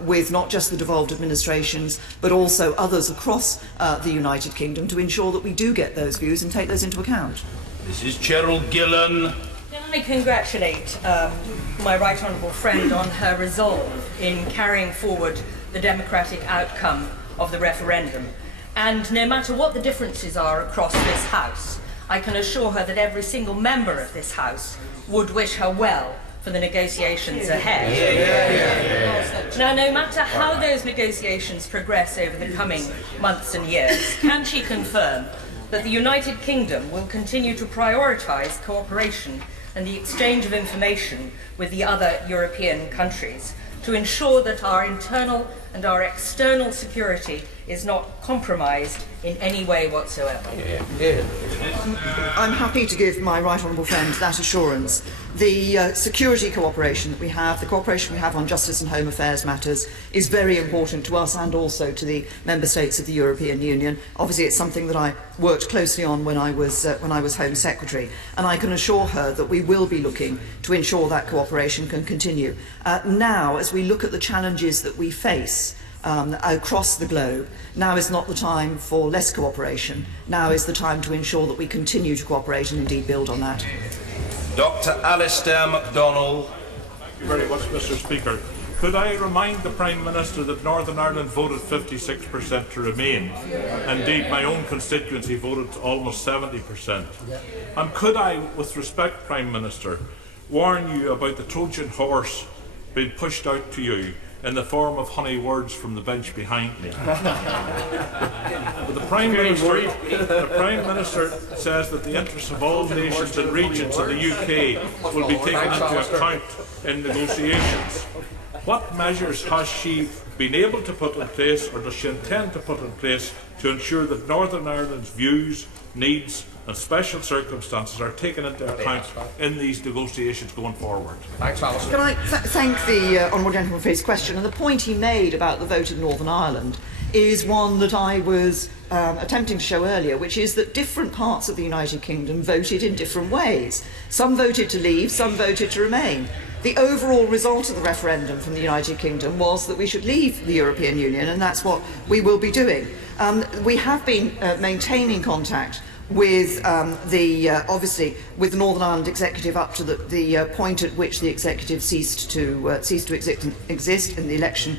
with not just the devolved administrations, but also others across the United Kingdom to ensure that we do get those views and take those into account. Mrs. Cheryl Gillan. Can I congratulate my right honourable friend on her resolve in carrying forward the democratic outcome of the referendum. And no matter what the differences are across this House, I can assure her that every single member of this House would wish her well for the negotiations ahead. Now, no matter how those negotiations progress over the coming months and years, can she confirm that the United Kingdom will continue to prioritise cooperation and the exchange of information with the other European countries to ensure that our internal and our external security is not compromised in any way whatsoever? I'm happy to give my right honourable friend that assurance. The security cooperation that we have, the cooperation we have on justice and home affairs matters is very important to us and also to the member states of the European Union. Obviously it's something that I worked closely on when I was Home Secretary, and I can assure her that we will be looking to ensure that cooperation can continue. Now, as we look at the challenges that we face across the globe, now is not the time for less cooperation. Now is the time to ensure that we continue to cooperate and indeed build on that. Dr. Alistair MacDonald. Thank you very much, Mr. Speaker. Could I remind the Prime Minister that Northern Ireland voted 56% to remain? Indeed, my own constituency voted almost 70%. And could I, with respect, Prime Minister, warn you about the Trojan horse being pushed out to you in the form of honey words from the bench behind me? But the Prime Minister says that the interests of all nations and regions in the UK will be taken into account in negotiations. What measures has she been able to put in place, or does she intend to put in place, to ensure that Northern Ireland's views, needs and special circumstances are taken into account in these negotiations going forward? Thanks, Alison. Can I thank the Honourable Gentleman for his question, and the point he made about the vote in Northern Ireland is one that I was attempting to show earlier, which is that different parts of the United Kingdom voted in different ways. Some voted to leave, some voted to remain. The overall result of the referendum from the United Kingdom was that we should leave the European Union, and that's what we will be doing. We have been maintaining contact with obviously with the Northern Ireland Executive up to the point at which the Executive ceased to exist and the election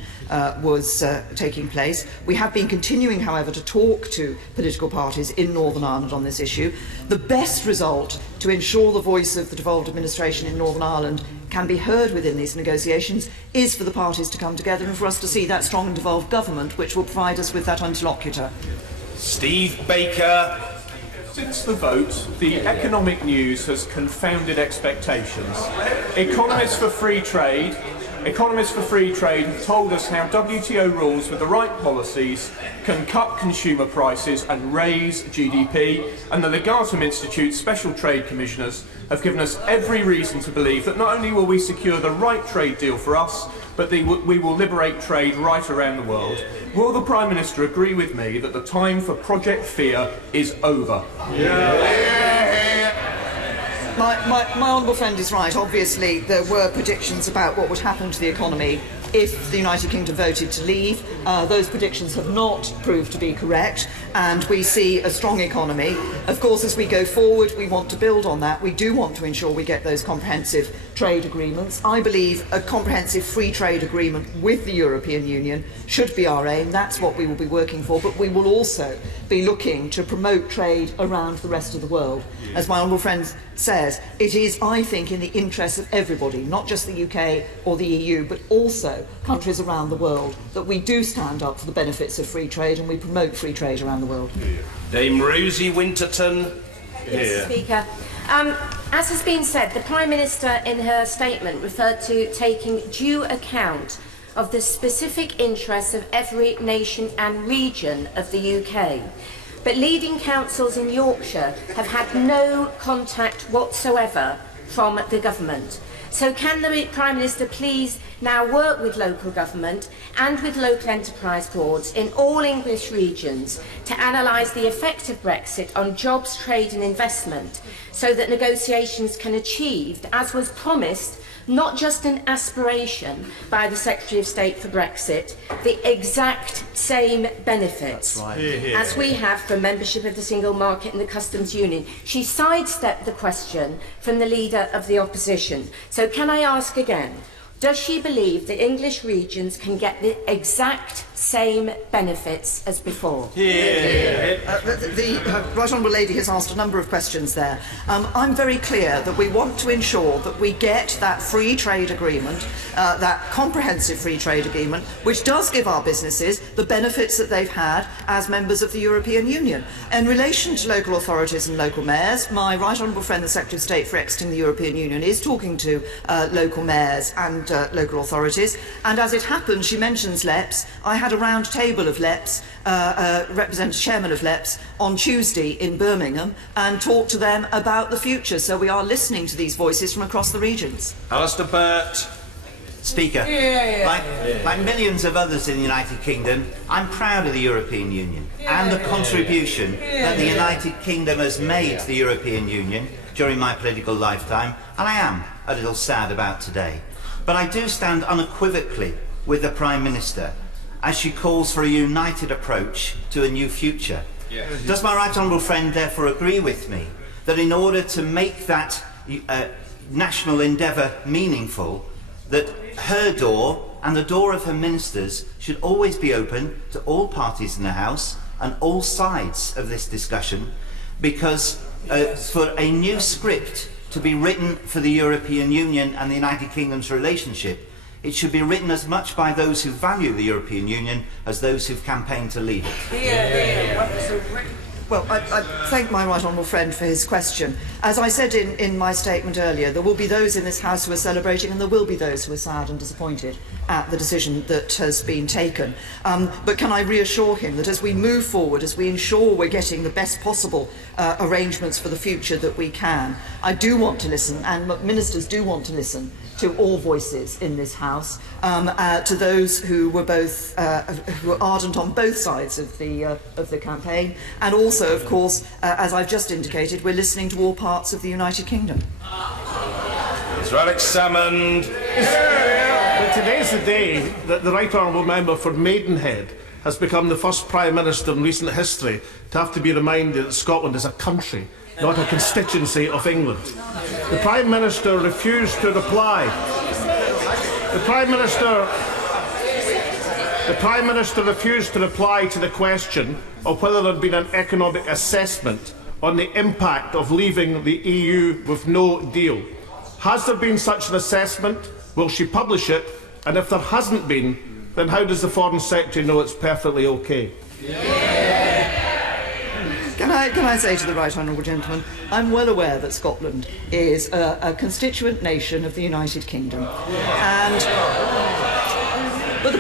was taking place. We have been continuing, however, to talk to political parties in Northern Ireland on this issue. The best result to ensure the voice of the devolved administration in Northern Ireland can be heard within these negotiations is for the parties to come together and for us to see that strong and devolved government which will provide us with that interlocutor. Steve Baker. Since the vote, the economic news has confounded expectations. Economists for free trade Economists for Free Trade have told us how WTO rules with the right policies can cut consumer prices and raise GDP, and the Legatum Institute's Special Trade Commissioners have given us every reason to believe that not only will we secure the right trade deal for us, but we will liberate trade right around the world. Will the Prime Minister agree with me that the time for Project Fear is over? My honourable friend is right. Obviously, there were predictions about what would happen to the economy if the United Kingdom voted to leave. Those predictions have not proved to be correct, and we see a strong economy. Of course, as we go forward, we want to build on that. We do want to ensure we get those comprehensive trade agreements. I believe a comprehensive free trade agreement with the European Union should be our aim. That's what we will be working for, but we will also be looking to promote trade around the rest of the world. As my honourable friend says, it is, I think, in the interests of everybody, not just the UK or the EU, but also countries around the world, that we do stand up for the benefits of free trade and we promote free trade around the world. Dame Rosie Winterton. Mr. Speaker. As has been said, the Prime Minister in her statement referred to taking due account of the specific interests of every nation and region of the UK. But leading councils in Yorkshire have had no contact whatsoever from the government. So can the Prime Minister please now work with local government and with local enterprise boards in all English regions to analyse the effect of Brexit on jobs, trade and investment, so that negotiations can achieve, as was promised, not just an aspiration by the Secretary of State for Brexit, the exact same benefits as we have from membership of the single market and the customs union. She sidestepped the question from the leader of the opposition. So can I ask again, does she believe that English regions can get the exact same benefits as before? The Right Honourable Lady has asked a number of questions there. I'm very clear that we want to ensure that we get that free trade agreement, that comprehensive free trade agreement, which does give our businesses the benefits that they've had as members of the European Union. In relation to local authorities and local mayors, my Right Honourable friend, the Secretary of State for exiting the European Union, is talking to local mayors and local authorities, and as it happens, she mentions LEPs. I had a round table of LEPs, representative chairman of LEPs, on Tuesday in Birmingham, and talked to them about the future. So we are listening to these voices from across the regions. Alistair Burt. Speaker, like millions of others in the United Kingdom, I'm proud of the European Union and the contribution that the United Kingdom has made to the European Union during my political lifetime, and I am a little sad about today. But I do stand unequivocally with the Prime Minister as she calls for a united approach to a new future. Does my right honourable friend therefore agree with me that in order to make that national endeavour meaningful, that her door and the door of her ministers should always be open to all parties in the House and all sides of this discussion, because for a new script to be written for the European Union and the United Kingdom's relationship, it should be written as much by those who value the European Union as those who've campaigned to leave it. Well, I thank my right honourable friend for his question. As I said in my statement earlier, there will be those in this House who are celebrating, and there will be those who are sad and disappointed at the decision that has been taken. But can I reassure him that as we move forward, as we ensure we're getting the best possible arrangements for the future that we can, I do want to listen, and ministers do want to listen to all voices in this House, to those who were both who were ardent on both sides of the campaign, and also, of course, as I've just indicated, we're listening to all parts of the United Kingdom. Sir Alex Salmond. But today's the day that the Right Honourable Member for Maidenhead has become the first Prime Minister in recent history to have to be reminded that Scotland is a country, not a constituency of England. The Prime Minister refused to reply. The Prime Minister refused to reply to the question of whether there had been an economic assessment on the impact of leaving the EU with no deal. Has there been such an assessment? Will she publish it? And if there hasn't been, then how does the Foreign Secretary know it's perfectly okay? Can I I say to the Right Honourable Gentleman, I'm well aware that Scotland is a constituent nation of the United Kingdom, but the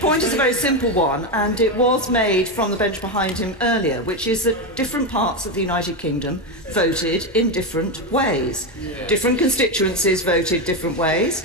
point is a very simple one, and it was made from the bench behind him earlier, which is that different parts of the United Kingdom voted in different ways. Different constituencies voted different ways.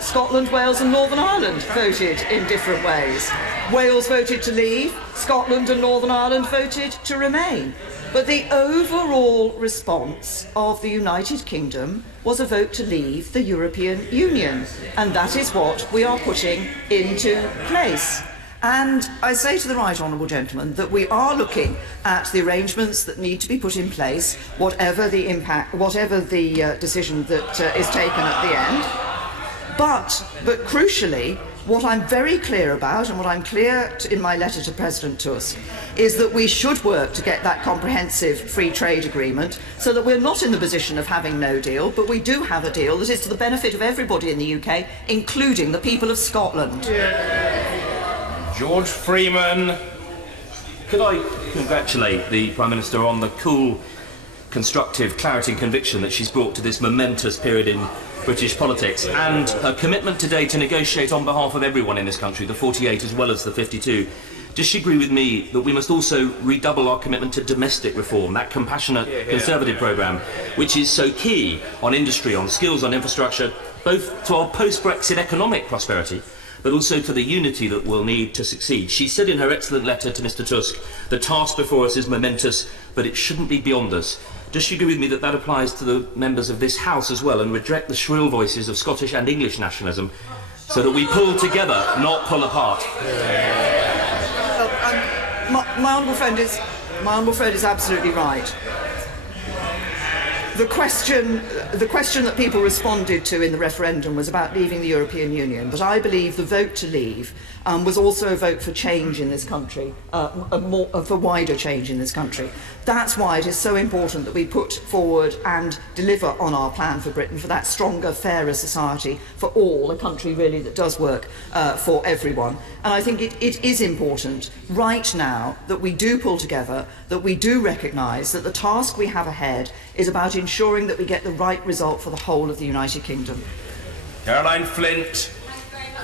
Scotland, Wales and Northern Ireland voted in different ways. Wales voted to leave, Scotland and Northern Ireland voted to remain. But the overall response of the United Kingdom was a vote to leave the European Union, and that is what we are putting into place. And I say to the Right Honourable Gentleman that we are looking at the arrangements that need to be put in place, whatever the decision that is taken at the end. But crucially, what I'm very clear about, and what I'm clear in my letter to President Tusk, is that we should work to get that comprehensive free trade agreement so that we're not in the position of having no deal, but we do have a deal that is to the benefit of everybody in the UK, including the people of Scotland. George Freeman. Could I congratulate the Prime Minister on the cool, constructive clarity and conviction that she's brought to this momentous period in British politics, and her commitment today to negotiate on behalf of everyone in this country, the 48 as well as the 52. Does she agree with me that we must also redouble our commitment to domestic reform, that compassionate Conservative programme, which is so key on industry, on skills, on infrastructure, both to our post-Brexit economic prosperity, but also to the unity that we'll need to succeed? She said in her excellent letter to Mr Tusk, the task before us is momentous, but it shouldn't be beyond us. Does she agree with me that that applies to the members of this House as well, and reject the shrill voices of Scottish and English nationalism, so that we pull together, not pull apart? My honourable friend is absolutely right. The question that people responded to in the referendum was about leaving the European Union, but I believe the vote to leave was also a vote for change in this country, for wider change in this country. That's why it is so important that we put forward and deliver on our plan for Britain, for that stronger, fairer society for all, a country really that does work for everyone. And I think it is important right now that we do pull together, that we do recognise that the task we have ahead is about ensuring that we get the right result for the whole of the United Kingdom. Caroline Flint.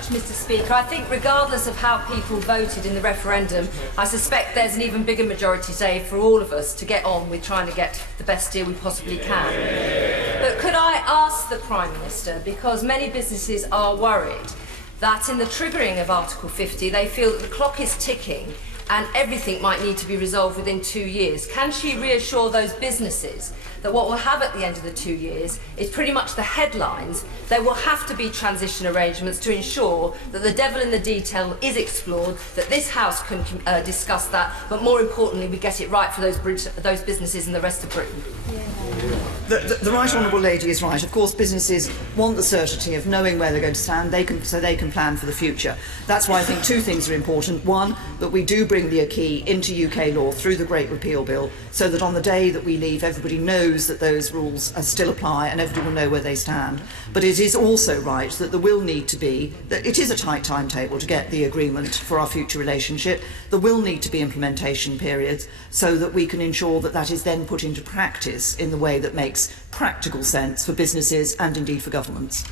Mr Speaker, I think regardless of how people voted in the referendum, I suspect there's an even bigger majority today for all of us to get on with trying to get the best deal we possibly can. But could I ask the Prime Minister, because many businesses are worried that in the triggering of Article 50 they feel that the clock is ticking and everything might need to be resolved within 2 years. Can she reassure those businesses that what we'll have at the end of the 2 years is pretty much the headlines? There will have to be transition arrangements to ensure that the devil in the detail is explored, that this House can discuss that, but more importantly we get it right for those businesses and the rest of Britain. The Right Honourable Lady is right. Of course, businesses want the certainty of knowing where they're going to stand, so they can plan for the future. That's why I think two things are important. One, that we do bring the acquis into UK law through the Great Repeal Bill, so that on the day that we leave, everybody knows that those rules still apply and everybody will know where they stand. But it is also right that there will need to be, that it is a tight timetable to get the agreement for our future relationship. There will need to be implementation periods so that we can ensure that that is then put into practice in the way that makes practical sense for businesses and indeed for governments.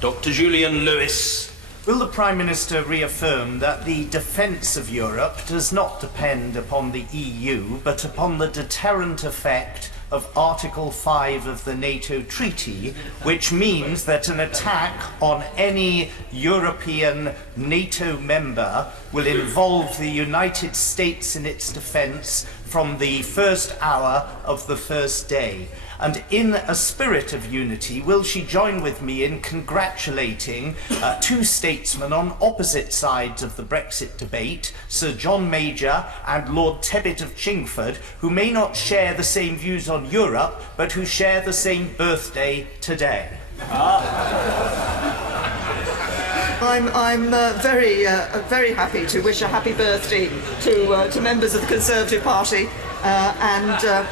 Dr. Julian Lewis. Will the Prime Minister reaffirm that the defence of Europe does not depend upon the EU, but upon the deterrent effect of Article 5 of the NATO Treaty, which means that an attack on any European NATO member will involve the United States in its defence from the first hour of the first day? And in a spirit of unity, will she join with me in congratulating two statesmen on opposite sides of the Brexit debate, Sir John Major and Lord Tebbit of Chingford, who may not share the same views on Europe, but who share the same birthday today? I'm very happy to wish a happy birthday to members of the Conservative Party and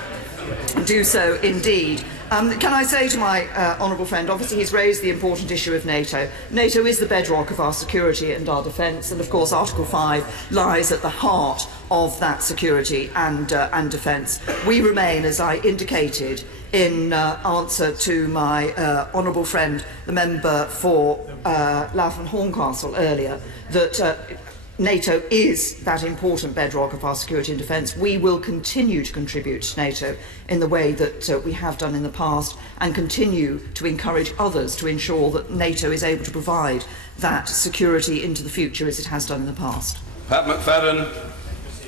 do so indeed. Can I say to my honourable friend, obviously he's raised the important issue of NATO. NATO is the bedrock of our security and our defence, and of course Article 5 lies at the heart of that security and defence. We remain, as I indicated in answer to my honourable friend, the member for Louth and Horncastle earlier, that NATO is that important bedrock of our security and defence. We will continue to contribute to NATO in the way that we have done in the past, and continue to encourage others to ensure that NATO is able to provide that security into the future as it has done in the past. Pat McFadden.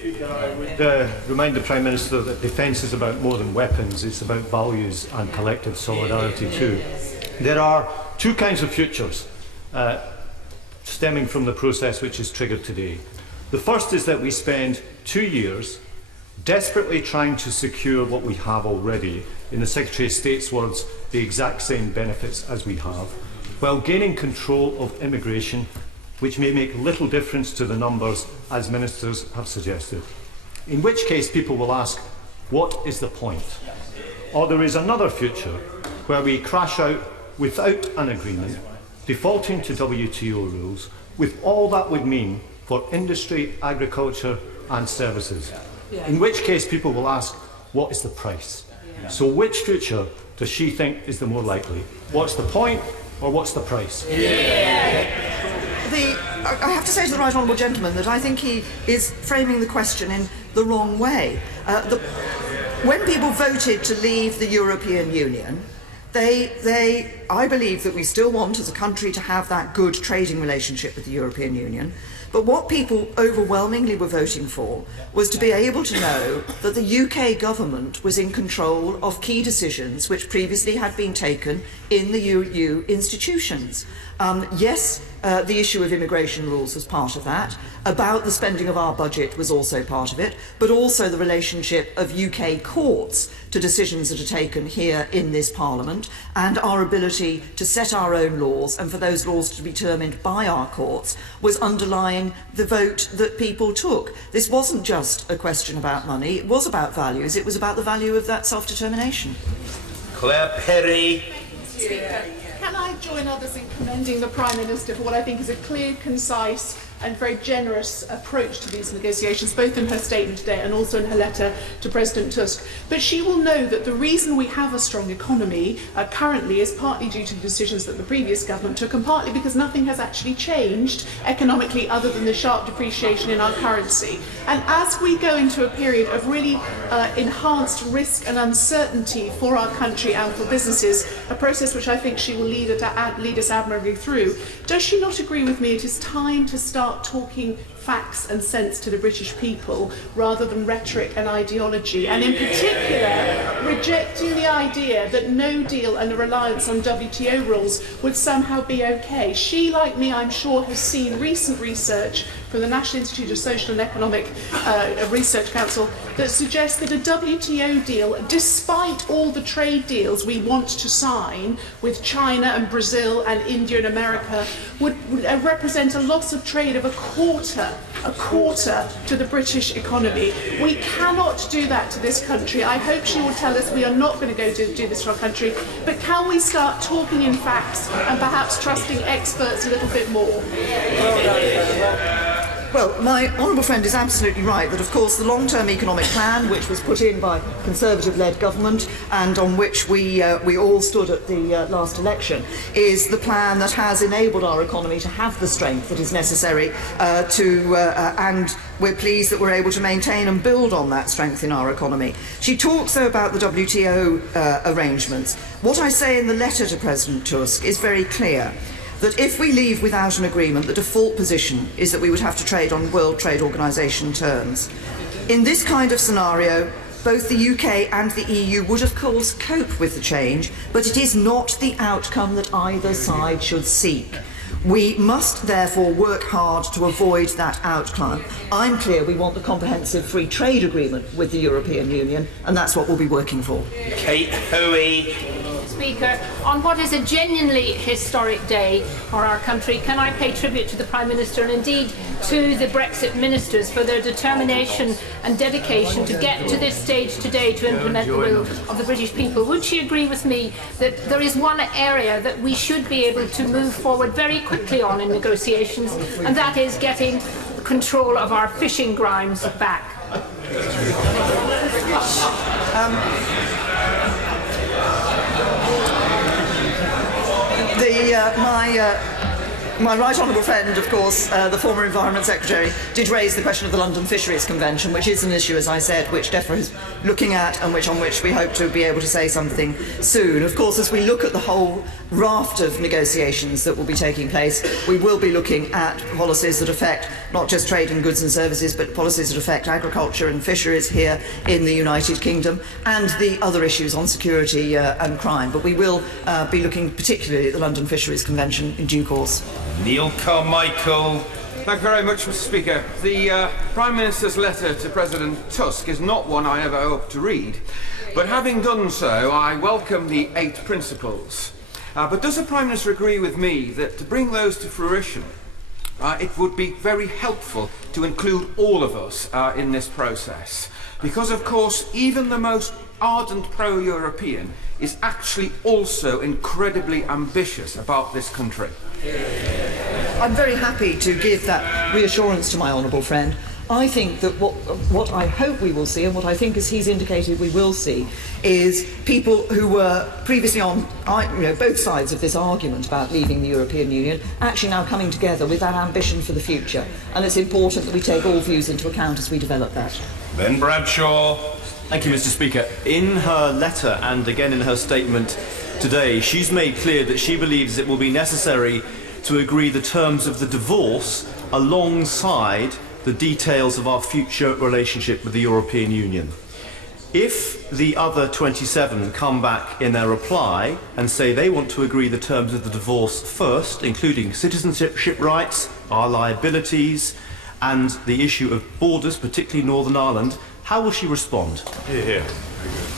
I would remind the Prime Minister that defence is about more than weapons, it's about values and collective solidarity too. There are two kinds of futures stemming from the process which is triggered today. The first is that we spend 2 years desperately trying to secure what we have already, in the Secretary of State's words, the exact same benefits as we have, while gaining control of immigration, which may make little difference to the numbers, as ministers have suggested. In which case people will ask, what is the point? Or there is another future where we crash out without an agreement, defaulting to WTO rules, with all that would mean for industry, agriculture and services. In which case people will ask, what is the price? So which future does she think is the more likely? What's the point, or what's the price? I have to say to the right honourable gentleman that I think he is framing the question in the wrong way. When people voted to leave the European Union, I believe that we still want as a country to have that good trading relationship with the European Union. But what people overwhelmingly were voting for was to be able to know that the UK government was in control of key decisions which previously had been taken in the EU institutions. Yes, the issue of immigration rules was part of that. About the spending of our budget was also part of it, but also the relationship of UK courts to decisions that are taken here in this Parliament, and our ability to set our own laws and for those laws to be determined by our courts was underlying the vote that people took. This wasn't just a question about money, it was about values, it was about the value of that self-determination. Claire Perry. Can I join others in commending the Prime Minister for what I think is a clear, concise and very generous approach to these negotiations, both in her statement today and also in her letter to President Tusk. But she will know that the reason we have a strong economy currently is partly due to the decisions that the previous government took, and partly because nothing has actually changed economically other than the sharp depreciation in our currency. And as we go into a period of really enhanced risk and uncertainty for our country and for businesses, a process which I think she will lead us admirably through, does she not agree with me it is time to start talking facts and sense to the British people rather than rhetoric and ideology, and in particular rejecting the idea that no deal and a reliance on WTO rules would somehow be okay? She, like me, I'm sure, has seen recent research from the National Institute of Social and Economic Research Council that suggests that a WTO deal, despite all the trade deals we want to sign with China and Brazil and India and America, would represent a loss of trade of a quarter to the British economy. We cannot do that to this country. I hope she will tell us we are not going to go do this to our country, but can we start talking in facts and perhaps trusting experts a little bit more? Well, my honourable friend is absolutely right that, of course, the long-term economic plan, which was put in by Conservative-led government and on which we all stood at the last election, is the plan that has enabled our economy to have the strength that is necessary and we're pleased that we're able to maintain and build on that strength in our economy. She talks, though, about the WTO arrangements. What I say in the letter to President Tusk is very clear, that if we leave without an agreement, the default position is that we would have to trade on World Trade Organization terms. In this kind of scenario, both the UK and the EU would of course cope with the change, but it is not the outcome that either side should seek. We must therefore work hard to avoid that outcome. I'm clear we want the comprehensive free trade agreement with the European Union, and that's what we'll be working for. Kate Hoey. Speaker. On what is a genuinely historic day for our country, can I pay tribute to the Prime Minister and indeed to the Brexit ministers for their determination and dedication to get to this stage today to implement the will of the British people. Would she agree with me that there is one area that we should be able to move forward very quickly on in negotiations, and that is getting control of our fishing grounds back? My right honourable friend, of course, the former Environment Secretary, did raise the question of the London Fisheries Convention, which is an issue, as I said, which DEFRA is looking at and on which we hope to be able to say something soon. Of course, as we look at the whole raft of negotiations that will be taking place, we will be looking at policies that affect not just trade in goods and services, but policies that affect agriculture and fisheries here in the United Kingdom, and the other issues on security and crime. But we will be looking particularly at the London Fisheries Convention in due course. Neil Carmichael. Thank you very much, Mr. Speaker. The Prime Minister's letter to President Tusk is not one I ever hoped to read, but having done so, I welcome the 8 principles. But does the Prime Minister agree with me that to bring those to fruition, it would be very helpful to include all of us in this process? Because, of course, even the most ardent pro-European is actually also incredibly ambitious about this country. I'm very happy to give that reassurance to my honourable friend. I think that what I hope we will see, and what I think, as he's indicated, we will see, is people who were previously on both sides of this argument about leaving the European Union actually now coming together with that ambition for the future. And it's important that we take all views into account as we develop that. Ben Bradshaw. Thank you, Mr. Speaker. In her letter and again in her statement today, she's made clear that she believes it will be necessary to agree the terms of the divorce alongside the details of our future relationship with the European Union. If the other 27 come back in their reply and say they want to agree the terms of the divorce first, including citizenship rights, our liabilities, and the issue of borders, particularly Northern Ireland, how will she respond? Here.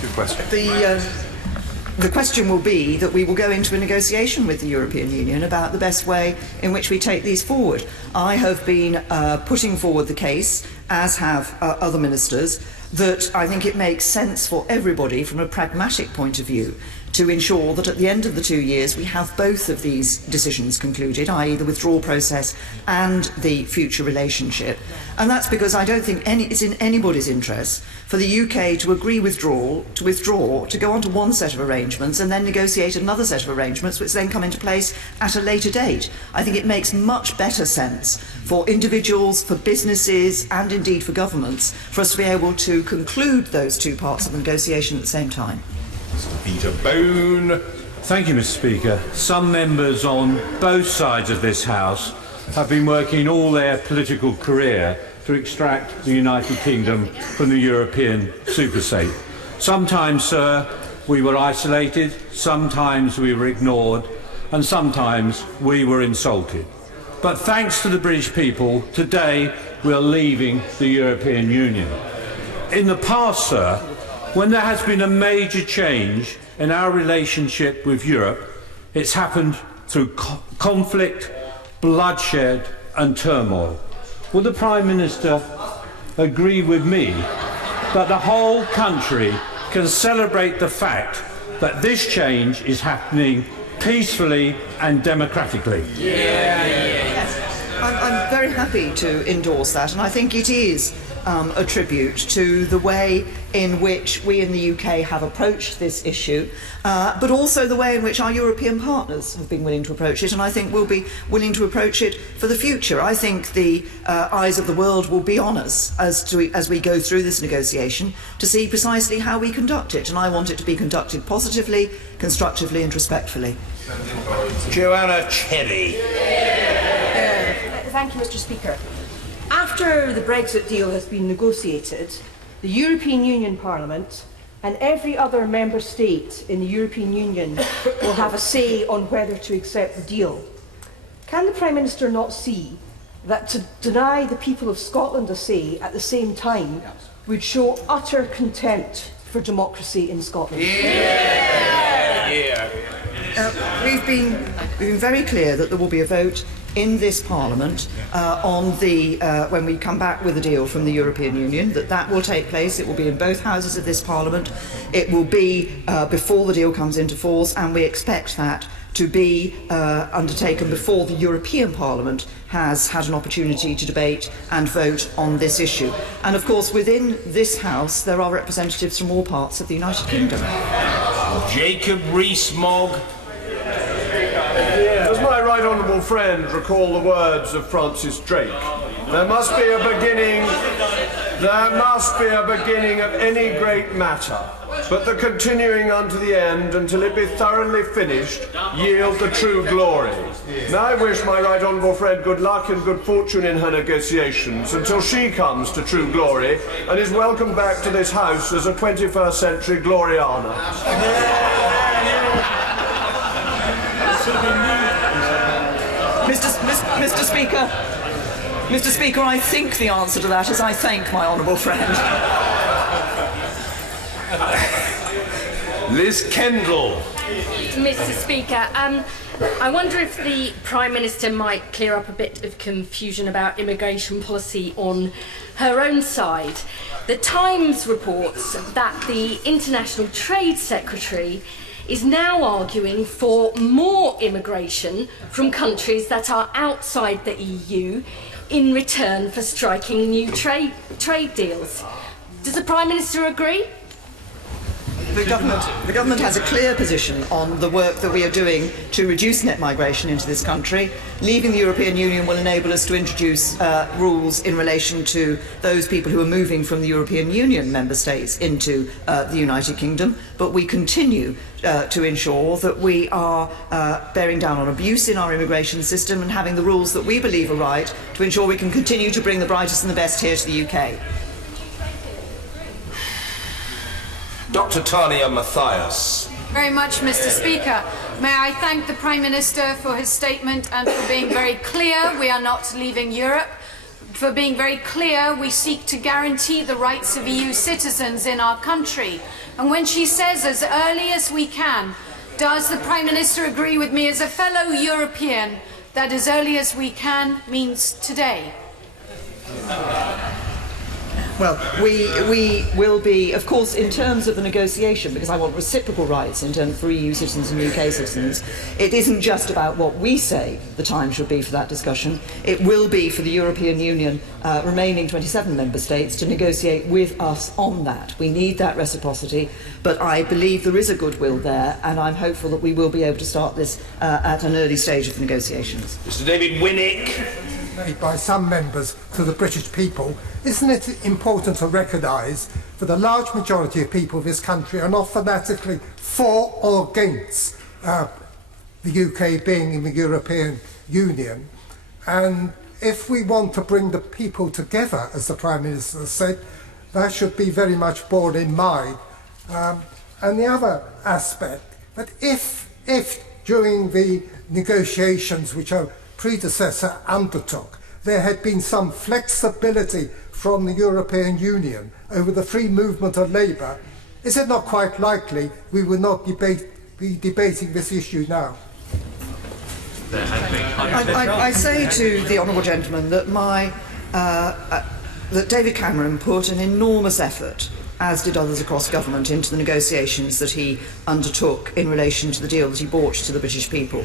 Good question. The question will be that we will go into a negotiation with the European Union about the best way in which we take these forward. I have been putting forward the case, as have other ministers, that I think it makes sense for everybody from a pragmatic point of view to ensure that at the end of the 2 years we have both of these decisions concluded, i.e. the withdrawal process and the future relationship. And that's because I don't think it's in anybody's interest for the UK to agree to withdraw, to go on to one set of arrangements and then negotiate another set of arrangements which then come into place at a later date. I think it makes much better sense for individuals, for businesses and indeed for governments for us to be able to conclude those two parts of the negotiation at the same time. Peter Bone. Thank you, Mr. Speaker. Some members on both sides of this House have been working all their political career to extract the United Kingdom from the European superstate. Sometimes, sir, we were isolated, sometimes we were ignored, and sometimes we were insulted. But thanks to the British people, today we are leaving the European Union. In the past, sir, when there has been a major change in our relationship with Europe, it's happened through conflict, bloodshed and turmoil. Will the Prime Minister agree with me that the whole country can celebrate the fact that this change is happening peacefully and democratically? Yes. I'm very happy to endorse that, and I think it is a tribute to the way in which we in the UK have approached this issue, but also the way in which our European partners have been willing to approach it, and I think will be willing to approach it for the future. I think the eyes of the world will be on us as we go through this negotiation to see precisely how we conduct it, and I want it to be conducted positively, constructively and respectfully. Joanna Cherry. Thank you, Mr. Speaker. After the Brexit deal has been negotiated, the European Union Parliament and every other member state in the European Union will have a say on whether to accept the deal. Can the Prime Minister not see that to deny the people of Scotland a say at the same time would show utter contempt for democracy in Scotland? Yeah. We've been very clear that there will be a vote in this Parliament on the when we come back with a deal from the European Union, that will take place. It will be in both houses of this Parliament. It will be before the deal comes into force, and we expect that to be undertaken before the European Parliament has had an opportunity to debate and vote on this issue. And of course, within this House, there are representatives from all parts of the United Kingdom. Jacob Rees-Mogg. Does my right honourable friend recall the words of Francis Drake? There must be a beginning of any great matter, but the continuing unto the end until it be thoroughly finished yield the true glory. Now I wish my right honourable friend good luck and good fortune in her negotiations until she comes to true glory and is welcomed back to this House as a 21st century Gloriana. Mr. Speaker, I think the answer to that is I thank my honourable friend. Liz Kendall. Mr. Speaker, I wonder if the Prime Minister might clear up a bit of confusion about immigration policy on her own side. The Times reports that the International Trade Secretary is now arguing for more immigration from countries that are outside the EU in return for striking new trade deals. Does the Prime Minister agree? The government has a clear position on the work that we are doing to reduce net migration into this country. Leaving the European Union will enable us to introduce rules in relation to those people who are moving from the European Union member states into the United Kingdom, but we continue to ensure that we are bearing down on abuse in our immigration system and having the rules that we believe are right to ensure we can continue to bring the brightest and the best here to the UK. Dr. Tania Mathias. Very much, Mr. Speaker. May I thank the Prime Minister for his statement and for being very clear we are not leaving Europe. For being very clear, we seek to guarantee the rights of EU citizens in our country. And when she says as early as we can, does the Prime Minister agree with me as a fellow European that as early as we can means today? Well, we will be, of course, in terms of the negotiation, because I want reciprocal rights in terms for EU citizens and UK citizens, it isn't just about what we say the time should be for that discussion. It will be for the European Union remaining 27 member states to negotiate with us on that. We need that reciprocity, but I believe there is a goodwill there, and I'm hopeful that we will be able to start this at an early stage of the negotiations. Mr. David Winnick. Made by some members to the British people, isn't it important to recognise that the large majority of people of this country are not fanatically for or against the UK being in the European Union? And if we want to bring the people together, as the Prime Minister said, that should be very much borne in mind. And the other aspect, that if during the negotiations which our predecessor undertook, there had been some flexibility from the European Union over the free movement of labour, is it not quite likely we will not be debating this issue now? I say to the honourable gentleman that that David Cameron put an enormous effort, as did others across government, into the negotiations that he undertook in relation to the deal that he brought to the British people.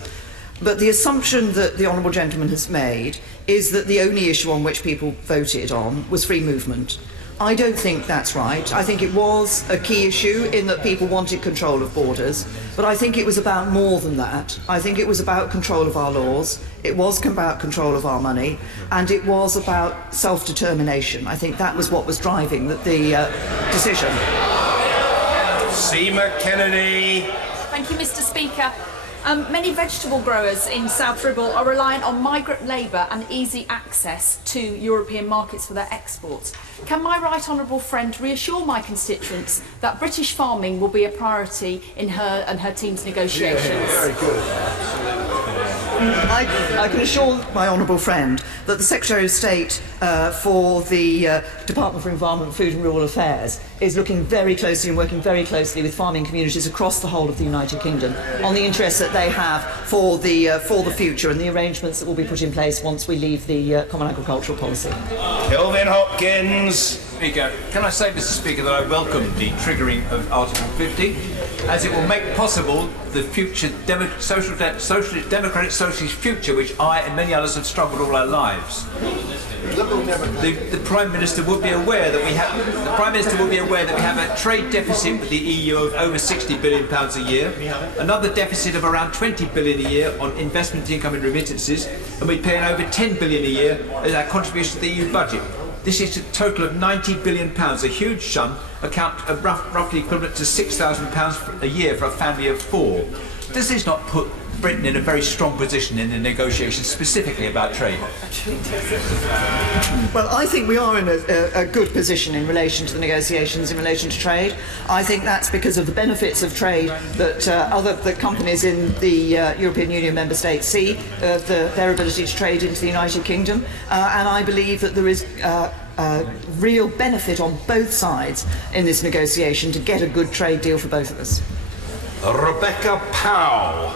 But the assumption that the honourable gentleman has made is that the only issue on which people voted on was free movement. I don't think that's right. I think it was a key issue in that people wanted control of borders, but I think it was about more than that. I think it was about control of our laws, it was about control of our money, and it was about self-determination. I think that was what was driving the decision. Seema Kennedy. Thank you, Mr. Speaker. Many vegetable growers in South Ribble are reliant on migrant labour and easy access to European markets for their exports. Can my right honourable friend reassure my constituents that British farming will be a priority in her and her team's negotiations? Very good. I can assure my honourable friend that the Secretary of State for the Department for Environment, Food and Rural Affairs is looking very closely and working very closely with farming communities across the whole of the United Kingdom on the interests that they have for the future and the arrangements that will be put in place once we leave the Common Agricultural Policy. Kelvin Hopkins. Speaker, can I say, Mr. Speaker, that I welcome the triggering of Article 50, as it will make possible the future democratic socialist future which I and many others have struggled all our lives. The Prime Minister would be aware that we have a trade deficit with the EU of over £60 billion a year, another deficit of around £20 billion a year on investment income and remittances, and we pay over £10 billion a year as our contribution to the EU budget. This is a total of £90 billion, a huge sum, roughly equivalent to £6,000 a year for a family of 4. Does this not put Britain in a very strong position in the negotiations specifically about trade? Well, I think we are in a good position in relation to the negotiations in relation to trade. I think that's because of the benefits of trade that the companies in the European Union member states see, their ability to trade into the United Kingdom, and I believe that there is real benefit on both sides in this negotiation to get a good trade deal for both of us. Rebecca Powell.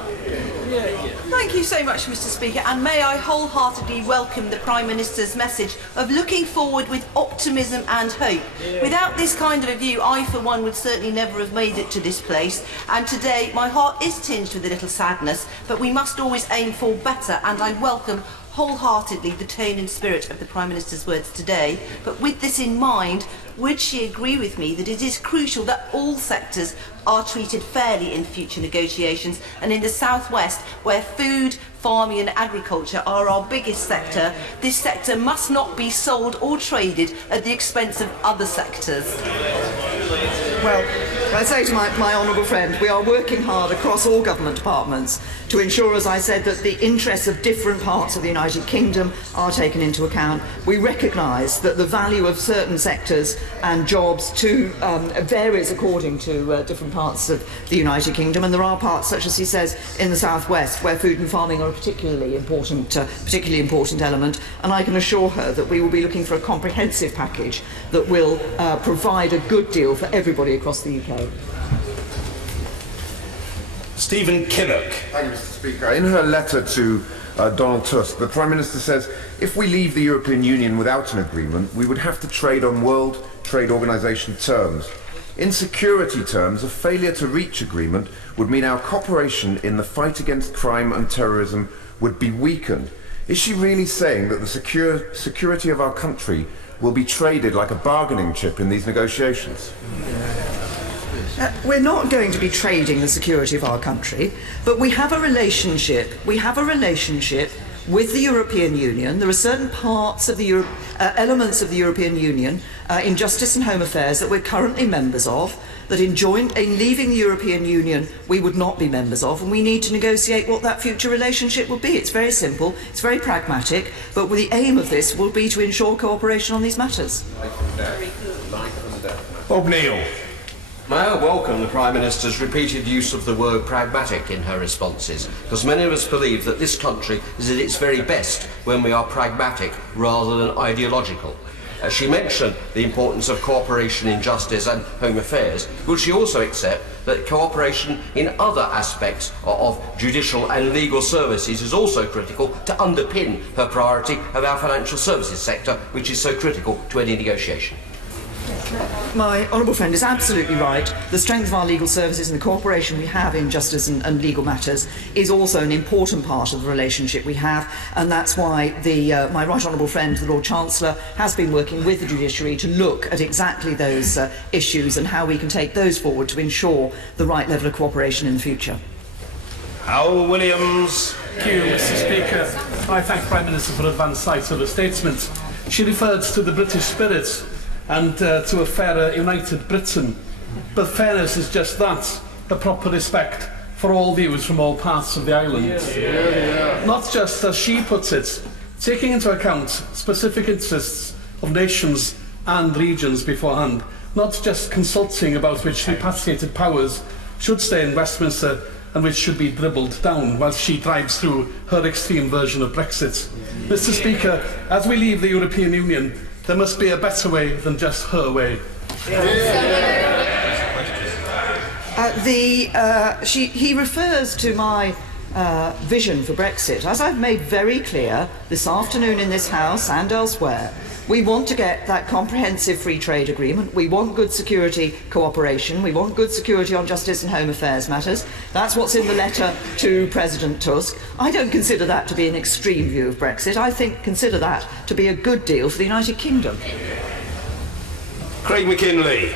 Thank you so much, Mr. Speaker, and may I wholeheartedly welcome the Prime Minister's message of looking forward with optimism and hope. Without this kind of a view, I for one would certainly never have made it to this place, and today my heart is tinged with a little sadness, but we must always aim for better, and I welcome wholeheartedly the tone and spirit of the Prime Minister's words today. But with this in mind, would she agree with me that it is crucial that all sectors are treated fairly in future negotiations, and in the South West, where food, farming and agriculture are our biggest sector, this sector must not be sold or traded at the expense of other sectors? Well, I say to my honourable friend, we are working hard across all government departments to ensure, as I said, that the interests of different parts of the United Kingdom are taken into account. We recognise that the value of certain sectors and jobs varies according to different parts of the United Kingdom, and there are parts, such as he says, in the South West, where food and farming are a particularly important element, and I can assure her that we will be looking for a comprehensive package that will provide a good deal for everybody across the UK. Stephen Kinnock. Thank you, Mr. Speaker. In her letter to Donald Tusk, the Prime Minister says, if we leave the European Union without an agreement, we would have to trade on World Trade Organization terms. In security terms, a failure to reach agreement would mean our cooperation in the fight against crime and terrorism would be weakened. Is she really saying that the security of our country will be traded like a bargaining chip in these negotiations? We're not going to be trading the security of our country, but we have a relationship. We have a relationship with the European Union. There are certain parts of the elements of the European Union in Justice and Home Affairs that we're currently members of, that in leaving the European Union we would not be members of, and we need to negotiate what that future relationship will be. It's very simple, it's very pragmatic, but the aim of this will be to ensure cooperation on these matters. Bob Neal. May I welcome the Prime Minister's repeated use of the word pragmatic in her responses, because many of us believe that this country is at its very best when we are pragmatic rather than ideological. She mentioned the importance of cooperation in justice and home affairs. Would she also accept that cooperation in other aspects of judicial and legal services is also critical to underpin her priority of our financial services sector, which is so critical to any negotiation? My honourable friend is absolutely right. The strength of our legal services and the cooperation we have in justice and legal matters is also an important part of the relationship we have, and that's why my right honourable friend, the Lord Chancellor, has been working with the judiciary to look at exactly those issues and how we can take those forward to ensure the right level of cooperation in the future. Hal Williams. Thank you, Mr. Speaker. I thank the Prime Minister for advance sight of the statement. She referred to the British spirit and to a fairer, united Britain. But fairness is just that, the proper respect for all views from all parts of the island. Not just, as she puts it, taking into account specific interests of nations and regions beforehand, not just consulting about which repatriated powers should stay in Westminster, and which should be dribbled down whilst she drives through her extreme version of Brexit. Mr. Speaker, as we leave the European Union, there must be a better way than just her way. He refers to my vision for Brexit. As I've made very clear this afternoon in this House and elsewhere, we want to get that comprehensive free trade agreement. We want good security cooperation. We want good security on justice and home affairs matters. That's what's in the letter to President Tusk. I don't consider that to be an extreme view of Brexit. I consider that to be a good deal for the United Kingdom. Craig McKinley.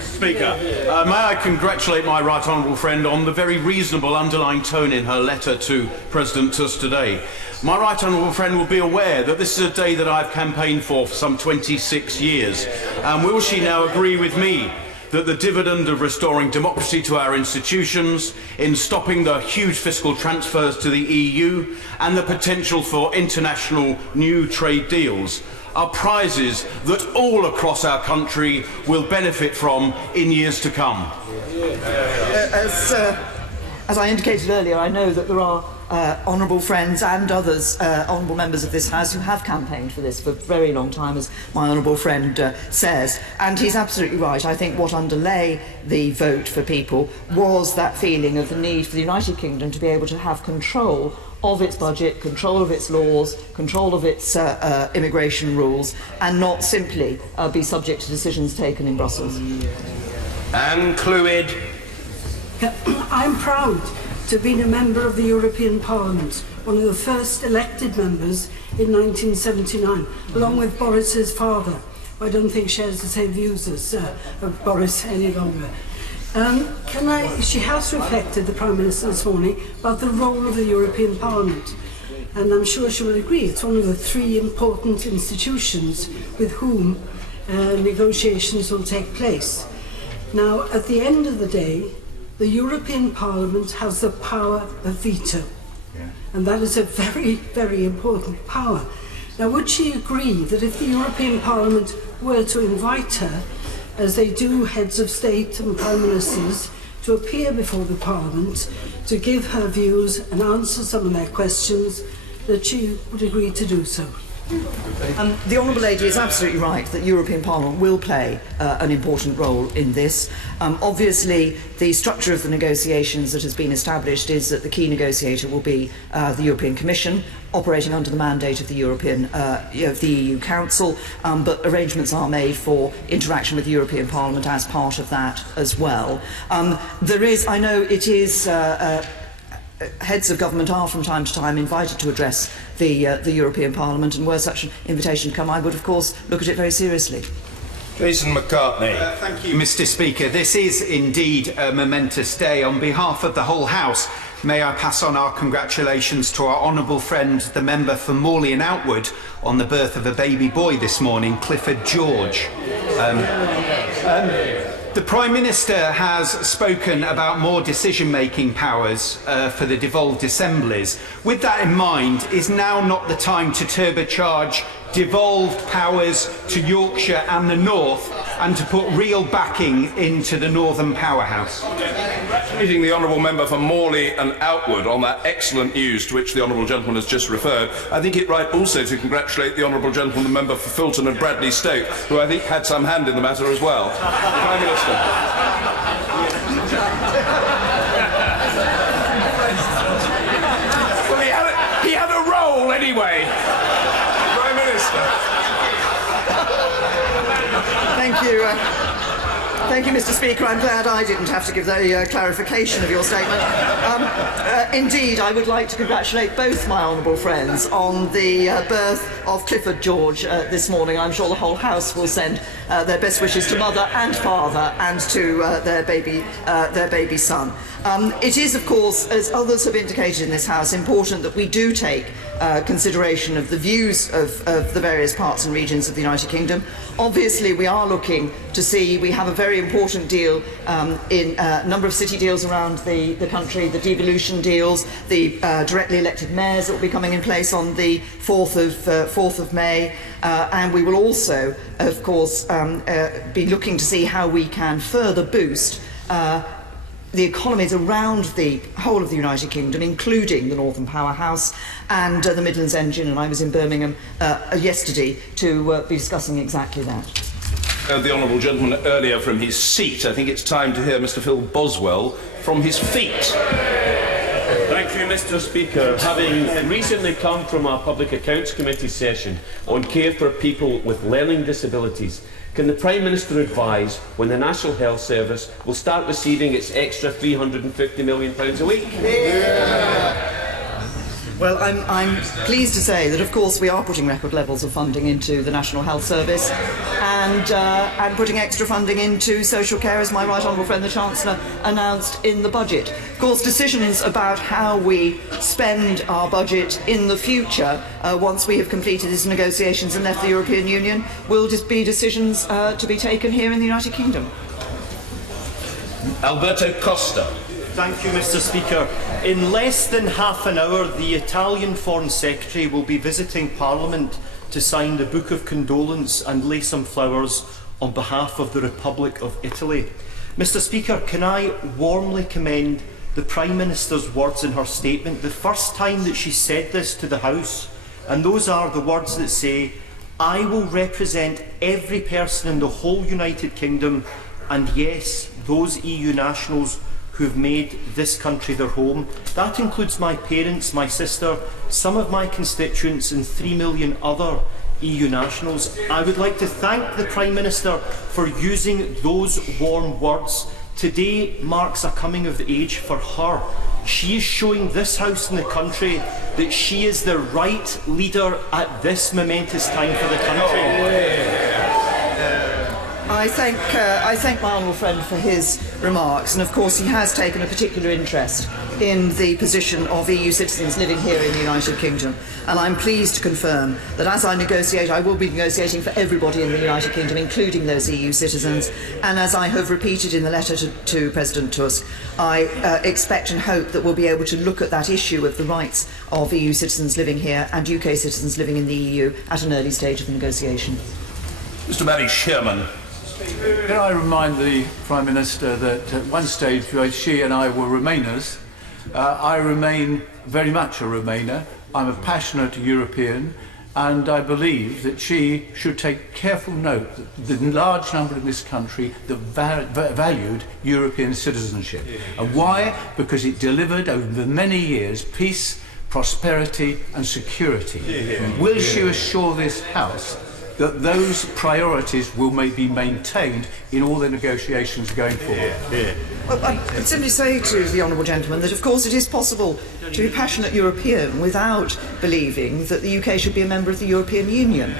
Speaker, may I congratulate my right honourable friend on the very reasonable underlying tone in her letter to President Tusk today. My right honourable friend will be aware that this is a day that I've campaigned for some 26 years. And will she now agree with me that the dividend of restoring democracy to our institutions, in stopping the huge fiscal transfers to the EU and the potential for international new trade deals are prizes that all across our country will benefit from in years to come? As I indicated earlier, I know that there are honourable friends and others, honourable members of this House, who have campaigned for this for a very long time, as my honourable friend says. And he's absolutely right. I think what underlay the vote for people was that feeling of the need for the United Kingdom to be able to have control of its budget, control of its laws, control of its immigration rules, and not simply be subject to decisions taken in Brussels. Anne Clwyd. I'm proud to have been a member of the European Parliament, one of the first elected members in 1979, along with Boris's father, who I don't think shares the same views as Boris any longer. She has reflected, the Prime Minister this morning, about the role of the European Parliament. And I'm sure she will agree it's one of the three important institutions with whom negotiations will take place. Now, at the end of the day, the European Parliament has the power of veto. And that is a very, very important power. Now, would she agree that if the European Parliament were to invite her, as they do heads of state and prime ministers, to appear before the Parliament, to give her views and answer some of their questions, that she would agree to do so? The Honourable Lady is absolutely right that the European Parliament will play an important role in this. Obviously, the structure of the negotiations that has been established is that the key negotiator will be the European Commission, operating under the mandate of the the EU Council, but arrangements are made for interaction with the European Parliament as part of that as well. I know it is. Heads of government are from time to time invited to address the European Parliament, and were such an invitation to come, I would of course look at it very seriously. Jason McCartney. Thank you, Mr. Speaker. This is indeed a momentous day. On behalf of the whole House, may I pass on our congratulations to our honourable friend, the member for Morley and Outwood, on the birth of a baby boy this morning, Clifford George. The Prime Minister has spoken about more decision-making powers for the devolved assemblies. With that in mind, is now not the time to turbocharge devolved powers to Yorkshire and the North, and to put real backing into the Northern powerhouse? Congratulating the honourable member for Morley and Outwood on that excellent news to which the honourable gentleman has just referred, I think it right also to congratulate the honourable gentleman, the member for Filton and Bradley Stoke, who I think had some hand in the matter as well. Prime Minister. Well, he had a role anyway. Prime Minister. Thank you. Thank you, Mr. Speaker. I'm glad I didn't have to give the clarification of your statement. Indeed, I would like to congratulate both my honourable friends on the birth of Clifford George this morning. I'm sure the whole House will send their best wishes to mother and father, and to their baby son. It is, of course, as others have indicated in this House, important that we do take consideration of the views of the various parts and regions of the United Kingdom. Obviously, we are looking to see, we have a very important deal in a number of city deals around the country, the devolution deals, the directly elected mayors that will be coming in place on the 4th of May, and we will also, of course, be looking to see how we can further boost the economies around the whole of the United Kingdom, including the Northern Powerhouse and the Midlands Engine, and I was in Birmingham yesterday to be discussing exactly that. The honourable gentleman earlier from his seat. I think it's time to hear Mr. Phil Boswell from his feet. Thank you, Mr. Speaker. Having recently come from a Public Accounts Committee session on care for people with learning disabilities, can the Prime Minister advise when the National Health Service will start receiving its extra £350 million a week? Well, I'm pleased to say that, of course, we are putting record levels of funding into the National Health Service and putting extra funding into social care, as my right honourable friend the Chancellor announced in the budget. Of course, decisions about how we spend our budget in the future, once we have completed these negotiations and left the European Union, will just be decisions to be taken here in the United Kingdom. Alberto Costa. Thank you, Mr. Speaker. In less than half an hour, the Italian Foreign Secretary will be visiting Parliament to sign the Book of Condolence and lay some flowers on behalf of the Republic of Italy. Mr. Speaker, can I warmly commend the Prime Minister's words in her statement, the first time that she said this to the House, and those are the words that say, "I will represent every person in the whole United Kingdom, and yes, those EU nationals who have made this country their home." That includes my parents, my sister, some of my constituents and 3 million other EU nationals. I would like to thank the Prime Minister for using those warm words. Today marks a coming of age for her. She is showing this House and the country that she is the right leader at this momentous time for the country. I thank my honourable friend for his remarks, and of course he has taken a particular interest in the position of EU citizens living here in the United Kingdom, and I'm pleased to confirm that as I negotiate, I will be negotiating for everybody in the United Kingdom, including those EU citizens, and as I have repeated in the letter to President Tusk, I expect and hope that we'll be able to look at that issue of the rights of EU citizens living here and UK citizens living in the EU at an early stage of the negotiation. Mr. Barry Sherman. Can I remind the Prime Minister that at one stage both she and I were Remainers. I remain very much a Remainer. I'm a passionate European, and I believe that she should take careful note that the large number in this country that valued European citizenship. And why? Because it delivered over many years peace, prosperity and security. Will she assure this House that those priorities will be maintained in all the negotiations going forward? Well, I would simply say to the honourable gentleman that of course it is possible to be passionate European without believing that the UK should be a member of the European Union.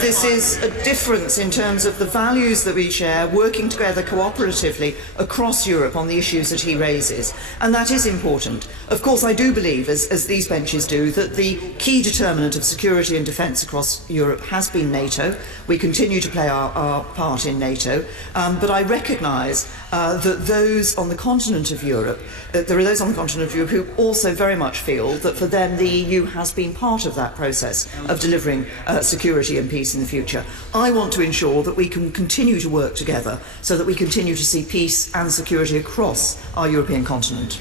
This is a difference in terms of the values that we share, working together cooperatively across Europe on the issues that he raises, and that is important. Of course, I do believe, as these benches do, that the key determinant of security and defence across Europe has been NATO. We continue to play our part in NATO, but I recognise that those on the continent of Europe, there are those on the continent of Europe who also very much feel that for them the EU has been part of that process of delivering security and peace in the future. I want to ensure that we can continue to work together so that we continue to see peace and security across our European continent.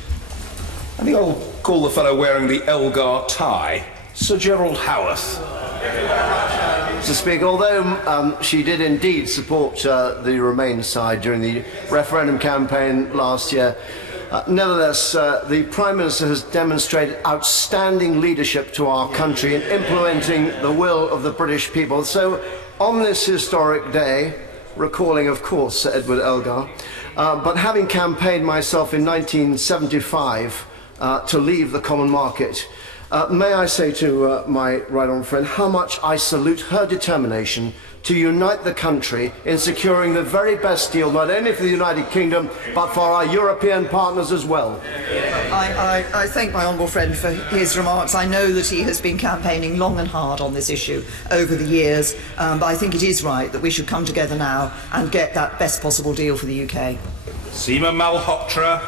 I think I'll call the fellow wearing the Elgar tie, Sir Gerald Howarth. Mr. Speaker, although she did indeed support the Remain side during the referendum campaign last year, nevertheless, the Prime Minister has demonstrated outstanding leadership to our country in implementing the will of the British people. So, on this historic day, recalling, of course, Sir Edward Elgar, but having campaigned myself in 1975 to leave the common market, may I say to my right honourable friend how much I salute her determination to unite the country in securing the very best deal, not only for the United Kingdom, but for our European partners as well. I thank my honourable friend for his remarks. I know that he has been campaigning long and hard on this issue over the years, but I think it is right that we should come together now and get that best possible deal for the UK. Seema Malhotra.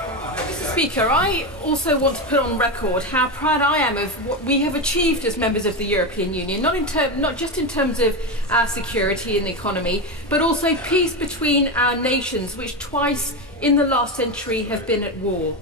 Speaker, I also want to put on record how proud I am of what we have achieved as members of the European Union, not just in terms of our security and the economy, but also peace between our nations, which twice in the last century have been at war.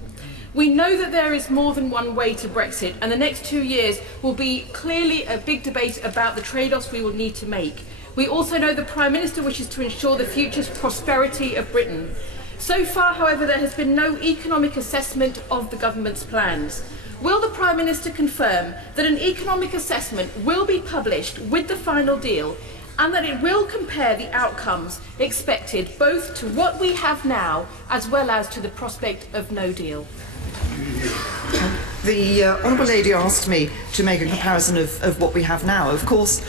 We know that there is more than one way to Brexit, and the next 2 years will be clearly a big debate about the trade-offs we will need to make. We also know the Prime Minister wishes to ensure the future prosperity of Britain. So far, however, there has been no economic assessment of the government's plans. Will the Prime Minister confirm that an economic assessment will be published with the final deal and that it will compare the outcomes expected both to what we have now as well as to the prospect of no deal? The Honourable Lady asked me to make a comparison of what we have now. Of course,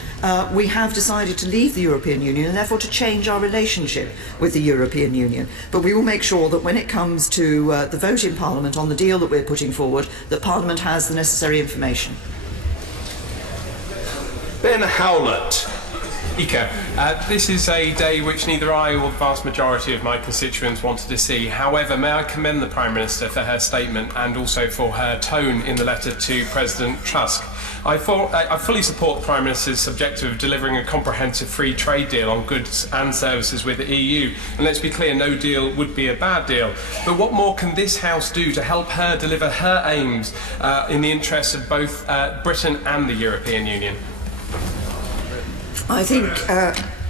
we have decided to leave the European Union and therefore to change our relationship with the European Union. But we will make sure that when it comes to the vote in Parliament on the deal that we're putting forward, that Parliament has the necessary information. Ben Howlett. Speaker, this is a day which neither I or the vast majority of my constituents wanted to see. However, may I commend the Prime Minister for her statement and also for her tone in the letter to President Tusk. I fully support the Prime Minister's objective of delivering a comprehensive free trade deal on goods and services with the EU. And let's be clear, no deal would be a bad deal. But what more can this House do to help her deliver her aims in the interests of both Britain and the European Union? I think,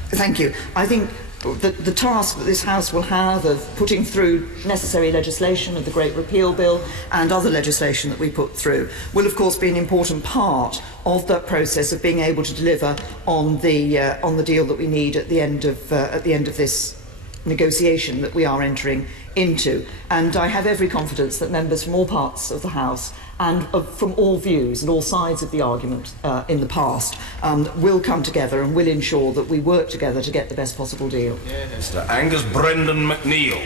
thank you. I think that the task that this House will have of putting through necessary legislation of the Great Repeal Bill and other legislation that we put through will of course be an important part of that process of being able to deliver on the deal that we need at the end of this negotiation that we are entering into. And I have every confidence that members from all parts of the House and from all views and all sides of the argument in the past will come together and will ensure that we work together to get the best possible deal. Mr. Angus Brendan McNeill.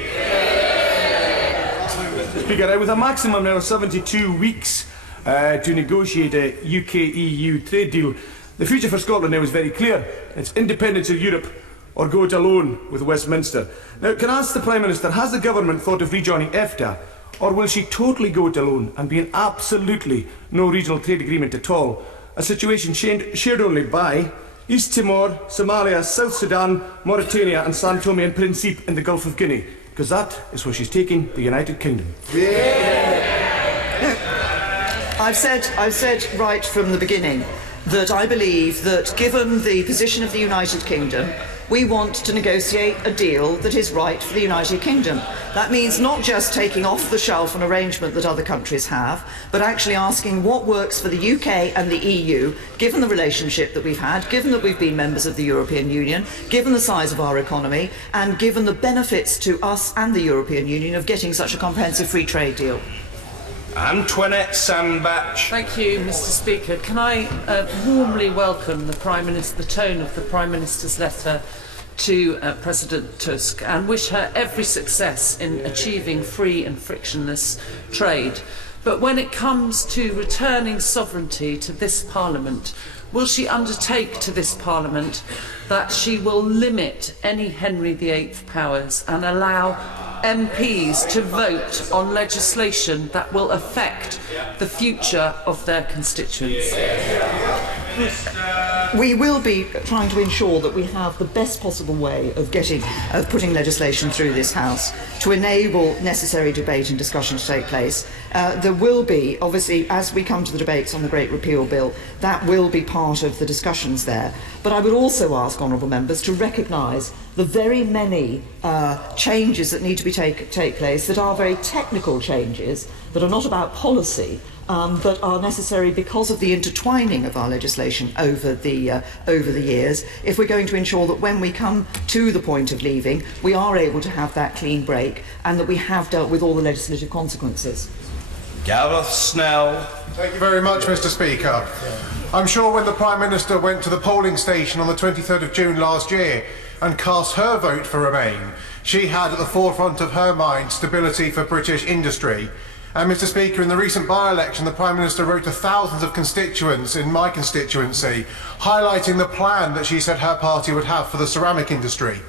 Speaker, with a maximum now of 72 weeks to negotiate a UK-EU trade deal, the future for Scotland now is very clear. It's independence of Europe or go it alone with Westminster. Now, can I ask the Prime Minister, has the government thought of rejoining EFTA, or will she totally go it alone and be in absolutely no regional trade agreement at all? A situation shared only by East Timor, Somalia, South Sudan, Mauritania and San Tomé and Principe in the Gulf of Guinea, because that is where she's taking the United Kingdom. I've said right from the beginning that I believe that given the position of the United Kingdom, we want to negotiate a deal that is right for the United Kingdom. That means not just taking off the shelf an arrangement that other countries have, but actually asking what works for the UK and the EU, given the relationship that we've had, given that we've been members of the European Union, given the size of our economy, and given the benefits to us and the European Union of getting such a comprehensive free trade deal. Antoinette Sandbach. Thank you, Mr. Speaker. Can I warmly welcome the tone of the Prime Minister's letter to President Tusk and wish her every success in achieving free and frictionless trade. But when it comes to returning sovereignty to this Parliament, will she undertake to this Parliament that she will limit any Henry VIII powers and allow MPs to vote on legislation that will affect the future of their constituents? We will be trying to ensure that we have the best possible way of putting legislation through this House to enable necessary debate and discussion to take place. There will be, obviously, as we come to the debates on the Great Repeal Bill, that will be part of the discussions there. But I would also ask honourable members to recognise the very many changes that need to take place that are very technical changes, that are not about policy, but are necessary because of the intertwining of our legislation over the years, if we're going to ensure that when we come to the point of leaving, we are able to have that clean break and that we have dealt with all the legislative consequences. Gareth Snell. Thank you very much, Mr. Speaker. I'm sure when the Prime Minister went to the polling station on the 23rd of June last year and cast her vote for Remain, she had at the forefront of her mind stability for British industry. And Mr. Speaker, in the recent by-election, the Prime Minister wrote to thousands of constituents in my constituency, highlighting the plan that she said her party would have for the ceramic industry.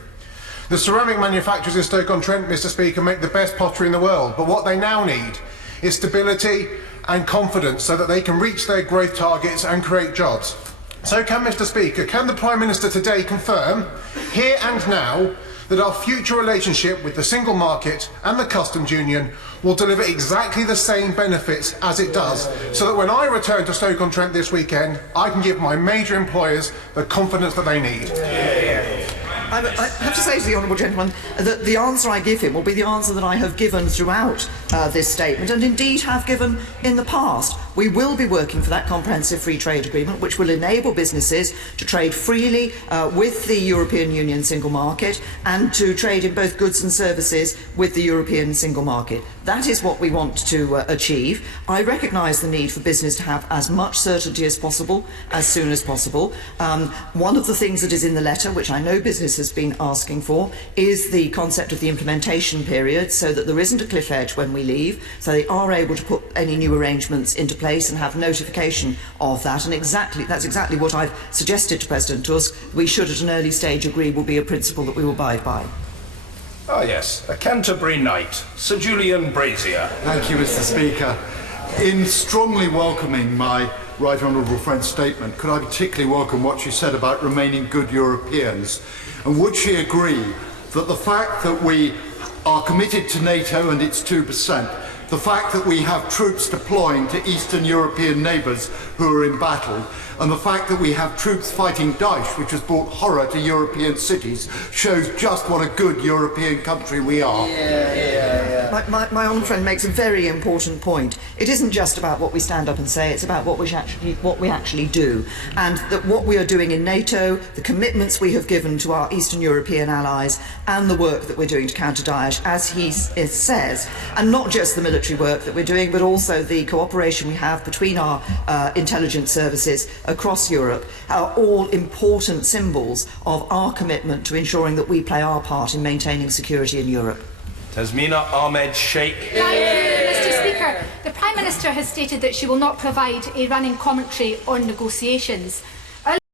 The ceramic manufacturers in Stoke-on-Trent, Mr. Speaker, make the best pottery in the world, but what they now need is stability and confidence so that they can reach their growth targets and create jobs. So can Mr. Speaker, can the Prime Minister today confirm, here and now, that our future relationship with the single market and the customs union will deliver exactly the same benefits as it does, so that when I return to Stoke-on-Trent this weekend, I can give my major employers the confidence that they need? I have to say to the honourable gentleman that the answer I give him will be the answer that I have given throughout this statement, and indeed have given in the past. We will be working for that comprehensive free trade agreement which will enable businesses to trade freely with the European Union single market and to trade in both goods and services with the European single market. That is what we want to achieve. I recognise the need for business to have as much certainty as possible, as soon as possible. One of the things that is in the letter, which I know business has been asking for, is the concept of the implementation period, so that there isn't a cliff edge when we leave, so they are able to put any new arrangements into place and have notification of that. And that's exactly what I've suggested to President Tusk. We should at an early stage agree will be a principle that we will abide by. Ah yes, a Canterbury knight, Sir Julian Brazier. Thank you, Mr. Speaker. In strongly welcoming my right honourable friend's statement, could I particularly welcome what she said about remaining good Europeans? And would she agree that the fact that we are committed to NATO and its 2%, the fact that we have troops deploying to Eastern European neighbours who are in battle, and the fact that we have troops fighting Daesh, which has brought horror to European cities, shows just what a good European country we are. My honourable friend makes a very important point. It isn't just about what we stand up and say, it's about what we actually do. And that what we are doing in NATO, the commitments we have given to our Eastern European allies, and the work that we're doing to counter Daesh, as he says, and not just the military work that we're doing, but also the cooperation we have between our intelligence services across Europe, are all important symbols of our commitment to ensuring that we play our part in maintaining security in Europe. Tasmina Ahmed Sheikh. Thank you, Mr. Speaker. The Prime Minister has stated that she will not provide a running commentary on negotiations.